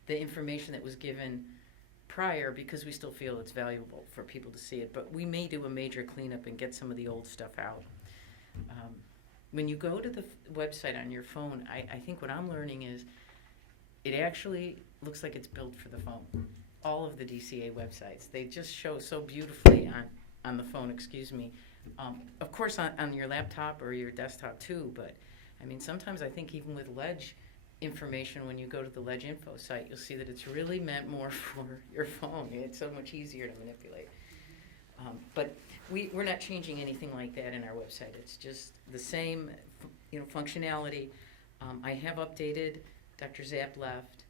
the information that was given prior, because we still feel it's valuable for people to see it. But we may do a major cleanup and get some of the old stuff out. When you go to the website on your phone, I think what I'm learning is it actually looks like it's built for the phone. All of the DCA websites, they just show so beautifully on the phone, excuse me. Of course on your laptop or your desktop too, but I mean, sometimes I think even with Ledge information, when you go to the Ledge info site, you'll see that it's really meant more for your phone. It's so much easier to manipulate. But we're not changing anything like that in our website. It's just the same, you know, functionality. I have updated. Dr. Zapp left.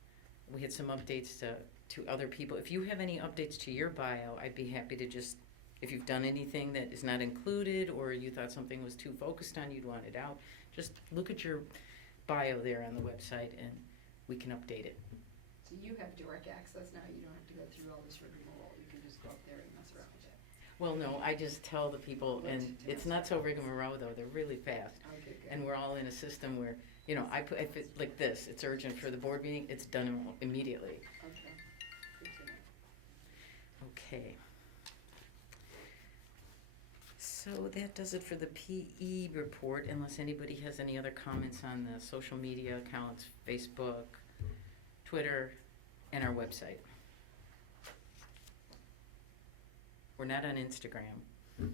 We had some updates to other people. If you have any updates to your bio, I'd be happy to just, if you've done anything that is not included or you thought something was too focused on, you'd want it out, just look at your bio there on the website and we can update it. So you have direct access now. You don't have to go through all this rigmarole. You can just go up there and mess around with it. Well, no, I just tell the people, and it's not so rigmarole though, they're really fast. Okay, good. And we're all in a system where, you know, I put, if it's like this, it's urgent for the board meeting, it's done immediately. Okay. Good to know. Okay. So that does it for the PE report, unless anybody has any other comments on the social media accounts, Facebook, Twitter, and our website. We're not on Instagram,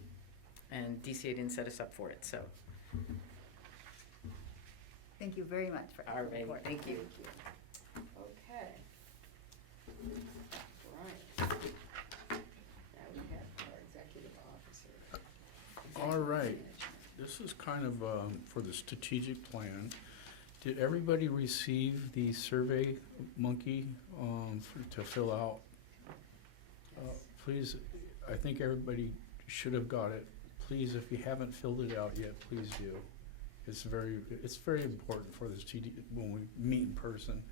and DCA didn't set us up for it, so. Thank you very much for All the right, report. thank you. Okay. Right. Now we have our executive officer. All right. This is kind of for the strategic plan. Did everybody receive the survey monkey to fill out? Please, I think everybody should have got it. Please, if you haven't filled it out yet, please do. It's very important for the when we meet in person.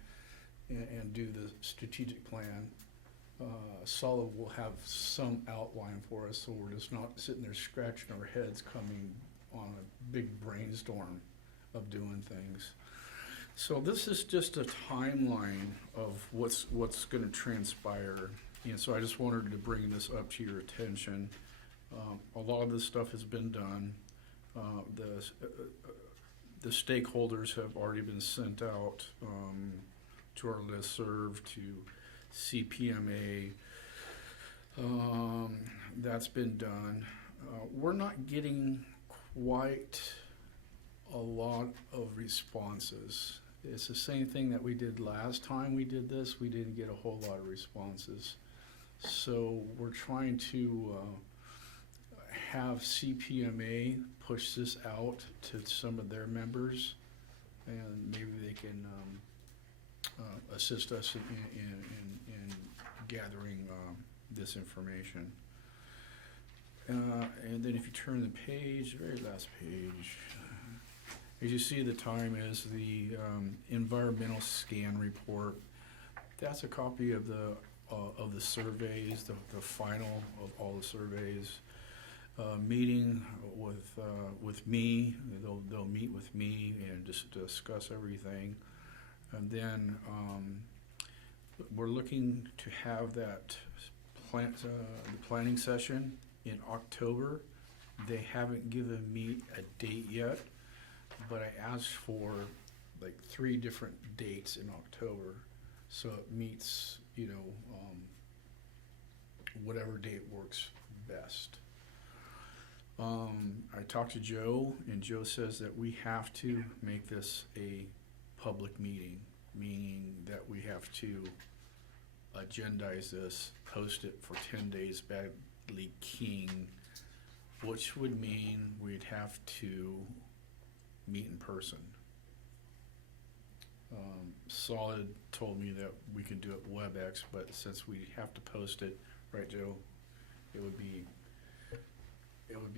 and do the strategic plan, Solid will have some outline for us, so we're just not sitting there scratching our heads coming on a big brainstorm of doing things. So this is just a timeline of what's gonna transpire. And so I just wanted to bring this up to your attention. A lot of this stuff has been done. The stakeholders have already been sent out to our listserv, to CPMA. That's been done. We're not getting quite a lot of responses. It's the same thing that we did last time we did this. We didn't get a whole lot of responses. So we're trying to have CPMA push this out to some of their members, and maybe they can assist us in gathering this information. And then if you turn the page, the very last page, as you see, the time is the environmental scan report. That's a copy of the surveys, the final of all the surveys. Meeting with me, they'll meet with me and just discuss everything. And then we're looking to have that the planning session in October. They haven't given me a date yet, but I asked for like 3 different dates in October, so it meets, whatever date works best. I talked to Joe, and Joe says that we have to make this a public meeting, meaning that we have to agendize this, post it for 10 days, badly king, which would mean we'd have to meet in person. Solid told me that we could do it WebEx, but since we have to post it, right, Joe, it would be.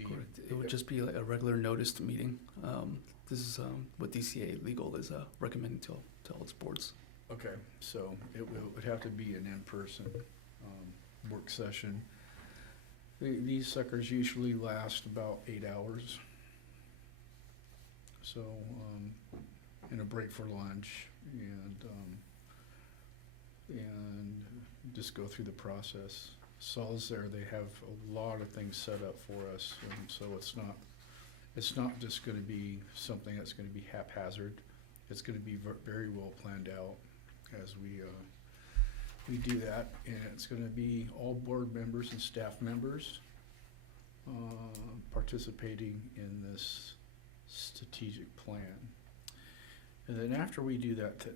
Correct. It would just be like a regular noticed meeting. This is what DCA Legal is recommending to all its boards. Okay, so it would have to be an in-person work session. These suckers usually last about 8 hours. So, and a break for lunch, and just go through the process. Sol's there, they have a lot of things set up for us, and so it's not just gonna be something that's gonna be haphazard. It's gonna be very well planned out as we do that, and it's gonna be all board members and staff members participating in this strategic plan. And then after we do that,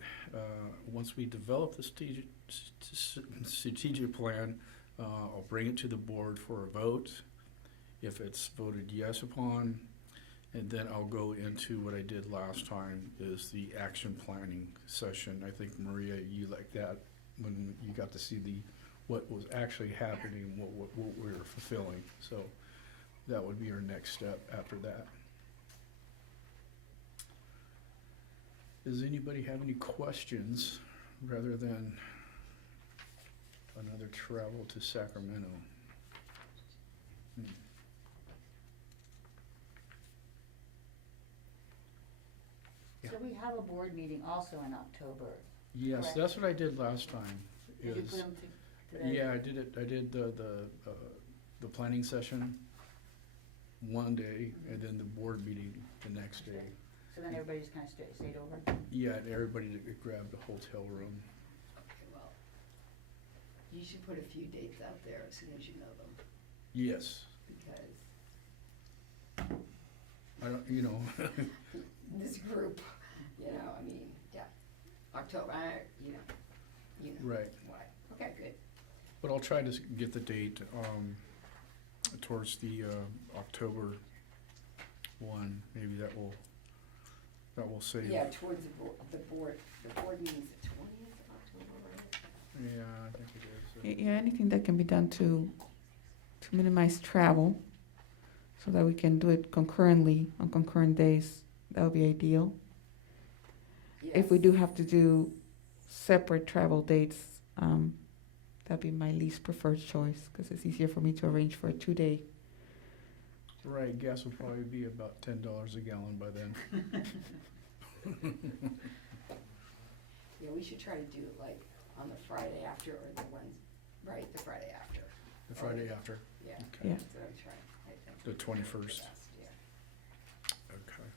once we develop the strategic plan, I'll bring it to the board for a vote. If it's voted yes upon, and then I'll go into what I did last time, is the action planning session. I think, Maria, you like that when you got to see what was actually happening, what we were fulfilling. So that would be our next step after that. Does anybody have any questions rather than another travel to Sacramento? Yeah. So we have a board meeting also in October. Yes, Correct. that's what I did last time. Did you is- put them today? Yeah, I did it. I did the planning session one day, and then the board meeting the next day. So then everybody just kind of stayed over? Yeah, and everybody grabbed a hotel room. Okay, well, you should put a few dates out there as soon as you know them, Yes, because I don't. this group, I mean, yeah, October, Right. why? Okay, good. But I'll try to get the date towards the October one. Maybe that will save. Yeah, towards the board meeting's the 20th of October, right? Yeah, I think it is. Yeah, anything that can be done to minimize travel, so that we can do it concurrently on concurrent days, that would be ideal. If we Yes. do have to do separate travel dates, that'd be my least preferred choice because it's easier for me to arrange for a 2-day. Right, gas will probably be about $10 a gallon by then. Yeah, we should try to do it like on the Friday after or the Wednesday, right, the Friday after. The Friday after, Yeah, Okay. Yeah. that's what I'm trying, I think. the 21st. Best, yeah. Okay.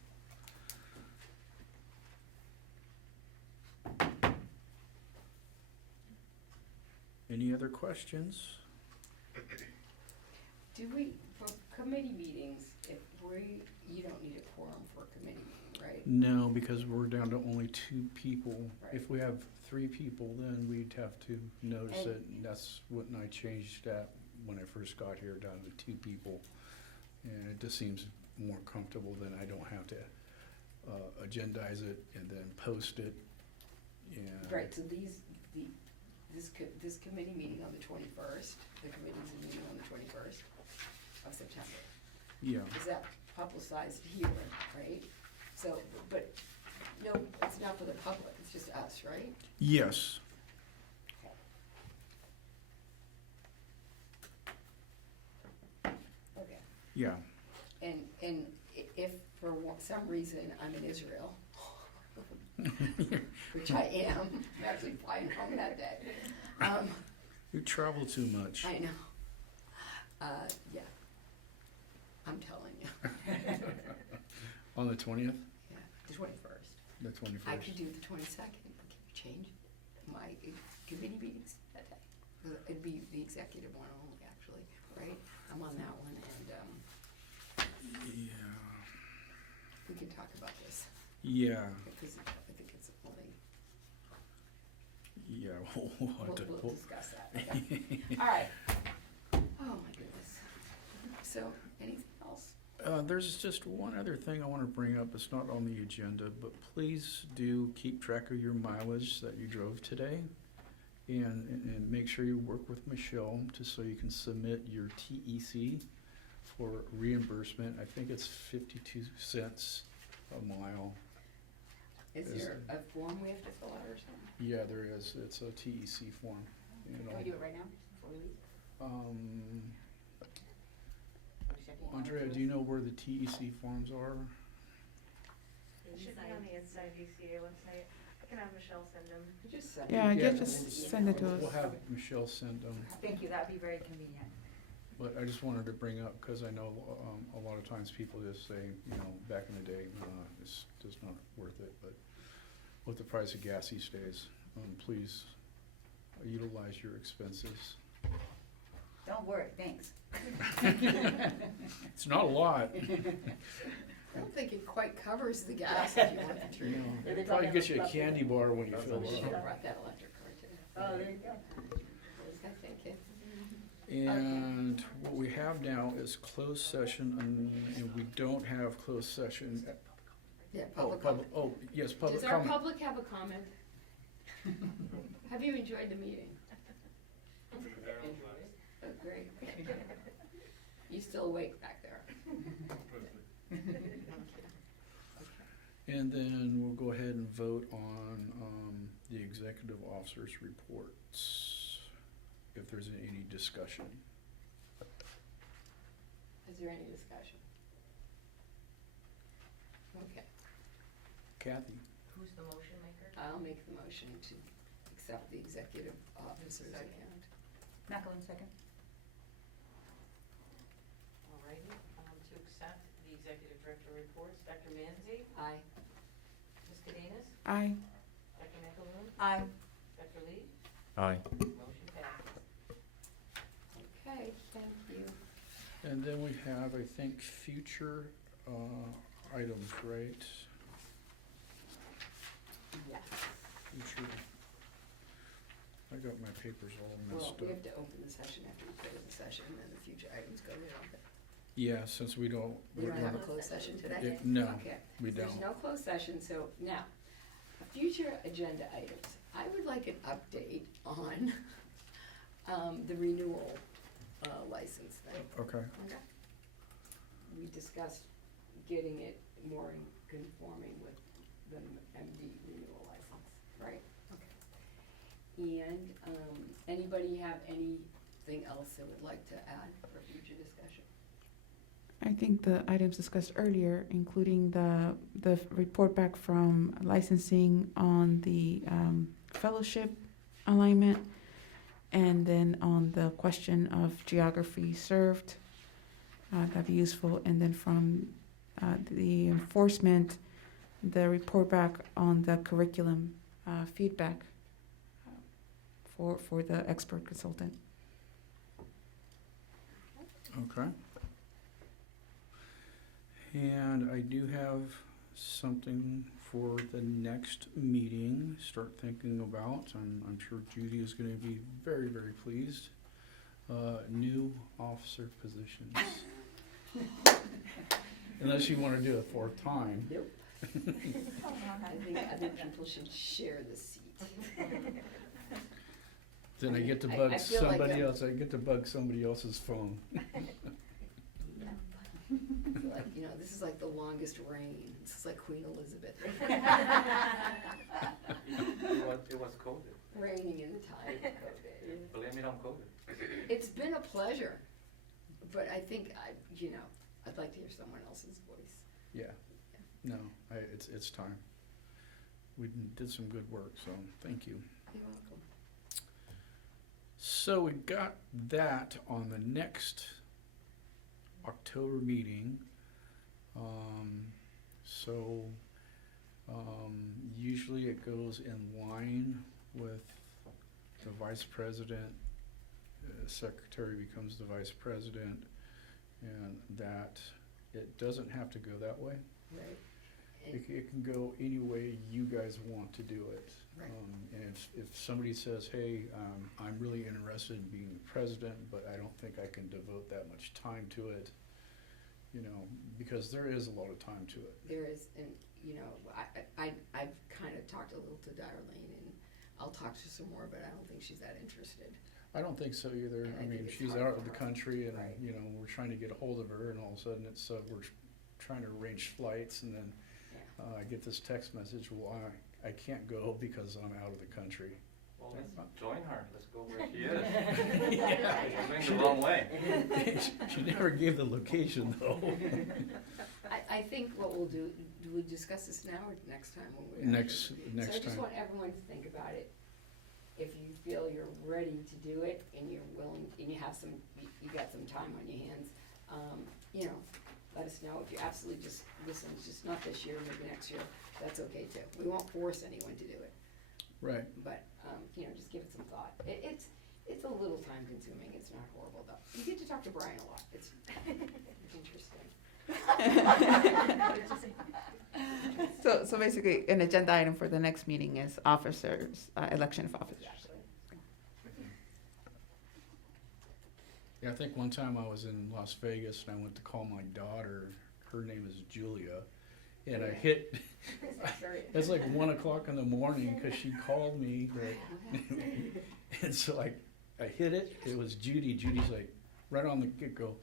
Any other questions? Do we, for committee meetings, if you don't need a quorum for a committee meeting, right? No, because we're down to only 2 people. Right. If we have 3 people, then we'd have to notice And- it, and that's when I changed that when I first got here, down to 2 people. And it just seems more comfortable than I don't have to agendize it and then post it. And Right, so this committee meeting on the 21st, the committee's meeting on the 21st of September. Yeah, Is that publicized here, right? So, but, no, it's not for the public, it's just us, right? yes, Okay. yeah. And if for some reason I'm in Israel, which I am, I'm actually flying home that day. You travel too much. I know. Yeah. I'm telling you. On the 20th? Yeah, the 21st. The 21st? I could do the 22nd. Can you change my committee meetings that day? It'd be the executive one only, actually, right? I'm on that one, and Yeah. we can talk about this, Yeah, because I think it's only, yeah. we'll discuss that. Okay. All right. Oh, my goodness. So, anything else? There's just one other thing I want to bring up. It's not on the agenda, but please do keep track of your mileage that you drove today. And make sure you work with Michelle just so you can submit your TEC for reimbursement. I think it's 52 cents a mile. Is Is- there a form we have to fill out or something? Yeah, there is. It's a TEC form. You Can we do it right now, before we leave? Andrea, do you know where the TEC forms are? It should be on the Inside DCA website. I can have Michelle send them. Just send Yeah, it. yeah, just send it to We'll us. have Michelle send them. Thank you, that'd be very convenient. But I just wanted to bring up, because I know a lot of times people just say, you know, back in the day, it's just not worth it. But with the price of gas these days, please utilize your expenses. Don't worry, thanks. It's not a lot. I don't think it quite covers the gas if you want it to. You know, it'll probably get you a candy bar when you fill Should have up. brought that electric car today. Oh, there you go. What was I thinking? And what we have now is closed session, and we don't have closed session. Yeah, Oh, public comment. oh, yes, public Does our comment. public have a comment? Have you enjoyed the meeting? Oh, great. You still awake back there? And then we'll go ahead and vote on the executive officer's reports, if there's any discussion. Is there any discussion? Okay, Kathy? Who's the motion maker? I'll make the motion to accept the executive officer's account. Macklin, second. All righty, to accept the executive director reports, Dr. Manzi, Aye. Ms. Cadenas, Aye. Dr. McAloon, Aye. Dr. Lee, Aye. motion passes. Okay, thank you. And then we have, I think, future items, right? Yes. Future. I got my papers all Well, messed we up. have to open the session after we close the session, and then the future items go right on. Yeah, since we don't. We don't we're have a not- closed session today? No, Okay. we There's don't. no closed session, so now, future agenda items. I would like an update on the renewal license thing. Okay. Okay. We discussed getting it more in conforming with the MD renewal license, right? Okay. And anybody have anything else they would like to add for future discussion? I think the items discussed earlier, including the report back from licensing on the fellowship alignment, and then on the question of geography served, that'd be useful. And then from the enforcement, the report back on the curriculum feedback for the expert consultant. Okay. And I do have something for the next meeting, start thinking about. I'm sure Judy is gonna be very, very pleased. New officer positions. Unless you wanna do it 4th time. Nope. I think people should share the seat. Then I get to I bug feel like somebody I'm- else, I get to bug somebody else's phone. Like, this is like the longest reign. This is like Queen Elizabeth. It was COVID. Reigning in the time of COVID. Blame it on COVID. It's been a pleasure, but I think I'd like to hear someone else's voice. Yeah, no, it's time. We did some good work, so thank you. You're welcome. So we got that on the next October meeting. Usually it goes in line with the vice president. Secretary becomes the vice president, and that it doesn't have to go that way. Right. It can go any way you guys want to do it. Right. And if somebody says, hey, I'm really interested in being the president, but I don't think I can devote that much time to it, because there is a lot of time to it. There is, and I've kind of talked a little to Darlene, and I'll talk to some more, but I don't think she's that interested. I don't think so either. And I I mean, think it's she's hard out for of the her. country, and, Right. we're trying to get a hold of her, and all of a sudden it's, we're trying to arrange flights, and then I get this text message, well, I can't go because I'm out of the country. Well, let's join her. Let's go where she is. You're going the wrong way. She never gave the location, though. I think what we'll do we discuss this now or next time when we Next So I just time. want everyone to think about it. If you feel you're ready to do it and you're willing, and you have you got some time on your hands, let us know. If you absolutely just, listen, it's just not this year, maybe next year, that's okay too. We won't force anyone to do it, Right. but, just give it some thought. It's a little time consuming, it's not horrible though. You get to talk to Brian a lot, it's interesting. So basically, an agenda item for the next meeting is officers, election of officers. Exactly. Yeah, I think one time I was in Las Vegas and I went to call my daughter. Her name is Julia, and I hit. It's like 1 o'clock in the morning because she called me, and so I hit it. It was Judy. Judy's like right on the get go.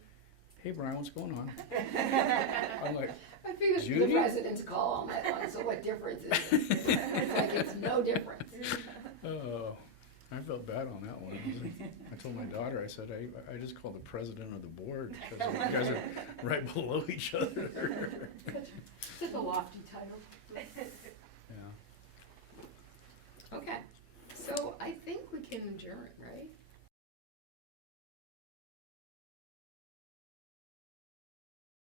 Hey Brian, what's going on? I'm like, I figured Judy? the president's call all night long, so what difference is it? It's like it's no difference. oh, I felt bad on that one. I told my daughter, I said, I just called the president of the board because you guys are right below each other. Such a lofty title. Yeah. Okay, so I think we can adjourn, right?